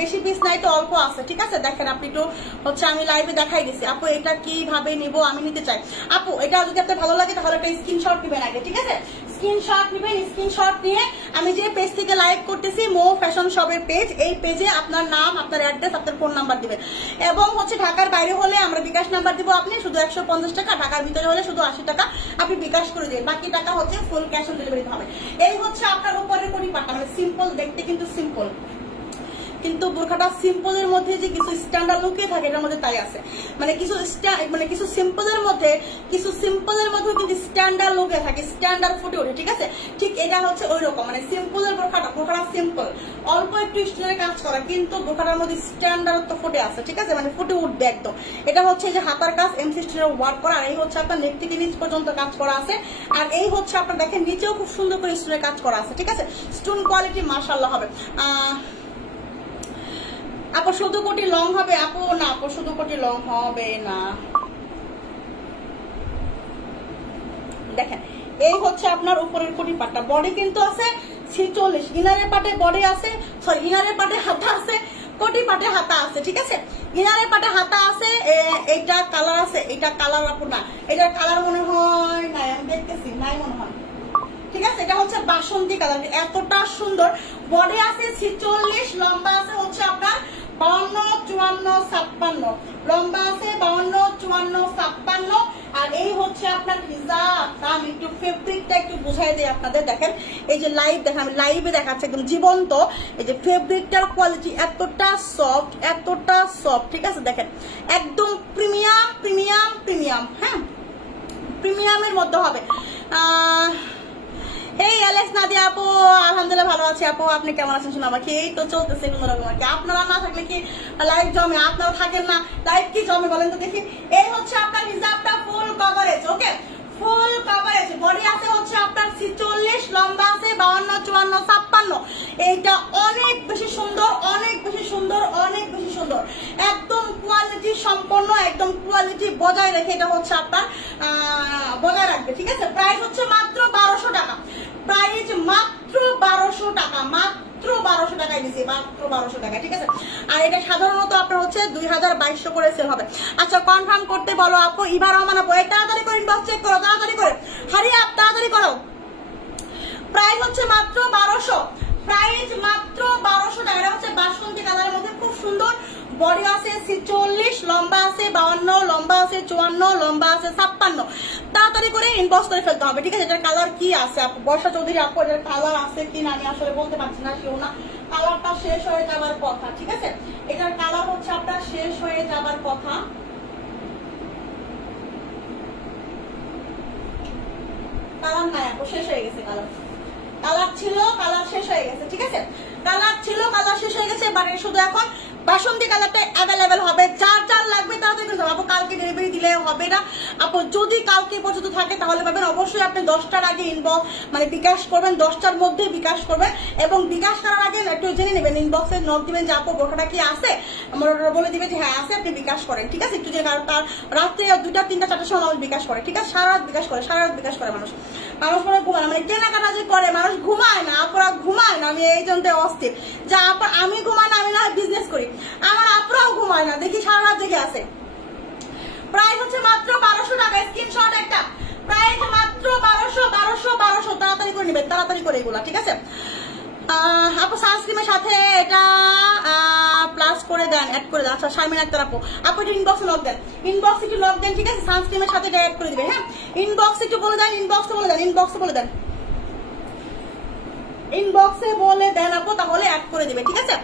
বেশি পিস নাই তো অল্প আছে, ঠিক আছে দেখেন আপনি একটু হচ্ছে আমি লাইভে দেখাই দিচ্ছি। আপু এটা কিভাবে নিব আমি নিতে চাই, আপু এটা যদি আপনার ভালো লাগে তাহলে একটা স্ক্রিনশট দিবেন আগে, ঠিক আছে স্ক্রিনশট নেবেন। স্ক্রিনশট নিয়ে আমি যে পেজ থেকে লাইভ করতেছি মো ফ্যাশন শপের পেজ, এই পেজে আপনার নাম, আপনার অ্যাড্রেস, আপনার ফোন নাম্বার দিবেন, এবং হচ্ছে ঢাকার বাইরে হলে আমরা বিকাশ নাম্বার দিব, আপনি শুধু 150 টাকা, ঢাকার ভিতরে হলে শুধু 80 টাকা আপনি বিকাশ করে দিবেন, বাকি টাকা হচ্ছে ফুল ক্যাশ অন ডেলিভারি হবে। এই হচ্ছে আপনার উপরের কোটি পাটা, মানে সিম্পল দেখতে কিন্তু সিম্পল, কিন্তু বোরখাটা সিম্পলের মধ্যে যে কিছু স্ট্যান্ডার্ড লুকিয়ে থাকে এটার মধ্যে তাই আছে, মানে কিছু সিম্পলের মধ্যে কিন্তু স্ট্যান্ডার্ড লুকিয়ে থাকে, স্ট্যান্ডার্ড ফুটে ওঠে, ঠিক আছে ঠিক এটা হচ্ছে ওই রকম, মানে সিম্পলের বোরখাটা সিম্পল, অল্প একটু স্টোনের কাজ করা, কিন্তু বোরখাটার মধ্যে স্ট্যান্ডার্ড ফুটে আছে, ঠিক আছে মানে ফুটে উঠবে একদম। এটা হচ্ছে যে হাতার কাজ এমসি স্টোনের ওয়ার্ক করা, আর এই হচ্ছে আপনার নেক থেকে নিচ পর্যন্ত কাজ করা আছে, আর এই হচ্ছে আপনার দেখেন নিচেও খুব সুন্দর করে স্টোনের কাজ করা আছে, ঠিক আছে স্টোন কোয়ালিটি মাশাআল্লাহ হবে। আপু শুধু কোটি লং হবে, আপু না আপু শুধু কোটি লং হবে না, দেখেন এই হচ্ছে আপনার উপরের কোটি পাটটা, বডি কিন্তু আছে 46, ইনারের পাটে বডি আছে, সরি ইনারের পাটে হাতা আছে, কোটি পাটে হাতা আছে, ঠিক আছে ইনারের পাটে হাতা আছে, এইটা কালার আছে, এইটা কালার আপু না, এটার কালার মনে হয় নাই, আমি দেখতেছি নাই মনে হয়, ঠিক আছে এটা হচ্ছে বাসন্তী কালার, এতটা সুন্দর, বডি আছে 46, লম্বা আছে হচ্ছে আপনার 52, 54, 56 লম্বা আছে 52, 54, 56 আর এই হচ্ছে আপনার হিজাব। আমি একটু ফেব্রিকটা একটু বুঝাই দিই আপনাদের। দেখেন এই যে লাইভ দেখেন, আমি লাইভে দেখাচ্ছি একদম জীবন্ত। এই যে ফেব্রিকটার কোয়ালিটি এতটা সফট, এতটা সফট, ঠিক আছে? দেখেন একদম প্রিমিয়াম প্রিমিয়াম প্রিমিয়াম, হ্যাঁ প্রিমিয়ামের মধ্যে হবে। এই অ্যালেক্স নাদিয়া আপু, আলহামদুলিল্লাহ ভালো আছি আপু, আপনি কেমন আছেন? শোনা আমাকে এই তো চলতেছে কোনোরকম আর কি। আপনারা না থাকলে কি লাইভ জমে? আপনারা থাকেন না, লাইভ কি জমে বলেন তো দেখি। এই হচ্ছে আপনার হিজাবটা ফুল কভারেজ, ওকে ফুল কভারেজ। বডি আছে হচ্ছে আপনার 46, লম্বা আছে 52, 54, 56। এইটা অনেক বেশি সুন্দর, অনেক বেশি সুন্দর, অনেক বেশি সুন্দর, একদম কোয়ালিটি সম্পন্ন, একদম কোয়ালিটি বজায় রেখে এটা হচ্ছে আপনার বজায় রাখবে, ঠিক আছে? প্রাইস হচ্ছে মাত্র 1200 টাকা, প্রাইস মাত্র 1200 টাকা, মাত্র 1200 টাকায় দিচ্ছি, মাত্র 1200 টাকা, ঠিক আছে? আর এটা সাধারণত আপনার হচ্ছে 2200 করে সেল হবে। আচ্ছা কনফার্ম করতে বলো আপু। ইভা রহমান আপু, এই তাড়াতাড়ি করে ইনবক্স চেক করো, তাড়াতাড়ি করে, হারি আপ তাড়াতাড়ি করো। প্রাইস হচ্ছে মাত্র 1200, প্রাইস মাত্র 1200 টাকা। এটা হচ্ছে বাসন্তী কালারের মধ্যে খুব সুন্দর। বডি আছে 46, লম্বা আছে 52, লম্বা আছে 54, লম্বা আছে 56। তাড়াতাড়ি করে ইনবক্স করে ফেলতে হবে, ঠিক আছে? এটার কালার কি আছে আপু? বর্ষা চৌধুরী আপু, এটার কালার আছে কি না আমি আসলে বলতে পারছি না, কেউ না। কালারটা শেষ হয়ে যাবার কথা, ঠিক আছে? এটার কালার হচ্ছে আপনার শেষ হয়ে যাবার কথা। কালার নাই আপু, শেষ হয়ে গেছে কালার। কালার ছিল, কালার শেষ হয়ে গেছে, ঠিক আছে? কালার ছিল, কালার শেষ হয়ে গেছে। বাট শুধু এখন বাসন্তী কালারটা অ্যাভেলেবেল হবে। যার যার লাগবে তাড়াতাড়ি করে আপু। কালকে ডেলিভারি দিলে হবে না আপু, যদি কালকে পর্যন্ত থাকে তাহলে পাবেন। অবশ্যই আপনি 10টার আগে ইনবক্স মানে বিকাশ করবেন, 10টার মধ্যে বিকাশ করবেন। এবং বিকাশ করার আগে একটু জেনে নেবেন, ইনবক্সে নোট দিবেন যে আপু বোরখাটা কি আছে, আমার বলে দিবে যে হ্যাঁ আছে, আপনি বিকাশ করেন, ঠিক আছে? একটু যে তার রাত্রে 2টা 3টা 4টার সময় মানুষ বিকাশ করে, ঠিক আছে? সারা রাত বিকাশ করে, সারা রাত বিকাশ করে মানুষ। মানুষ মানে ঘুমায় না, মানে কেনাকাটা যে করে মানুষ ঘুমায় না, আপুরা ঘুমায় না। আমি এই জন্য অস্থির যে আপা আমি ঘুমাই না, আমি না বিজনেস করি, আমার আপুরাও ঘুমায় না, দেখি সারা রাত জেগে আছে। প্রাইস হচ্ছে মাত্র 1200 টাকা, স্ক্রিনশট একটা। প্রাইস মাত্র 1200, 1200, 1200। তাড়াতাড়ি করে নেবেন, তাড়াতাড়ি করে এগুলা, ঠিক আছে? আপু সানস্ক্রিমের সাথে এটা প্লাস করে দেন, অ্যাড করে দেন। আচ্ছা শারমিন আক্তার আপু, আপু একটু ইনবক্সে লক দেন, ইনবক্সে একটু লক দেন, ঠিক আছে? সানস্ক্রিমের সাথে এটা অ্যাড করে দিবেন, হ্যাঁ? ইনবক্সে একটু বলে দেন, ইনবক্সে বলে দেন, ইনবক্সে বলে দেন, ইনবক্সে বলে দেন আপু, তাহলে অ্যাড করে দিবে, ঠিক আছে?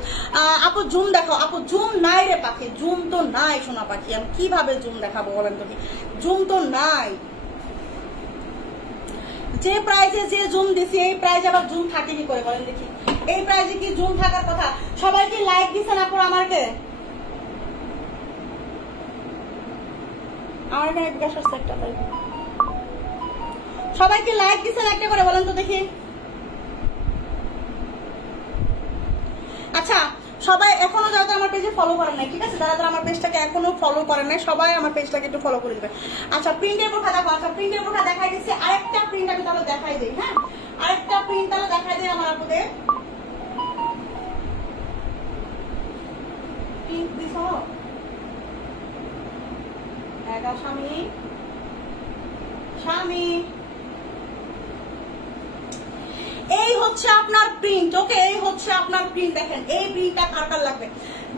আপু জুম দেখাও। আপু জুম নাই রে পাখি, জুম তো নাই সোনা পাখি, আমি কিভাবে জুম দেখাবো বলেন তো? জুম তো নাই। যে প্রাইজে যে জুম দিছি এই প্রাইজে আবার জুম থাকে কি করে বলেন দেখি? এই প্রাইজে কি জুম থাকার কথা? সবাই কি লাইক দিছেন আপু? আমাকে আমার এখানে বিকাশ আসছে একটা, তাই সবাই কি লাইক দিছেন একটা করে বলেন তো দেখি? আচ্ছা সবাই এখনো যারা আমার পেজে ফলো করেন নাই, ঠিক আছে? যারা যারা আমার পেজটাকে এখনো ফলো করেন নাই সবাই আমার পেজটাকে একটু ফলো করে দিবেন। আচ্ছা প্রিন্টের বোরখা দেখো। আচ্ছা প্রিন্টের বোরখা দেখাই দিচ্ছি, আরেকটা প্রিন্ট আমি তাহলে দেখাই দিই, হ্যাঁ? আরেকটা প্রিন্ট তাহলে দেখাই দিই আমার আপুদের। পিঙ্ক দিছো এটা স্বামী, স্বামী এই হচ্ছে আপনার প্রিন্ট, ওকে? এই হচ্ছে আপনার প্রিন্ট। দেখেন এই প্রিন্টটা কার কার লাগবে?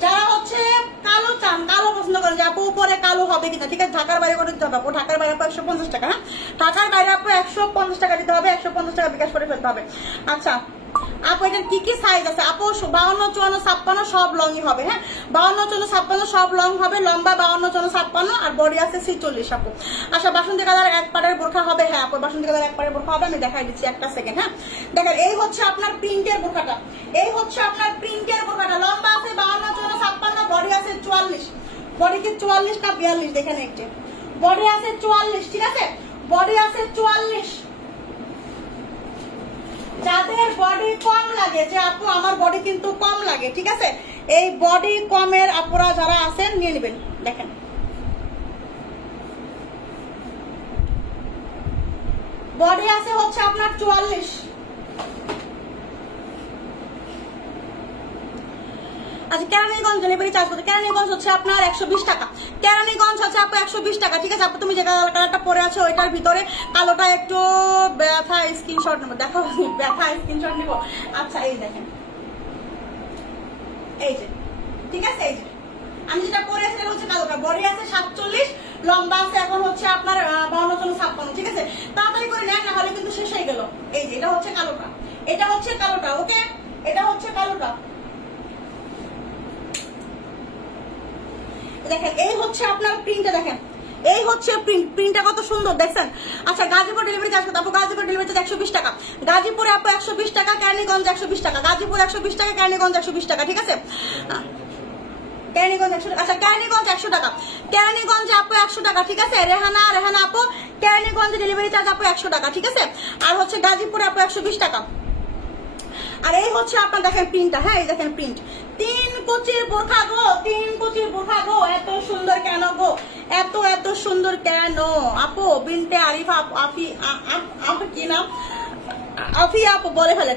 যারা হচ্ছে কালো চান, কালো পছন্দ করেন যে আপু উপরে কালো হবে কিনা, ঠিক আছে? ঢাকার বাইরে করে দিতে হবে আপু, ঢাকার বাইরে আপু 150 টাকা, হ্যাঁ? ঢাকার বাইরে আপু 150 টাকা দিতে হবে, 150 টাকা বিকাশ করে ফেলতে হবে। আচ্ছা আপু এটার কি কি সাইজ আছে? আপু 52, 54, 56 সব লংই হবে, হ্যাঁ? 52, 54, 56 সব লং হবে, লম্বা 52, 54, 56 আর বডি আছে 46 আপু। আচ্ছা বাসন্তী কালার এক পাড়ের বোরখা হবে, হ্যাঁ আপু বাসন্তী কালার এক পাড়ের বোরখা হবে, আমি দেখাই দিচ্ছি একটা সেকেন্ড, হ্যাঁ? দেখেন এই হচ্ছে আপনার প্রিন্টের বোরখাটা, এই হচ্ছে আপনার প্রিন্টের বোরখাটা। লম্বা আছে 52, 54, 56, বডি আছে 44। বডি কি 44 না 42? দেখেন একটু, বডি আছে 44, ঠিক আছে? বডি আছে 44। যাদের বডি কম লাগে যে আপু আমার বডি কিন্তু কম লাগে, ঠিক আছে? এই বডি কমের আপুরা যারা আছেন নিয়ে নেবেন। দেখেন বডি আছে হচ্ছে আপনার 44। আচ্ছা কেরানীগঞ্জ ডেলিভারি চার্জ কত? কেরানীগঞ্জ হচ্ছে আপনার 120 টাকা। কেরানীগঞ্জ হচ্ছে আপু 120 টাকা, ঠিক আছে? আপু তুমি যে কালারটা পরে আছো ওইটার ভিতরে কালোটা একটু ব্যথা, স্ক্রিনশট নেবো, দেখো ব্যথা স্ক্রিনশট নেবো। আচ্ছা এই দেখেন, এই যে ঠিক আছে। এই যে আমি যেটা পরে আছে সেটা হচ্ছে কালোটা, বডি আছে 47, লম্বা আছে এখন হচ্ছে আপনার 52-56, ঠিক আছে। তাড়াতাড়ি করে নেন, না হলে কিন্তু শেষ হয়ে গেল। এই যে এটা হচ্ছে কালোটা, এটা হচ্ছে কালোটা, ওকে, এটা হচ্ছে কালোটা। দেখেন এই হচ্ছে আপনার প্রিন্টটা, দেখেন এই হচ্ছে প্রিন্টটা কত সুন্দর দেখছেন। আচ্ছা গাজীপুর ডেলিভারি চার্জ কত আপু? গাজীপুর ডেলিভারি চার্জ 120 টাকা। গাজীপুরে আপু 120 টাকা, কেরানীগঞ্জ 120 টাকা। গাজীপুর 120 টাকা, কেরানীগঞ্জ 120 টাকা, ঠিক আছে। কেরানীগঞ্জ 100, আচ্ছা কেরানীগঞ্জ 100 টাকা, কেরানীগঞ্জ আপু 100 টাকা, ঠিক আছে। রেহানা আপু কেরানীগঞ্জ ডেলিভারি চার্জ আপু 100 টাকা, ঠিক আছে। আর হচ্ছে গাজীপুরে আপু 120 টাকা। আর এই হচ্ছে আপনার দেখেন প্রিন্টটা, হ্যাঁ এই দেখেন প্রিন্ট, 3 কুচির বোরখা গো, 3 কুচির বোরখা গো, এত সুন্দর কেন গো, এত সুন্দর কেন আপু? বিনতে আরিফা আপু কি নাম, আফিয়া আপু বলে ফেলে।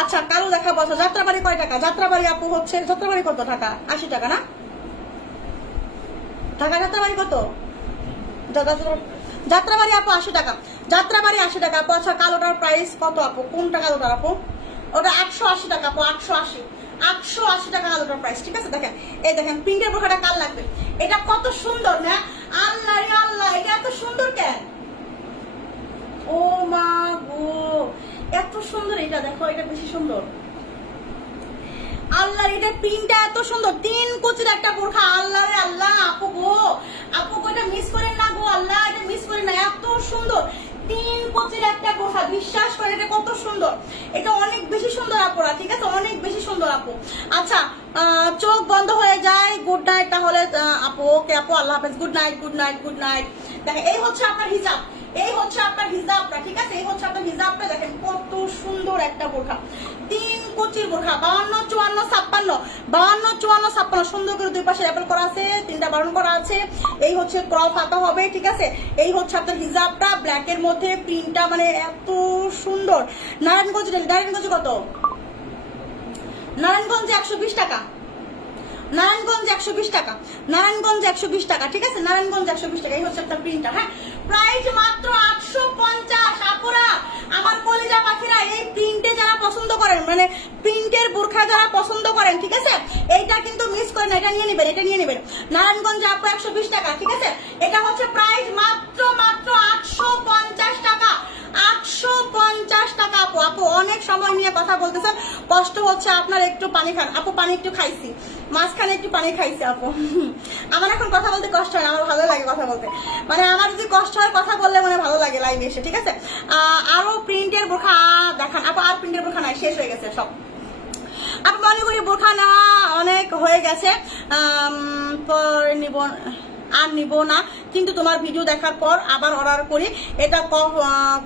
আচ্ছা কালো দেখাবো। আচ্ছা যাত্রাবাড়ি কয় টাকা? যাত্রাবাড়ি আপু হচ্ছে, যাত্রাবাড়ি কত টাকা? 80 টাকা না ঢাকা? যাত্রাবাড়ি কত? যাত্রাবাড়ি আপু 80 টাকা, যাত্রাবাড়ি 80 টাকা আপু। আচ্ছা কালোটার প্রাইস কত আপু? কোনটা কালোটার আপু? ওটা 180 টাকা আপু, 880 টাকা কালোটার প্রাইস, ঠিক আছে। দেখেন এই দেখেন প্রিন্টের বোরখাটা কাল লাগবে, এটা কত সুন্দর না, আল্লাহ রে আল্লাহ, এটা এত সুন্দর কেন? ও মা গো এত সুন্দর, এটা দেখো এটা বেশি সুন্দর। আল্লাহ এটা প্রিন্টটা এত সুন্দর, 3 কুচির একটা বোরখা, আল্লাহ রে আল্লাহ। আপু গো, আপু গো এটা মিস করেন না গো, আল্লাহ এটা মিস করেন না, এত সুন্দর 3 কুচির একটা বোরখা, বিশ্বাস করেন এটা কত সুন্দর, এটা অনেক বেশি সুন্দর আপুরা, ঠিক আছে, অনেক বেশি সুন্দর আপু। আচ্ছা চোখ বন্ধ হয়ে যায়, গুড নাইট তাহলে আপু, ওকে আপু আল্লাহ হাফেজ, good night good night good night. দেখেন এই হচ্ছে আপনার হিজাব, এই হচ্ছে আপনার হিজাবটা, ঠিক আছে, এই হচ্ছে আপনার হিজাবটা। দেখেন কত সুন্দর একটা বোরখা, 3 কুচির বোরখা, 52, 54, 56 সুন্দর করে দুই পাশে র্যাপেল করা আছে, 3টা বারণ করা আছে। এই হচ্ছে ক্রপ হাতা হবে, ঠিক আছে। এই হচ্ছে আপনার হিজাবটা, ব্ল্যাক এর মধ্যে প্রিন্টটা মানে এত সুন্দর। নারায়ণগঞ্জ কত? নারায়ণগঞ্জে 120 টাকা, নারায়ণগঞ্জ 120 টাকা, নারায়ণগঞ্জ 120 টাকা, ঠিক আছে, নারায়ণগঞ্জ 120 টাকা। এই হচ্ছে আপনার প্রিন্টটা, হ্যাঁ প্রাইস মাত্র 850। আপুরা আমার কলিজা পাখিরা, এই প্রিন্টে যারা পছন্দ করেন, মানে প্রিন্টের বোরখা যারা পছন্দ করেন, ঠিক আছে, এইটা কিন্তু মিস করেন, এটা নিয়ে নেবেন, এটা নিয়ে নেবেন। নারায়ণগঞ্জ আপু 120 টাকা, ঠিক আছে। এটা হচ্ছে প্রাইস মাত্র 850 টাকা, 850 টাকা আপু। আপু অনেক সময় নিয়ে কথা বলতেছেন, কষ্ট হচ্ছে আপনার, একটু পানি খান আপু। পানি একটু খাইছি, মাঝখানে একটু পানি খাইছি আপু। আমার এখন কথা বলতে কষ্ট হয়, আমার ভালো লাগে কথা বলতে, মানে আমার যদি কষ্ট হয় কথা বললে মানে ভালো লাগে লাইভে এসে, ঠিক আছে। আরো প্রিন্টের বোরখা দেখান আপু। আর প্রিন্টের বোরখা নাই, শেষ হয়ে গেছে সব। আপু মনে করি বোরখা নেওয়া অনেক হয়ে গেছে, আর নিব না, কিন্তু তোমার ভিডিও দেখার পর আবার অর্ডার করি। এটা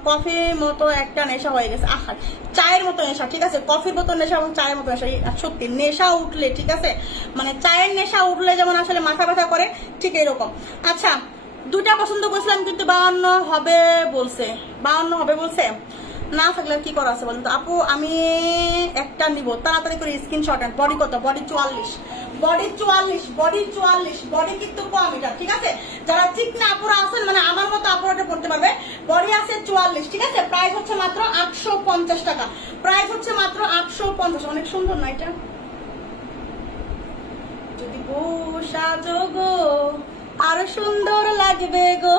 কফির মতো একটা নেশা হয়ে গেছে, আহা চায়ের মতো নেশা, ঠিক আছে, কফির মতো নেশা এবং চায়ের মতো নেশা। সত্যি নেশা উঠলে, ঠিক আছে, মানে চায়ের নেশা উঠলে যেমন আসলে মাথা ব্যথা করে, ঠিক এরকম। আচ্ছা 2টা পছন্দ করছিলাম কিন্তু 52 হবে বলছে, 52 হবে বলছে, না থাকলে কি করা আছে বলুন তো আপু। আমি একটা নিব, তাড়াতাড়ি করে স্ক্রিনশট আন। বডি কত? বডি 44, বডি 44, বডি 44, বডি কিন্তু কম এটা, ঠিক আছে। যারা চিকনা আপুরা আছেন, মানে আমার মতো আপুরাটা পড়তে পারবে, বডি আছে 44, ঠিক আছে। প্রাইস হচ্ছে মাত্র 850 টাকা, প্রাইস হচ্ছে মাত্র 850। অনেক সুন্দর না এটা? যদি গো সাজো গো আরো সুন্দর লাগবে গো।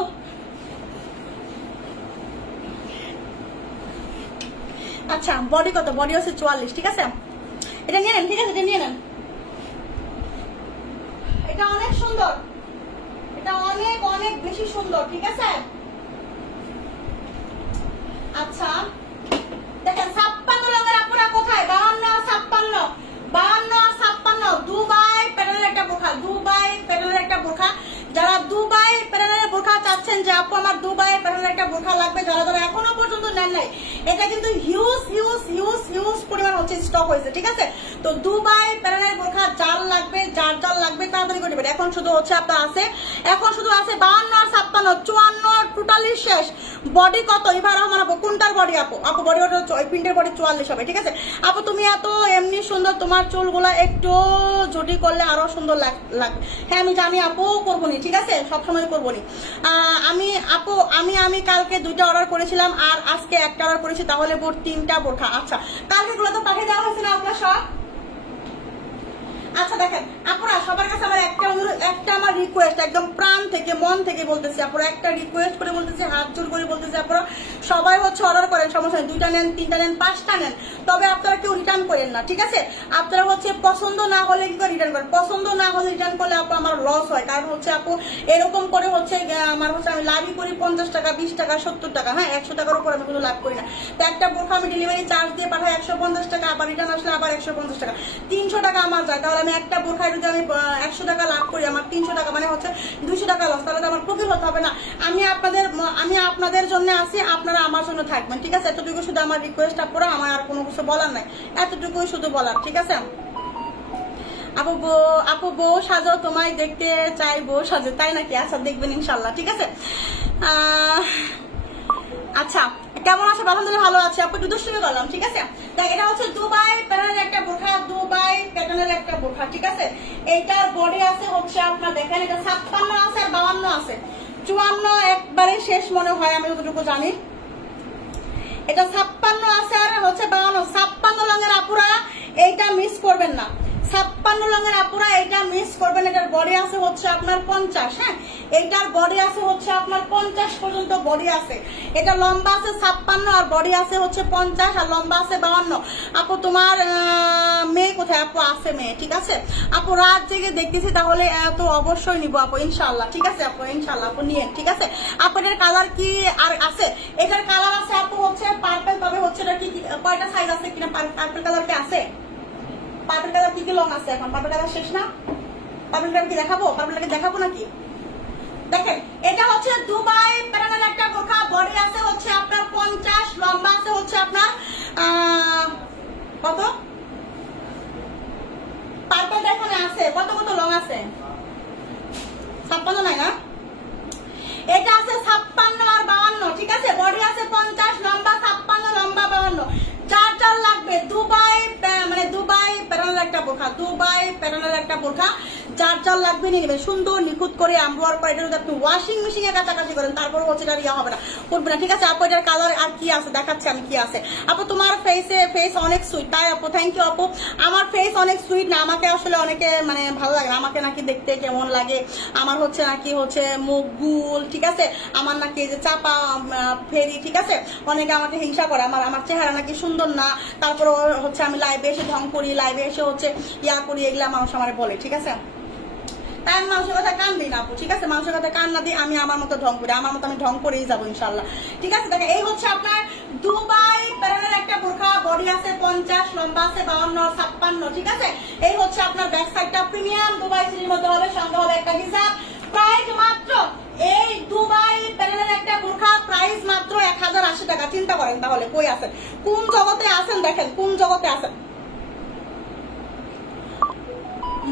আচ্ছা বডি কত? বডি হচ্ছে 44, ঠিক আছে। এটা নিয়ে নেন, ঠিক আছে, এটা নিয়ে নেন, এটা অনেক সুন্দর, এটা অনেক অনেক বেশি সুন্দর, ঠিক আছে। আচ্ছা দেখেন 56 রঙের আপুরা কোথায়? 52, 56, দুবাই প্যাটার্নের একটা বোরখা, দুবাই প্যাটার্নের একটা বোরখা। যারা দুবাই প্যাটার্নের বোরখা চাচ্ছেন যে আপু আমার দুবাই প্যাটার্নের একটা বোরখা লাগবে, যারা যারা এখনো পর্যন্ত নেন নাই, এটা কিন্তু হিউজ হিউজ হিউজ হিউজ পরিমাণ হচ্ছে স্টক হয়েছে, ঠিক আছে। তো দুবাই প্যাটার্নের বোরখা যার লাগবে, যার যার লাগবে তাড়াতাড়ি করে নেবেন। এখন শুধু হচ্ছে আপনার আছে, এখন শুধু আছে 52 আর 56, 54 টোটালি শেষ। বডি কত? ইভা রহমান আপু কোনটার বডি আপু? আপু বডি ওটা প্রিন্টের বডি 44 হবে, ঠিক আছে। আপু তুমি এত এমনি সুন্দর, তোমার চুলগুলা একটু জুটি করলে আরো সুন্দর লাগবে। হ্যাঁ আমি জানি আপু, করবো নি, ঠিক আছে, সবসময় করবো নি। আমি আপু আমি কালকে 2টা অর্ডার করেছিলাম আর আজকে একটা অর্ডার করেছি, তাহলে 3টা বোরখা। আচ্ছা কালকে গুলো তো পাঠিয়ে দেওয়া হয়েছে না আপনার সব? আচ্ছা দেখেন আপনারা সবার কাছে আমার একটা আমার রিকোয়েস্ট, একদম প্রাণ থেকে মন থেকে বলতেছি আপনারা, একটা রিকোয়েস্ট করে বলতেছি, হাত জোর করে বলতেছি আপনারা সবাই হচ্ছে অর্ডার করেন, সমস্যা নেই, 2টা নেন, 3টা নেন, 5টা নেন, তবে আপনারা কেউ রিটার্ন করেন না, ঠিক আছে? আপনারা হচ্ছে পছন্দ না হলে কি করে রিটার্ন করেন, পছন্দ না হলে রিটার্ন করলে আপু আমার লস হয়, কারণ হচ্ছে আপু এরকম করে হচ্ছে আমার হচ্ছে আমি লাভই করি 50 টাকা, 20 টাকা, 70 টাকা, হ্যাঁ 100 টাকার উপর আমি কোনো লাভ করি না। তো একটা বোরখা আমি ডেলিভারি চার্জ দিয়ে পাঠাই 150 টাকা, আবার রিটার্ন আসলে আবার 150 টাকা, 300 টাকা আমার যায়। তাহলে আমি একটা বোরখায় যদি আমি 100 টাকা লাভ করি, আমার 300 টাকা মানে হচ্ছে 200 টাকা লস, তাহলে তো আমার প্রফিট হতে হবে না। আমি আপনাদের জন্য আছি, আপনারা আমার জন্য থাকবেন, ঠিক আছে? এতটুকু শুধু আমার রিকোয়েস্ট আপনারা, আমার আর কোনো কিছু বলার নাই, এতটুকুই শুধু বলার, ঠিক আছে? আপু বউ সাজো, তোমায় দেখতে চাই বউ সাজো, তাই নাকি? আচ্ছা দেখবেন ইনশাল্লাহ, ঠিক আছে? আচ্ছা কেমন আছে? আলহামদুলিল্লাহ ভালো আছে আপু, একটু দুষ্টুমি করলাম, ঠিক আছে? তাই এটা হচ্ছে দুবাই প্যাটার্নের একটা বোরখা, দুবাই প্যাটার্নের একটা বোরখা, ঠিক আছে? এইটার বডি আছে হচ্ছে আপনার দেখেন, এটা 56 আছে আর 52 আছে, 54 একবারে শেষ মনে হয় আমি যতটুকু জানি। এটা 56 আছে আর হচ্ছে 52, 56 রঙের আপুরা এইটা মিস করবেন না, 56 রঙের আপুরা এটা মিস করবেন। এটার বডি আছে হচ্ছে আপনার 50, হ্যাঁ এটার বডি আছে হচ্ছে আপনার 50 পর্যন্ত বডি আছে। এটা লম্বা আছে 56 আর বডি আছে হচ্ছে 50 আর লম্বা আছে 52। আপু তোমার মেয়ে কোথায়? আপু আছে মেয়ে, ঠিক আছে আপু, রাত জেগে দেখতেছি, তাহলে তো অবশ্যই নিবো আপু ইনশাল্লাহ, ঠিক আছে আপু ইনশাল্লাহ আপু নিয়ে, ঠিক আছে? আপু এটার কালার কি আর আছে? এটার কালার আছে আপু হচ্ছে পার্পল, তবে হচ্ছে এটা কি কয়টা সাইজ আছে কিনা পার্পল কালার কি আছে? পার্পল কালার কি কি লং আছে এখন? পার্পল কালার শেষ না? পার্পল কালার কি দেখাবো? পার্পলটাকে দেখাবো নাকি? দেখেন এটা হচ্ছে দুবাই প্যাটার্নের একটা বোরখা, বডি আছে হচ্ছে আপনার 50, লম্বা আছে হচ্ছে আপনার কত? পার্পলটা এখানে আছে কত কত লং আছে? 56 নাই না? এটা আছে 56 আর 52, ঠিক আছে? বডি আছে 50, লম্বা 56, লম্বা 52, 4 লাগবে। দুবাই মানে দুবাই প্যাটার্নের একটা বোরখা, দুবাই প্যাটার্নের একটা বোরখা, 4 লাগবে, নিয়ে নেবেন। সুন্দর নিখুঁত করে এমব্রয়ডারি করে এটা যদি আপনি ওয়াশিং মেশিনে কাছাকাছি করেন তারপর হচ্ছে এটা ইয়ে হবে না, উঠবে না, ঠিক আছে আপু? এটার কালার আর কি আছে দেখাচ্ছি আমি কি আছে। আপু তোমার ফেস অনেক সুইট, তাই আপু? থ্যাংক ইউ আপু, আমার ফেস অনেক সুইট না, আমাকে আসলে অনেকে মানে ভালো লাগে, আমাকে নাকি দেখতে কেমন লাগে, আমার হচ্ছে নাকি হচ্ছে মুখ গুল, ঠিক আছে? আমার নাকি এই যে চাপা ফেরি, ঠিক আছে? অনেকে আমাকে হিংসা করে, আমার চেহারা নাকি সুন্দর না, তারপর হচ্ছে আমি লাইভে এসে ঢং করি, লাইভে এসে হচ্ছে ইয়া করি, এগুলা মানুষ আমার বলে, ঠিক আছে? তাই আমি মানুষের কথা কান দিই না আপু, ঠিক আছে? মানুষের কথা কান না দিই, আমি আমার মতো ঢং করি, আমার মতো আমি ঢং করেই যাবো ইনশাল্লাহ, ঠিক আছে? দেখেন এই হচ্ছে আপনার দুবাই প্যাটার্নের একটা বোরখা, বডি আছে 50, লম্বা আছে 52, 56, ঠিক আছে? এই হচ্ছে আপনার ব্যাক সাইডটা প্রিমিয়াম দুবাই সিটির মধ্যে হবে, সঙ্গে হবে একটা হিজাব, প্রাইস মাত্র এই দুবাই প্যাটার্নের একটা বোরখা প্রাইস মাত্র 1080 টাকা। চিন্তা করেন তাহলে কই আছেন, কোন জগতে আছেন, দেখেন কোন জগতে আছেন,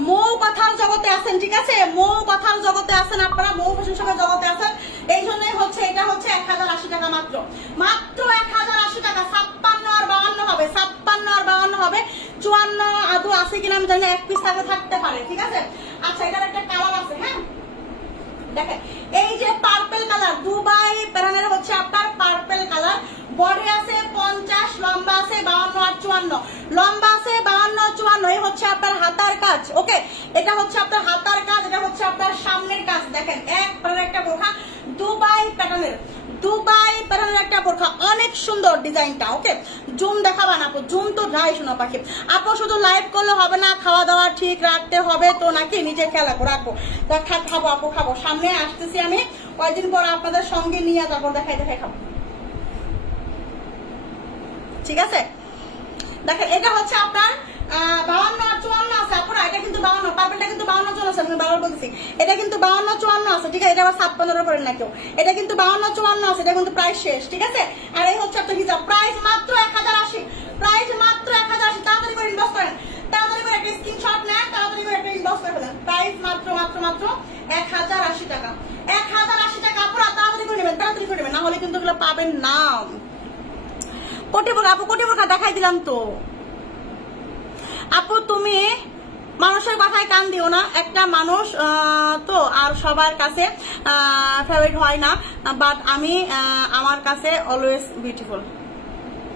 মৌ কথার জগতে আছেন, ঠিক আছে? মৌ কথার জগতে আছেন আপনারা, মৌ ফ্যাশন শপের জগতে আছেন, এই জন্যই হচ্ছে এটা হচ্ছে 1080 টাকা মাত্র, মাত্র 1080 টাকা। 56 আর 52 হবে, 56 আর 52 হবে, 54 আদৌ আছে কিনা আমি জানি না, এক পিস থাকতে পারে, ঠিক আছে? আচ্ছা এটার একটা কালার আছে, হ্যাঁ দেখেন এই যে পার্পল কালার, দুবাই প্যাটার্নের হচ্ছে আপনার পার্পল কালার, বডি আছে 50, লম্বা আছে 52 আর 54, লম্বা আছে 52, 54, এই হচ্ছে আপনার হাতার কাজ, ওকে? এটা হচ্ছে আপনার হাতার কাজ, এটা হচ্ছে আপনার সামনের কাজ। দেখেন এক প্যাটার্নের একটা বোরখা, দুবাই প্যাটার্নের, দুবাই প্যাটার্নের একটা বোরখা, অনেক সুন্দর ডিজাইনটা, ওকে? জুম দেখাবা না আপু? জুম তো নাই শোনা পাখি আপু, শুধু লাইভ করলে হবে না, খাওয়া দাওয়া ঠিক রাখতে হবে তো নাকি? নিজে খেলা রাখবো, খাবো আপু খাবো, সামনে আসতেছি আমি কয়েকদিন পর আপনাদের সঙ্গে নিয়ে তারপর দেখাই খাবো, ঠিক আছে? দেখেন এটা হচ্ছে আপনার 52 আর 54 আছে আপুরা, এটা কিন্তু 52, পার্পলটা কিন্তু 52, 54 আছে, আমি বারবার বলছি এটা কিন্তু 52, 54 আছে, ঠিক আছে? এটা আবার 56 করেন না কেউ, এটা কিন্তু 52, 54 আছে, এটা কিন্তু প্রাইস শেষ, ঠিক আছে? আর এই হচ্ছে আপনার হিজাব, প্রাইস মাত্র 1080, প্রাইস মাত্র 1080, তাড়াতাড়ি করে ইনবক্স করেন, তাড়াতাড়ি করে একটা স্ক্রিনশট নেন, তাড়াতাড়ি করে একটা ইনবক্স করে ফেলেন, প্রাইস মাত্র 1080 টাকা, 1080 টাকা আপুরা, তাড়াতাড়ি করে নেবেন, তাড়াতাড়ি করে নেবেন, না হলে কিন্তু এগুলো পাবেন না। কোটি বোরখা আপু, কোটি বোরখা দেখাই দিলাম তো আপু, তুমি মানুষের কথায় কান দিও না, একটা মানুষ তো আর সবার কাছে ফেভারিট হয় না, বাট আমি আমার কাছে অলওয়েজ বিউটিফুল,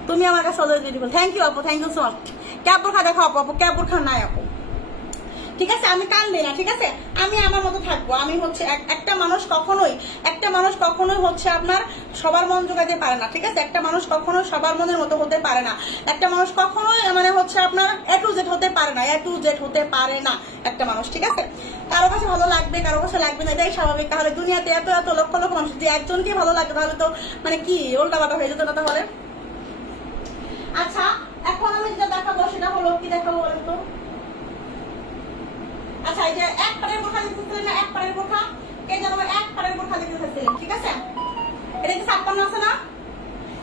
তুমি আমার কাছে অলওয়েজ বিউটিফুল। থ্যাংক ইউ আপু, থ্যাংক ইউ সো মাচ। ক্যাব বোরখা দেখো আপু, আপু ক্যাব বোরখা নাই আপু, ঠিক আছে, আমি কান্দে না, ঠিক আছে, আমি আমার মতো থাকবো। আমি হচ্ছে একটা মানুষ কখনোই হচ্ছে আপনার সবার মন জোগাতে পারে না, ঠিক আছে, একটা মানুষ কখনোই সবার মনের মতো হতে পারে না, একটা মানুষ কখনোই মানে হচ্ছে আপনার A to Z হতে পারে না, A to Z হতে পারে না একটা মানুষ, ঠিক আছে। কারো কাছে ভালো লাগবে, কারো কাছে লাগবে না, এটাই স্বাভাবিক। তাহলে দুনিয়াতে এত এত লক্ষ লক্ষ মানুষ, যদি একজনকে ভালো লাগে তাহলে তো মানে কি উল্টাপাল্টা হয়ে যেত না তাহলে। আচ্ছা, এখন আমি যেটা দেখাবো সেটা হলো কি দেখাবো বলেন তো? আচ্ছা, এই যে এক পাড়ের বোরখা লিখতেছিলেন না, এক পাড়ের বোরখা, এই যে আমরা এক পাড়ের বোরখা লিখতেছিলেন, ঠিক আছে, এটা কি 56 আছে না?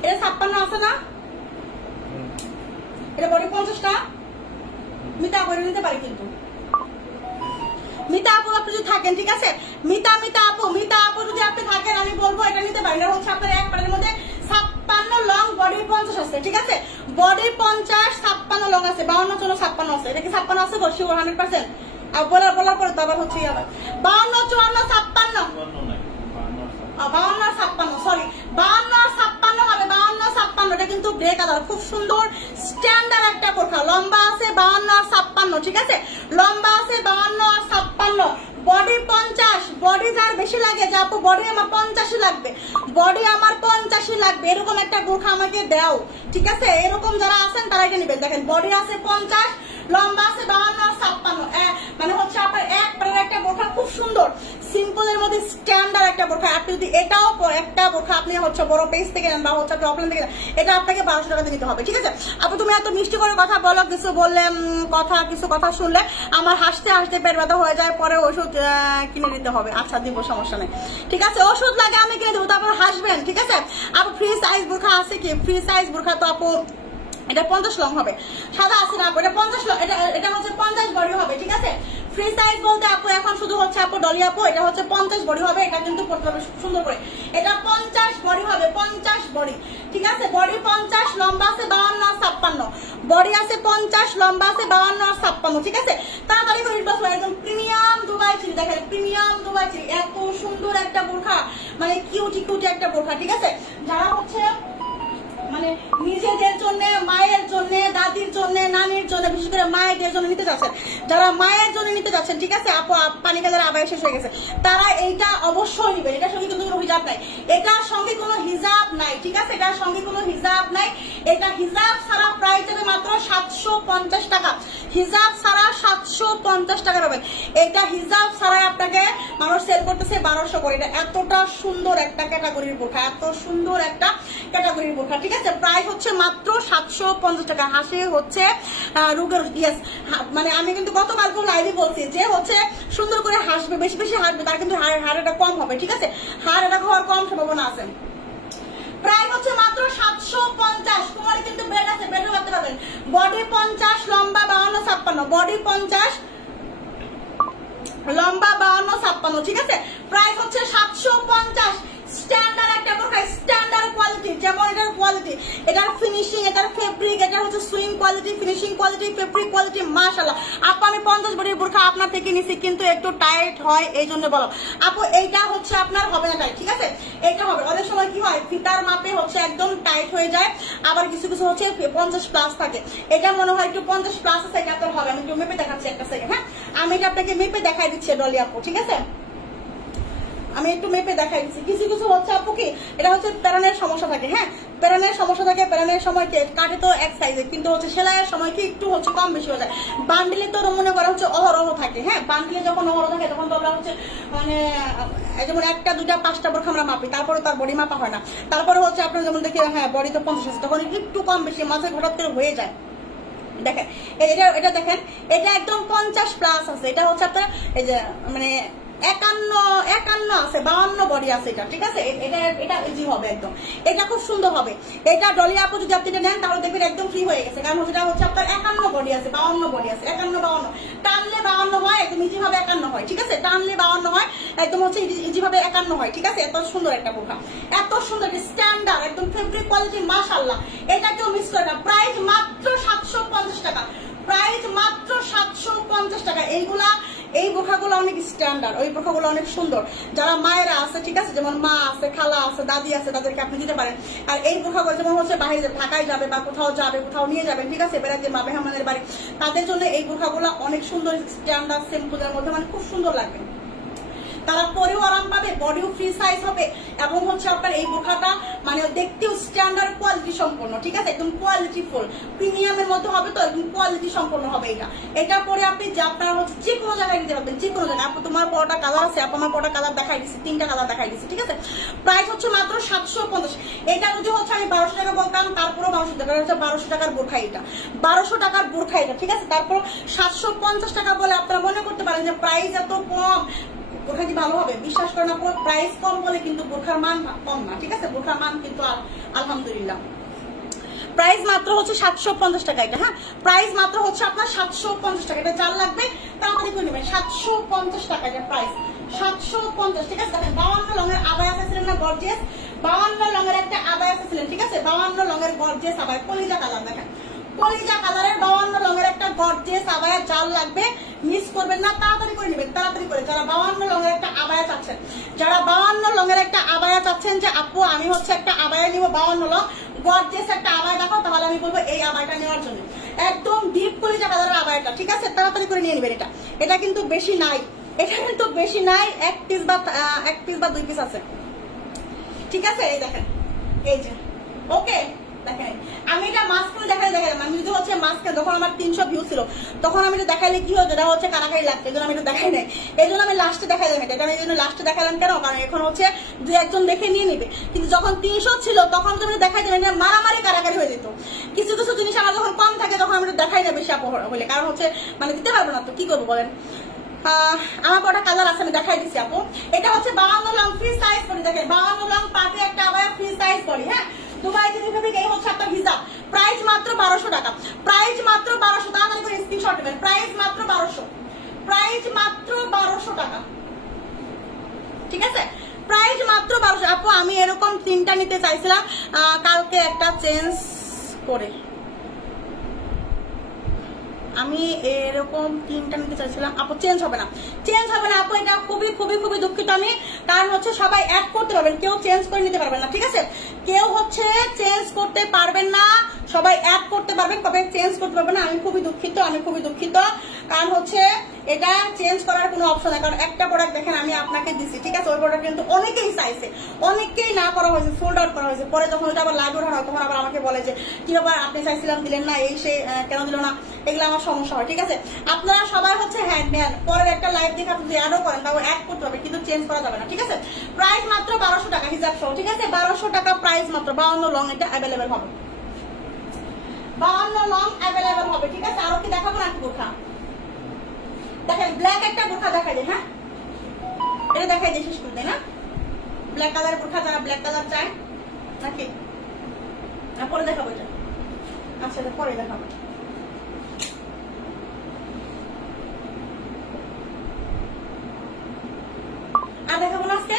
এটা 56 আছে না? এটা বডি 50 টা। মিতা করে নিতে পারি, কিন্তু মিতা আপু আপনি যদি থাকেন, ঠিক আছে, মিতা আপু যদি আপনি থাকেন আমি বলবো এটা নিতে পারেন। এটা হচ্ছে আপনার এক পাড়ের মধ্যে 56 লং, বডি 50 আছে, ঠিক আছে, বডি 50, 56 লং আছে, 52 চলো 56 আছে। এটা কি 56 আছে? বসি 100%। আর বলার পরে তো আবার হচ্ছে আবার 52 54 56 52 আর 56, সরি 52 আর 56 হবে, 52 আর 56। এটা কিন্তু গ্রে কালার, খুব সুন্দর স্ট্যান্ডার্ড একটা বোরখা। লম্বা আছে 52 আর 56, ঠিক আছে, লম্বা আছে 52 আর 56, বডি 50। বডি যার বেশি লাগে যে আপু বডি আমার 50 লাগবে, বডি আমার 50 লাগবে, এরকম একটা বোরখা আমাকে দাও, ঠিক আছে, এরকম যারা আছেন তারা এটা নেবেন। দেখেন বডি আছে 50, লম্বা আছে 52 আর 56, মানে হচ্ছে আপনার এক পাড়ের একটা বোরখা, খুব সুন্দর সিম্পলের মধ্যে স্ট্যান্ডার্ড একটা বোরখা। আপনি যদি এটাও একটা বোরখা আপনি হচ্ছে বড় পেজ থেকে নেন বা হচ্ছে আপনি অফলাইন থেকে নেন, এটা আপনাকে 1200 টাকা দিয়ে নিতে হবে, ঠিক আছে। আপু তুমি এত মিষ্টি করে কথা বলো, কিছু বললে কিছু কথা শুনলে আমার হাসতে হাসতে পেট ব্যথা হয়ে যায়, পরে ওষুধ কিনে দিতে হবে। আচ্ছা দিব, সমস্যা নেই, ঠিক আছে, ওষুধ লাগে আমি কিনে দেবো, তারপর হাসবেন, ঠিক আছে। আপু ফ্রি সাইজ বোরখা আছে কি? ফ্রি সাইজ বোরখা তো আপু এটা 50 লং হবে, সাদা আছে না আপু, এটা 50 লং, এটা হচ্ছে 50 বডি হবে, ঠিক আছে। ফ্রি সাইজ বলতে আপু এখন শুধু হচ্ছে আপু ডলি আপু, এটা হচ্ছে 50 বডি হবে, এটা কিন্তু পড়তে হবে সুন্দর করে, এটা 50 বডি হবে, 50 বডি, ঠিক আছে, বডি 50, লম্বা আছে 52 আর 56, বডি আছে 50, লম্বা আছে 52 আর 56, ঠিক আছে। তাড়াতাড়ি করে বসবো, একদম প্রিমিয়াম দুবাই চিলি, দেখেন প্রিমিয়াম দুবাই চিলি, এত সুন্দর একটা বোরখা, মানে কিউটি একটা বোরখা, ঠিক আছে। যারা হচ্ছে মানে নিজেদের জন্য, মায়ের জন্য, দাদির জন্য, নানির জন্য, বিশেষ করে মায়েদের জন্য নিতে যাচ্ছেন, যারা মায়ের জন্য নিতে যাচ্ছেন, ঠিক আছে, আপু পানি কালার আবার শেষ হয়ে গেছে, তারা এইটা অবশ্যই নিবেন। এটার সঙ্গে কিন্তু কোনো হিজাব নাই, এটার সঙ্গে কোনো হিজাব নাই, ঠিক আছে, এটার সঙ্গে কোনো হিজাব নাই, এটা হিজাব ছাড়া প্রাইস হবে মাত্র 750 টাকা, হিজাব ছাড়া 750 টাকা পাবেন। এটা হিজাব ছাড়াই আপনাকে মানুষ সেল করতেছে 1200 করে। এটা এতটা সুন্দর একটা ক্যাটাগরির বোরখা, এত সুন্দর একটা ক্যাটাগরির বোরখা, ঠিক আছে, প্রাইস হচ্ছে মাত্র 750 টাকা। হাসি হচ্ছে রোগের, ইয়েস, মানে আমি কিন্তু গতকালকেও লাইভে বলছি যে হচ্ছে সুন্দর করে হাসবে, বেশি বেশি হাসবে, তার কিন্তু হার এটা কম হবে, ঠিক আছে, হার এটা হওয়ার কম সম্ভাবনা আছে। প্রাইস হচ্ছে মাত্র 750। তোমার কিন্তু বেড আছে, বেডও করতে পারবেন। বডি 50, লম্বা 52 56, বডি 50, লম্বা 52 56, ঠিক আছে। প্রাইস হচ্ছে 750। স্ট্যান্ডার্ড একটা বোরখা, স্ট্যান্ডার্ড কোয়ালিটি, যেমন এটার কোয়ালিটি, এটার ফিনিশিং, এটার ফেব্রিক, এটা হচ্ছে swing quality, finishing quality, fabric quality, মাশাআল্লাহ। আপু আমি 50 বডির বোরখা আপনার থেকে নিছি, কিন্তু একটু টাইট হয়, এই জন্য বলো আপু এইটা হচ্ছে আপনার হবে না টাইট, ঠিক আছে, এটা হবে। অনেক সময় কি হয় ফিতার মাপে হচ্ছে একদম টাইট হয়ে যায়, আবার কিছু কিছু হচ্ছে 50 প্লাস থাকে, এটা মনে হয় একটু 50 প্লাস আছে, এটা তো হবে। আমি একটু মেপে দেখাচ্ছি, একটা সেকেন্ড, হ্যাঁ, আমি এটা আপনাকে মেপে দেখাই দিচ্ছি ডলি আপু, ঠিক আছে, আমি একটু মেপে দেখাই দিচ্ছি। কিছু কিছু হচ্ছে আপু কি এটা হচ্ছে প্যারানের সমস্যা থাকে, হ্যাঁ, প্যারানের সমস্যা থাকে, প্যারানের সময় কাটে তো এক সাইজে, কিন্তু হচ্ছে সেলাইয়ের সময় কি একটু হচ্ছে কম বেশি হয়ে যায়। বান্ডিলে তো মনে করা হচ্ছে অহরহ থাকে, হ্যাঁ, বান্ডিলে যখন অহরহ থাকে তখন তো আমরা হচ্ছে মানে যেমন 1টা 2টা 5টা বোরখা আমরা মাপি, তারপরে তার বডি মাপা হয় না, তারপরে হচ্ছে আপনার যেমন দেখি হ্যাঁ বডি তো 50 আছে, তখন একটু কম বেশি মাঝে হঠাৎ করে হয়ে যায়। দেখেন এটা দেখেন, এটা একদম 50 প্লাস আছে, এটা হচ্ছে আপনার এই যে মানে 51 আছে, 52 বডি আছে এটা, ঠিক আছে, এটা ইজি হবে একদম, এটা খুব সুন্দর হবে। এটা ডলি আপু যদি আপনি এটা নেন তাহলে দেখবেন একদম ফ্রি হয়ে গেছে, কারণ এটা হচ্ছে আপনার 51 বডি আছে, 52 বডি আছে, 51 52 টানলে 52 হয়, একদম ইজি ভাবে 51 হয়, ঠিক আছে, টানলে 52 হয়, একদম হচ্ছে ইজি ভাবে 51 হয়, ঠিক আছে। এত সুন্দর একটা বোরখা, এত সুন্দর স্ট্যান্ডার্ড একদম ফেব্রিক কোয়ালিটি, মাশাআল্লাহ, এটা কেউ মিস করে না। প্রাইস মাত্র 750 টাকা, প্রাইস মাত্র 750 টাকা। এই বোরখাগুলো অনেক স্ট্যান্ডার্ড, ওই বোরখাগুলো অনেক সুন্দর। যারা মায়েরা আছে, ঠিক আছে, যেমন মা আছে, খালা আছে, দাদি আছে, তাদেরকে আপনি দিতে পারেন। আর এই বোরখাগুলো যেমন হচ্ছে বাইরে ঢাকায় যাবে বা কোথাও যাবে, কোথাও নিয়ে যাবেন, ঠিক আছে, বেড়াতে বা মেহমানের বাড়ি, তাদের জন্য এই বোরখাগুলো অনেক সুন্দর, স্ট্যান্ডার্ড সিম্পলের মধ্যে মানে খুব সুন্দর লাগবে। তারা পরেও আরাম পাবে, বডিও ফ্রি সাইজ হবে, এবং হচ্ছে আপনার এই বোরখাটা মানে দেখতেও স্ট্যান্ডার্ড কোয়ালিটি সম্পন্ন, ঠিক আছে, একদম কোয়ালিটি ফুল প্রিমিয়ামের মধ্যে হবে, তো একদম কোয়ালিটি সম্পন্ন হবে এটা পরে আপনি যে আপনার হচ্ছে যে কোনো জায়গায় নিতে পারবেন, যে কোনো জায়গায়। আপু তোমার পরোটা কালার আছে, আপু আমার পরোটা কালার দেখাই দিচ্ছি, 3টা কালার দেখাই দিচ্ছি, ঠিক আছে। প্রাইস হচ্ছে মাত্র 750। এটা যদি হচ্ছে আমি 1200 টাকা বলতাম, তারপরেও 1200 টাকা, হচ্ছে 1200 টাকার বোরখা এটা, 1200 টাকার বোরখা এটা, ঠিক আছে। তারপর 750 টাকা বলে আপনারা মনে করতে পারেন যে প্রাইস এত কম, বোরখা কি ভালো হবে? বিশ্বাস করেন আপনার, প্রাইস কম বলে কিন্তু বোরখার মান কম না, ঠিক আছে। বোরখার মান কিন্তু আলহামদুলিল্লাহ। প্রাইস মাত্র হচ্ছে 750 টাকা এটা, হ্যাঁ, প্রাইস মাত্র হচ্ছে আপনার 750 টাকা। এটা যার লাগবে তাড়াতাড়ি করে নেবেন, 750 টাকা এটা প্রাইস, 750, ঠিক আছে। দেখেন 52 রঙের আবায়া ছিলেন না গর্জিয়াস, 52 রঙের একটা আবায়া ছিলেন, ঠিক আছে, 52 রঙের গর্জিয়াস আবায়া, কলিজা কালার, দেখেন কলিজা কালারের 52 রঙের একটা গর্জিয়াস আবায়া, যার লাগবে মিস করবেন না, তাড়াতাড়ি করে নেবেন, তাড়াতাড়ি করে। যারা 52 রঙের একটা আবায়া চাচ্ছেন, যারা 52 রঙের একটা আবায়া চাচ্ছেন যে আপু আমি হচ্ছে একটা আবায়া নিব 52 রঙ গর্জিয়াস একটা আবায়া দেখাও, তাহলে আমি বলবো এই আবায়াটা নেওয়ার জন্য, একদম ডিপ কলিজা কালারের আবায়াটা, ঠিক আছে, তাড়াতাড়ি করে নিয়ে নেবেন। এটা কিন্তু বেশি নাই, এটা কিন্তু বেশি নাই, 1 পিস বা 2 পিস আছে, ঠিক আছে। এই দেখেন, এই যে ওকে, দেখেন আমি এটা মাঝখানে দেখাইলাম, আমি যদি হচ্ছে মাঝখানে যখন আমার 300 ভিউ ছিল তখন আমি এটা দেখাইলে কি হতো, এটা হচ্ছে কারাকারি লাগছে, এই জন্য আমি এটা দেখাই নাই, এই জন্য আমি লাস্টে দেখাইলাম এটা, এই জন্য লাস্টে দেখালাম কেন, কারণ এখন হচ্ছে 2-1 দেখে নিয়ে নিবে, কিন্তু যখন 300 ছিল তখন তুমি দেখাই দেবেন, মারামারি কারাকারি হয়ে যেত। কিছু কিছু জিনিস আমার যখন কম থাকে তখন আমি দেখাই না বেশি হলে, কারণ হচ্ছে মানে দিতে পারবো না, তো কি করবো বলেন। আমার কটা কালার আছে আমি দেখাই দিচ্ছি আপু। এটা হচ্ছে 52 লং ফ্রি সাইজ বডি, দেখেন 52 লং পাতে একটা আবার ফ্রি সাইজ বডি, হ্যাঁ, দুবাই থেকে এই হচ্ছে আপনার হিজাব। প্রাইস মাত্র 1200 টাকা, প্রাইস মাত্র 1200, তাড়াতাড়ি করে স্ক্রিনশট নেবেন, প্রাইস মাত্র 1200, প্রাইস মাত্র 1200 টাকা, ঠিক আছে, প্রাইস মাত্র 1200। আপু আমি এরকম 3টা নিতে চাইছিলাম, কালকে একটা চেঞ্জ করে আমি এরকম 3টা নিতে চাইছিলাম, আপু চেঞ্জ হবে না, চেঞ্জ হবে না আপু, এটা খুবই খুবই খুবই দুঃখিত আমি, কারণ হচ্ছে সবাই অ্যাড করতে পারবেন, কেউ চেঞ্জ করে নিতে পারবেন না, ঠিক আছে, কেউ হচ্ছে চেঞ্জ করতে পারবেন না, সবাই অ্যাড করতে পারবেন, তবে চেঞ্জ করতে পারবেন না। আমি খুবই দুঃখিত, কারণ হচ্ছে এটা চেঞ্জ করার কোনো অপশন নাই, কারণ একটা প্রোডাক্ট দেখেন আমি আপনাকে দিচ্ছি, ঠিক আছে, ওই প্রোডাক্ট কিন্তু অনেকেই চাইছে, অনেকেই না করা হয়েছে, সোল্ড আউট করা হয়েছে, পরে যখন ওটা আবার লাইভ ওঠানো হয় তখন আবার আমাকে বলে যে কি ব্যাপার আপনি চাইছিলাম দিলেন না, এই সে কেন দিল না, এগুলো আমার সমস্যা হয়, ঠিক আছে। আপনারা সবাই হচ্ছে হ্যাঁ নেন, পরের একটা লাইভ দেখে আপনি অ্যাডও করেন, তাও অ্যাড করতে হবে, কিন্তু চেঞ্জ করা যাবে না, ঠিক আছে। প্রাইস মাত্র 1200 টাকা হিজাব সহ, ঠিক আছে, 1200 টাকা প্রাইস মাত্র। 52 লং এটা অ্যাভেলেবেল হবে, 52 লং অ্যাভেলেবেল হবে, ঠিক আছে। আরো কি দেখাবো নাকি বোরখা? দেখেন ব্ল্যাক একটা বোরখা দেখাই দিই, হ্যাঁ, এটা দেখাই দিই শেষ করে দেয় না, ব্ল্যাক কালার বোরখা, যারা ব্ল্যাক কালার চায় নাকি পরে দেখাবো এটা, আচ্ছা এটা পরে দেখাবো। আর দেখাবো না আজকে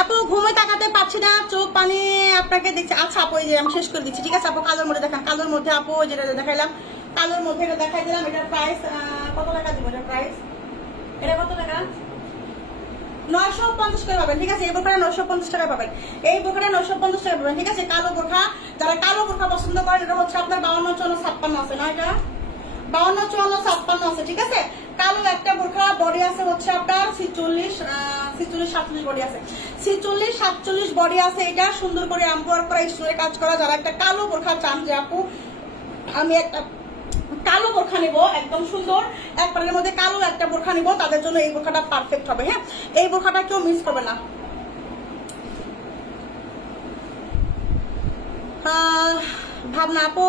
আপু, ঘুমে তাকাতে পারছি না, চোখ পানি আপনাকে দেখছি। আচ্ছা আপু এই যে আমি শেষ করে দিচ্ছি, ঠিক আছে আপু। কালোর মধ্যে দেখান, কালোর মধ্যে আপু যেটা দেখাইলাম, কালোর মধ্যে এটা দেখাই দিলাম, এটার প্রাইস কত টাকা দিব, এটার প্রাইস এটা কত টাকা, 950 করে পাবেন, ঠিক আছে। এই বোরখাটা 950 টাকা পাবেন, এই বোরখাটা 950 টাকা পাবেন, ঠিক আছে। কালো বোরখা, যারা কালো বোরখা পছন্দ করেন, এটা হচ্ছে আপনার 52, 54, 56 আছে না, এটা 52, 54, 56 আছে, ঠিক আছে। কালো একটা বোরখা, বডি আছে হচ্ছে আপনার 46, 47 বডি আছে, 46, 47 বডি আছে। এটা সুন্দর করে এমব্রয়ডারি করা, স্টোনের কাজ করা। যারা একটা কালো বোরখা চান যে আপু আমি একটা কালো বোরখা নিব, একদম সুন্দর একবারের মধ্যে কালো একটা বোরখা নিব, তাদের জন্য এই বোরখাটা পারফেক্ট হবে, হ্যাঁ, এই বোরখাটা কেউ মিস করবে না। ভাবনা আপু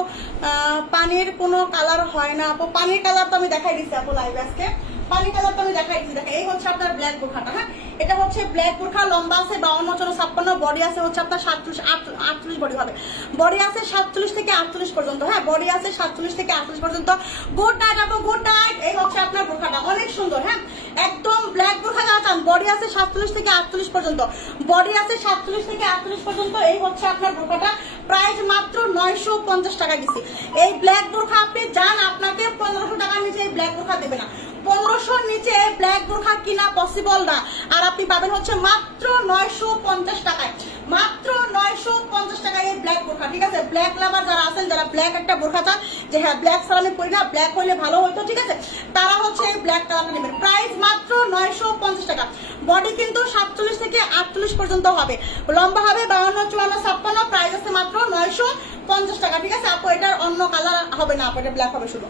পানির কোনো কালার হয় না আপু, পানির কালার তো আমি দেখাই দিচ্ছি আপু লাইভ আজকে, পানি কালার তো আমি দেখাই দিচ্ছি। দেখেন এই হচ্ছে আপনার ব্ল্যাক বোরখাটা, হ্যাঁ, এটা হচ্ছে ব্ল্যাক বোরখা, লম্বা আছে 52, 54, 56, বডি আছে হচ্ছে আপনার 47, 48 বডি হবে, বডি আছে 47 থেকে 48 পর্যন্ত, হ্যাঁ, বডি আছে 47 থেকে 48 পর্যন্ত। গুড নাইট আপু, গুড নাইট। এই হচ্ছে আপনার বোরখাটা, অনেক সুন্দর, হ্যাঁ, একদম ব্ল্যাক বোরখা যারা চান, বডি আছে 47 থেকে 48 পর্যন্ত, বডি আছে 47 থেকে 48 পর্যন্ত। এই হচ্ছে আপনার বোরখাটা, প্রাইস মাত্র 950 টাকা দিচ্ছি। এই ব্ল্যাক বোরখা আপনি যান, আপনাকে 1500 টাকার নিচে এই ব্ল্যাক বোরখা দেবে না। 1500 নিচে ব্ল্যাক বোরখা কিনা পসিবল না। আর আপনি পাবেন হচ্ছে মাত্র 950 টাকায়, মাত্র 950 টাকায় এই ব্ল্যাক বোরখা। ঠিক আছে, ব্ল্যাক লাভার যারা আছেন, যারা ব্ল্যাক একটা বোরখা চান যে হ্যাঁ ব্ল্যাক ছাড়া আমি পরি না, ব্ল্যাক হইলে ভালো হতো, ঠিক আছে, তারা হচ্ছে এই ব্ল্যাক কালারটা নেবেন। প্রাইস মাত্র 950 টাকা। বডি কিন্তু 47 থেকে 48 পর্যন্ত হবে, লম্বা হবে 52, 54, 56। প্রাইস আছে মাত্র 950 টাকা। ঠিক আছে আপু, এটার অন্য কালার হবে না আপু, এটা ব্ল্যাক হবে শুধু,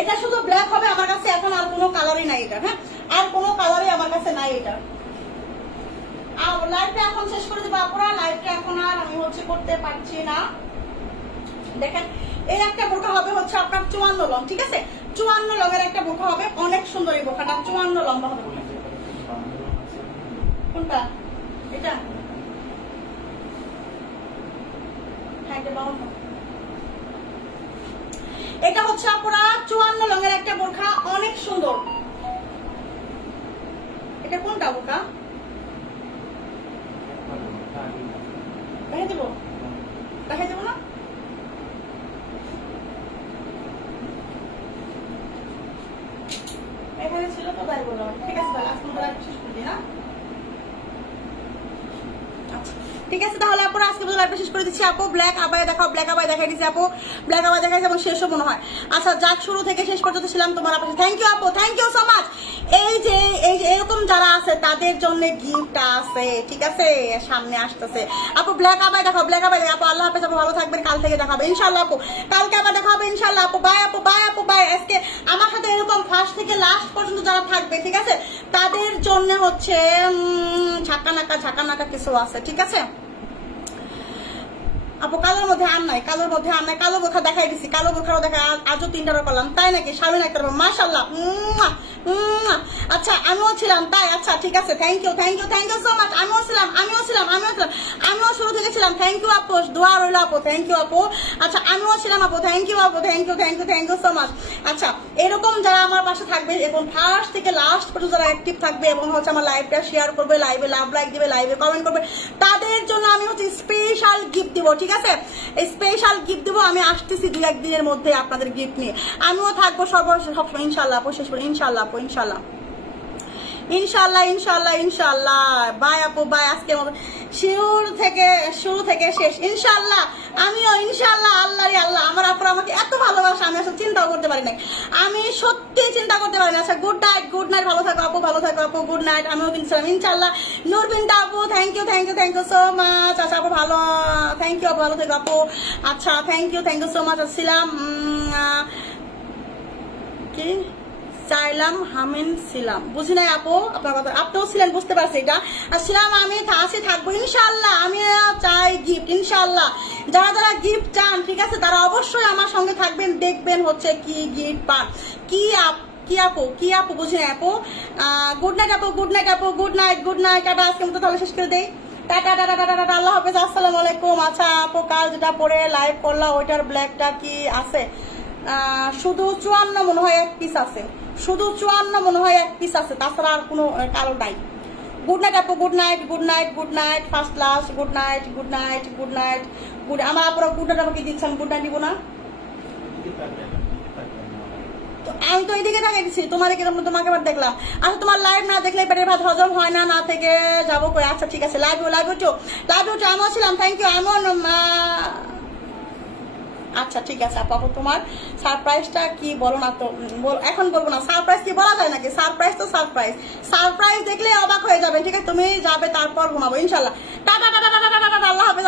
এটা শুধু ব্ল্যাক হবে। আমার কাছে এখন আর কোনো কালারই নাই এটা, হ্যাঁ আর কোনো কালারই আমার কাছে নাই এটা। আর লাইভটা এখন শেষ করে দেবো আপুরা, লাইভটা এখন আর আমি হচ্ছে করতে পারছি না। দেখেন এই একটা বোরখা হবে হচ্ছে আপনার 54 লং, ঠিক আছে, 54 লং এর একটা বোরখা হবে, অনেক সুন্দর এই বোরখাটা, 54 লম্বা হবে। কোনটা এটা? হ্যাঁ এটা 52। এটা হচ্ছে আপনারা 54 লং এর একটা বোরখা, অনেক সুন্দর। এটা কোনটা বোরখা? দেখাই দেবো, দেখাই দেবো না? এখানে ছিল তো তাই বললাম। ঠিক আছে তাহলে আজকে আমরা শেষ করে দিই না? ঠিক আছে তাহলে আপনারা আজকে লাইভটা শেষ করে দিচ্ছি। আপু ব্ল্যাক আবায়া দেখাও, ব্ল্যাক আবায়া দেখাই দিচ্ছি আপু, ব্ল্যাক আবায়া দেখাইছি এবং শেষও মনে হয়। আচ্ছা যাক, শুরু থেকে শেষ পর্যন্ত ছিলাম তোমার পাশে। থ্যাংক ইউ আপু, থ্যাংক ইউ সো মাচ। এই যে এরকম যারা আছে তাদের জন্য গিফট আছে, ঠিক আছে, সামনে আসতেছে। আপু ব্ল্যাক আবায়া দেখাও, ব্ল্যাক আবায়া দেখাও। আপু আল্লাহ হাফেজ আপু, ভালো থাকবেন, কাল থেকে দেখাবে ইনশাআল্লাহ আপু, কালকে আবার দেখা হবে ইনশাআল্লাহ আপু। বাই আপু, বাই আপু, বাই। আজকে আমার সাথে এরকম ফার্স্ট থেকে লাস্ট পর্যন্ত যারা থাকবে, ঠিক আছে, তাদের জন্য হচ্ছে ঝাঁকা কিছু আছে, ঠিক আছে আপু। কালোর মধ্যে আর নাই, কালোর মধ্যে আর নাই। কালো বোরখা দেখাই দিচ্ছি, কালো বোরখাও দেখা আজও 3টা বার করলাম, তাই নাকি? শামিন একটা মাশাআল্লাহ। আচ্ছা আমিও ছিলাম তাই? আচ্ছা ঠিক আছে, thank you, thank you, thank you so much. আমিও শুরু থেকে ছিলাম। থ্যাংক ইউ আপু, দোয়া রইল আপু, থ্যাংক ইউ আপু। আচ্ছা আমিও ছিলাম আপু, থ্যাংক ইউ আপু, thank you, thank you, thank you so much. আচ্ছা এরকম যারা আমার পাশে থাকবে এবং ফার্স্ট থেকে লাস্ট পর্যন্ত যারা অ্যাক্টিভ থাকবে এবং হচ্ছে আমার লাইভটা শেয়ার করবে, লাইভে লাভ লাইক দিবে, লাইভে কমেন্ট করবে, তাদের জন্য আমি হচ্ছে স্পেশাল গিফট দিব, ঠিক আছে, স্পেশাল গিফট দিব। আমি আসতেছি 2-1 দিনের মধ্যে আপনাদের গিফট নিয়ে। আমিও থাকবো সবসময় ইনশাআল্লাহ আপু, শেষ করে ইনশাআল্লাহ আপু, ইনশাআল্লাহ ইনশাআল্লাহ ইনশাআল্লাহ ইনশাআল্লাহ। বাই আপু, বাই। আজকে শুরু থেকে শেষ ইনশাআল্লাহ। আমিও ইনশাআল্লাহ। আল্লাহ আমার আপুরা আমাকে এত ভালোবাসা আমি আসলে চিন্তাও করতে পারি নাই, আমি সত্যি চিন্তা করতে পারি না। আচ্ছা গুড নাইট, গুড নাইট, ভালো থাকো আপু, ভালো থাকো আপু, গুড নাইট। আমিও কিনছিলাম ইনশাআল্লাহ। নূরবিনটা আপু thank you, thank you, thank you so much. আচ্ছা আপু ভালো, থ্যাংক ইউ আপু, ভালো থাকো আপু। আচ্ছা থ্যাংক ইউ সো মাচ। আসছিলাম কি চাইলাম হামিন ছিলাম, বুঝি নাই আপু আপনার কথা, আপনিও ছিলেন বুঝতে পারছি এটা। আর ছিলাম আমি আছি, থাকবো ইনশাআল্লাহ। আমি চাই গিফট ইনশাআল্লাহ। যারা যারা গিফট চান, ঠিক আছে, তারা অবশ্যই আমার সঙ্গে থাকবেন, দেখবেন হচ্ছে কি গিফট পান। কি আপু বুঝি নাই আপু। গুড নাইট আপু, গুড নাইট আপু, good night, good night. Tata, আজকে মতো তাহলে শেষ করে দেই। টাটা টাটা টাটা টাটা, আল্লাহ হাফেজ, আসসালামু আলাইকুম। আচ্ছা আপু কাল যেটা পরে লাইভ করলাম ওইটার ব্ল্যাকটা কি আছে? শুধু 54 মনে হয় এক পিস আছে, শুধু 54 মনে হয় এক পিস আছে, তাছাড়া আর কোনো কালো নাই। গুড নাইট আপু, good night, good night, good night, first last, good night, good night, good night, good. আমার আপুরা গুড নাইট আমাকে দিচ্ছেন, গুড নাইট দিব না? আমি তো এইদিকে থাকে দিচ্ছি, তোমাকে আবার দেখলাম। আচ্ছা তোমার লাইভ না দেখলে পেটের ভাত হজম হয় না, না থেকে যাবো কই। আচ্ছা ঠিক আছে, লাইভ উঠো। আমিও ছিলাম, থ্যাংক ইউ। আচ্ছা ঠিক আছে আপু, তোমার সারপ্রাইজটা কি বলো না তো, এখন বলবো না। সারপ্রাইজ কি বলা যায় নাকি? সারপ্রাইজ তো সারপ্রাইজ দেখলে অবাক হয়ে যাবেন, ঠিক আছে, তুমি যাবে তারপর ঘুমাবো ইনশাল্লাহ। টাটা টাটা টাটা টাটা, আল্লাহ হাফেজ।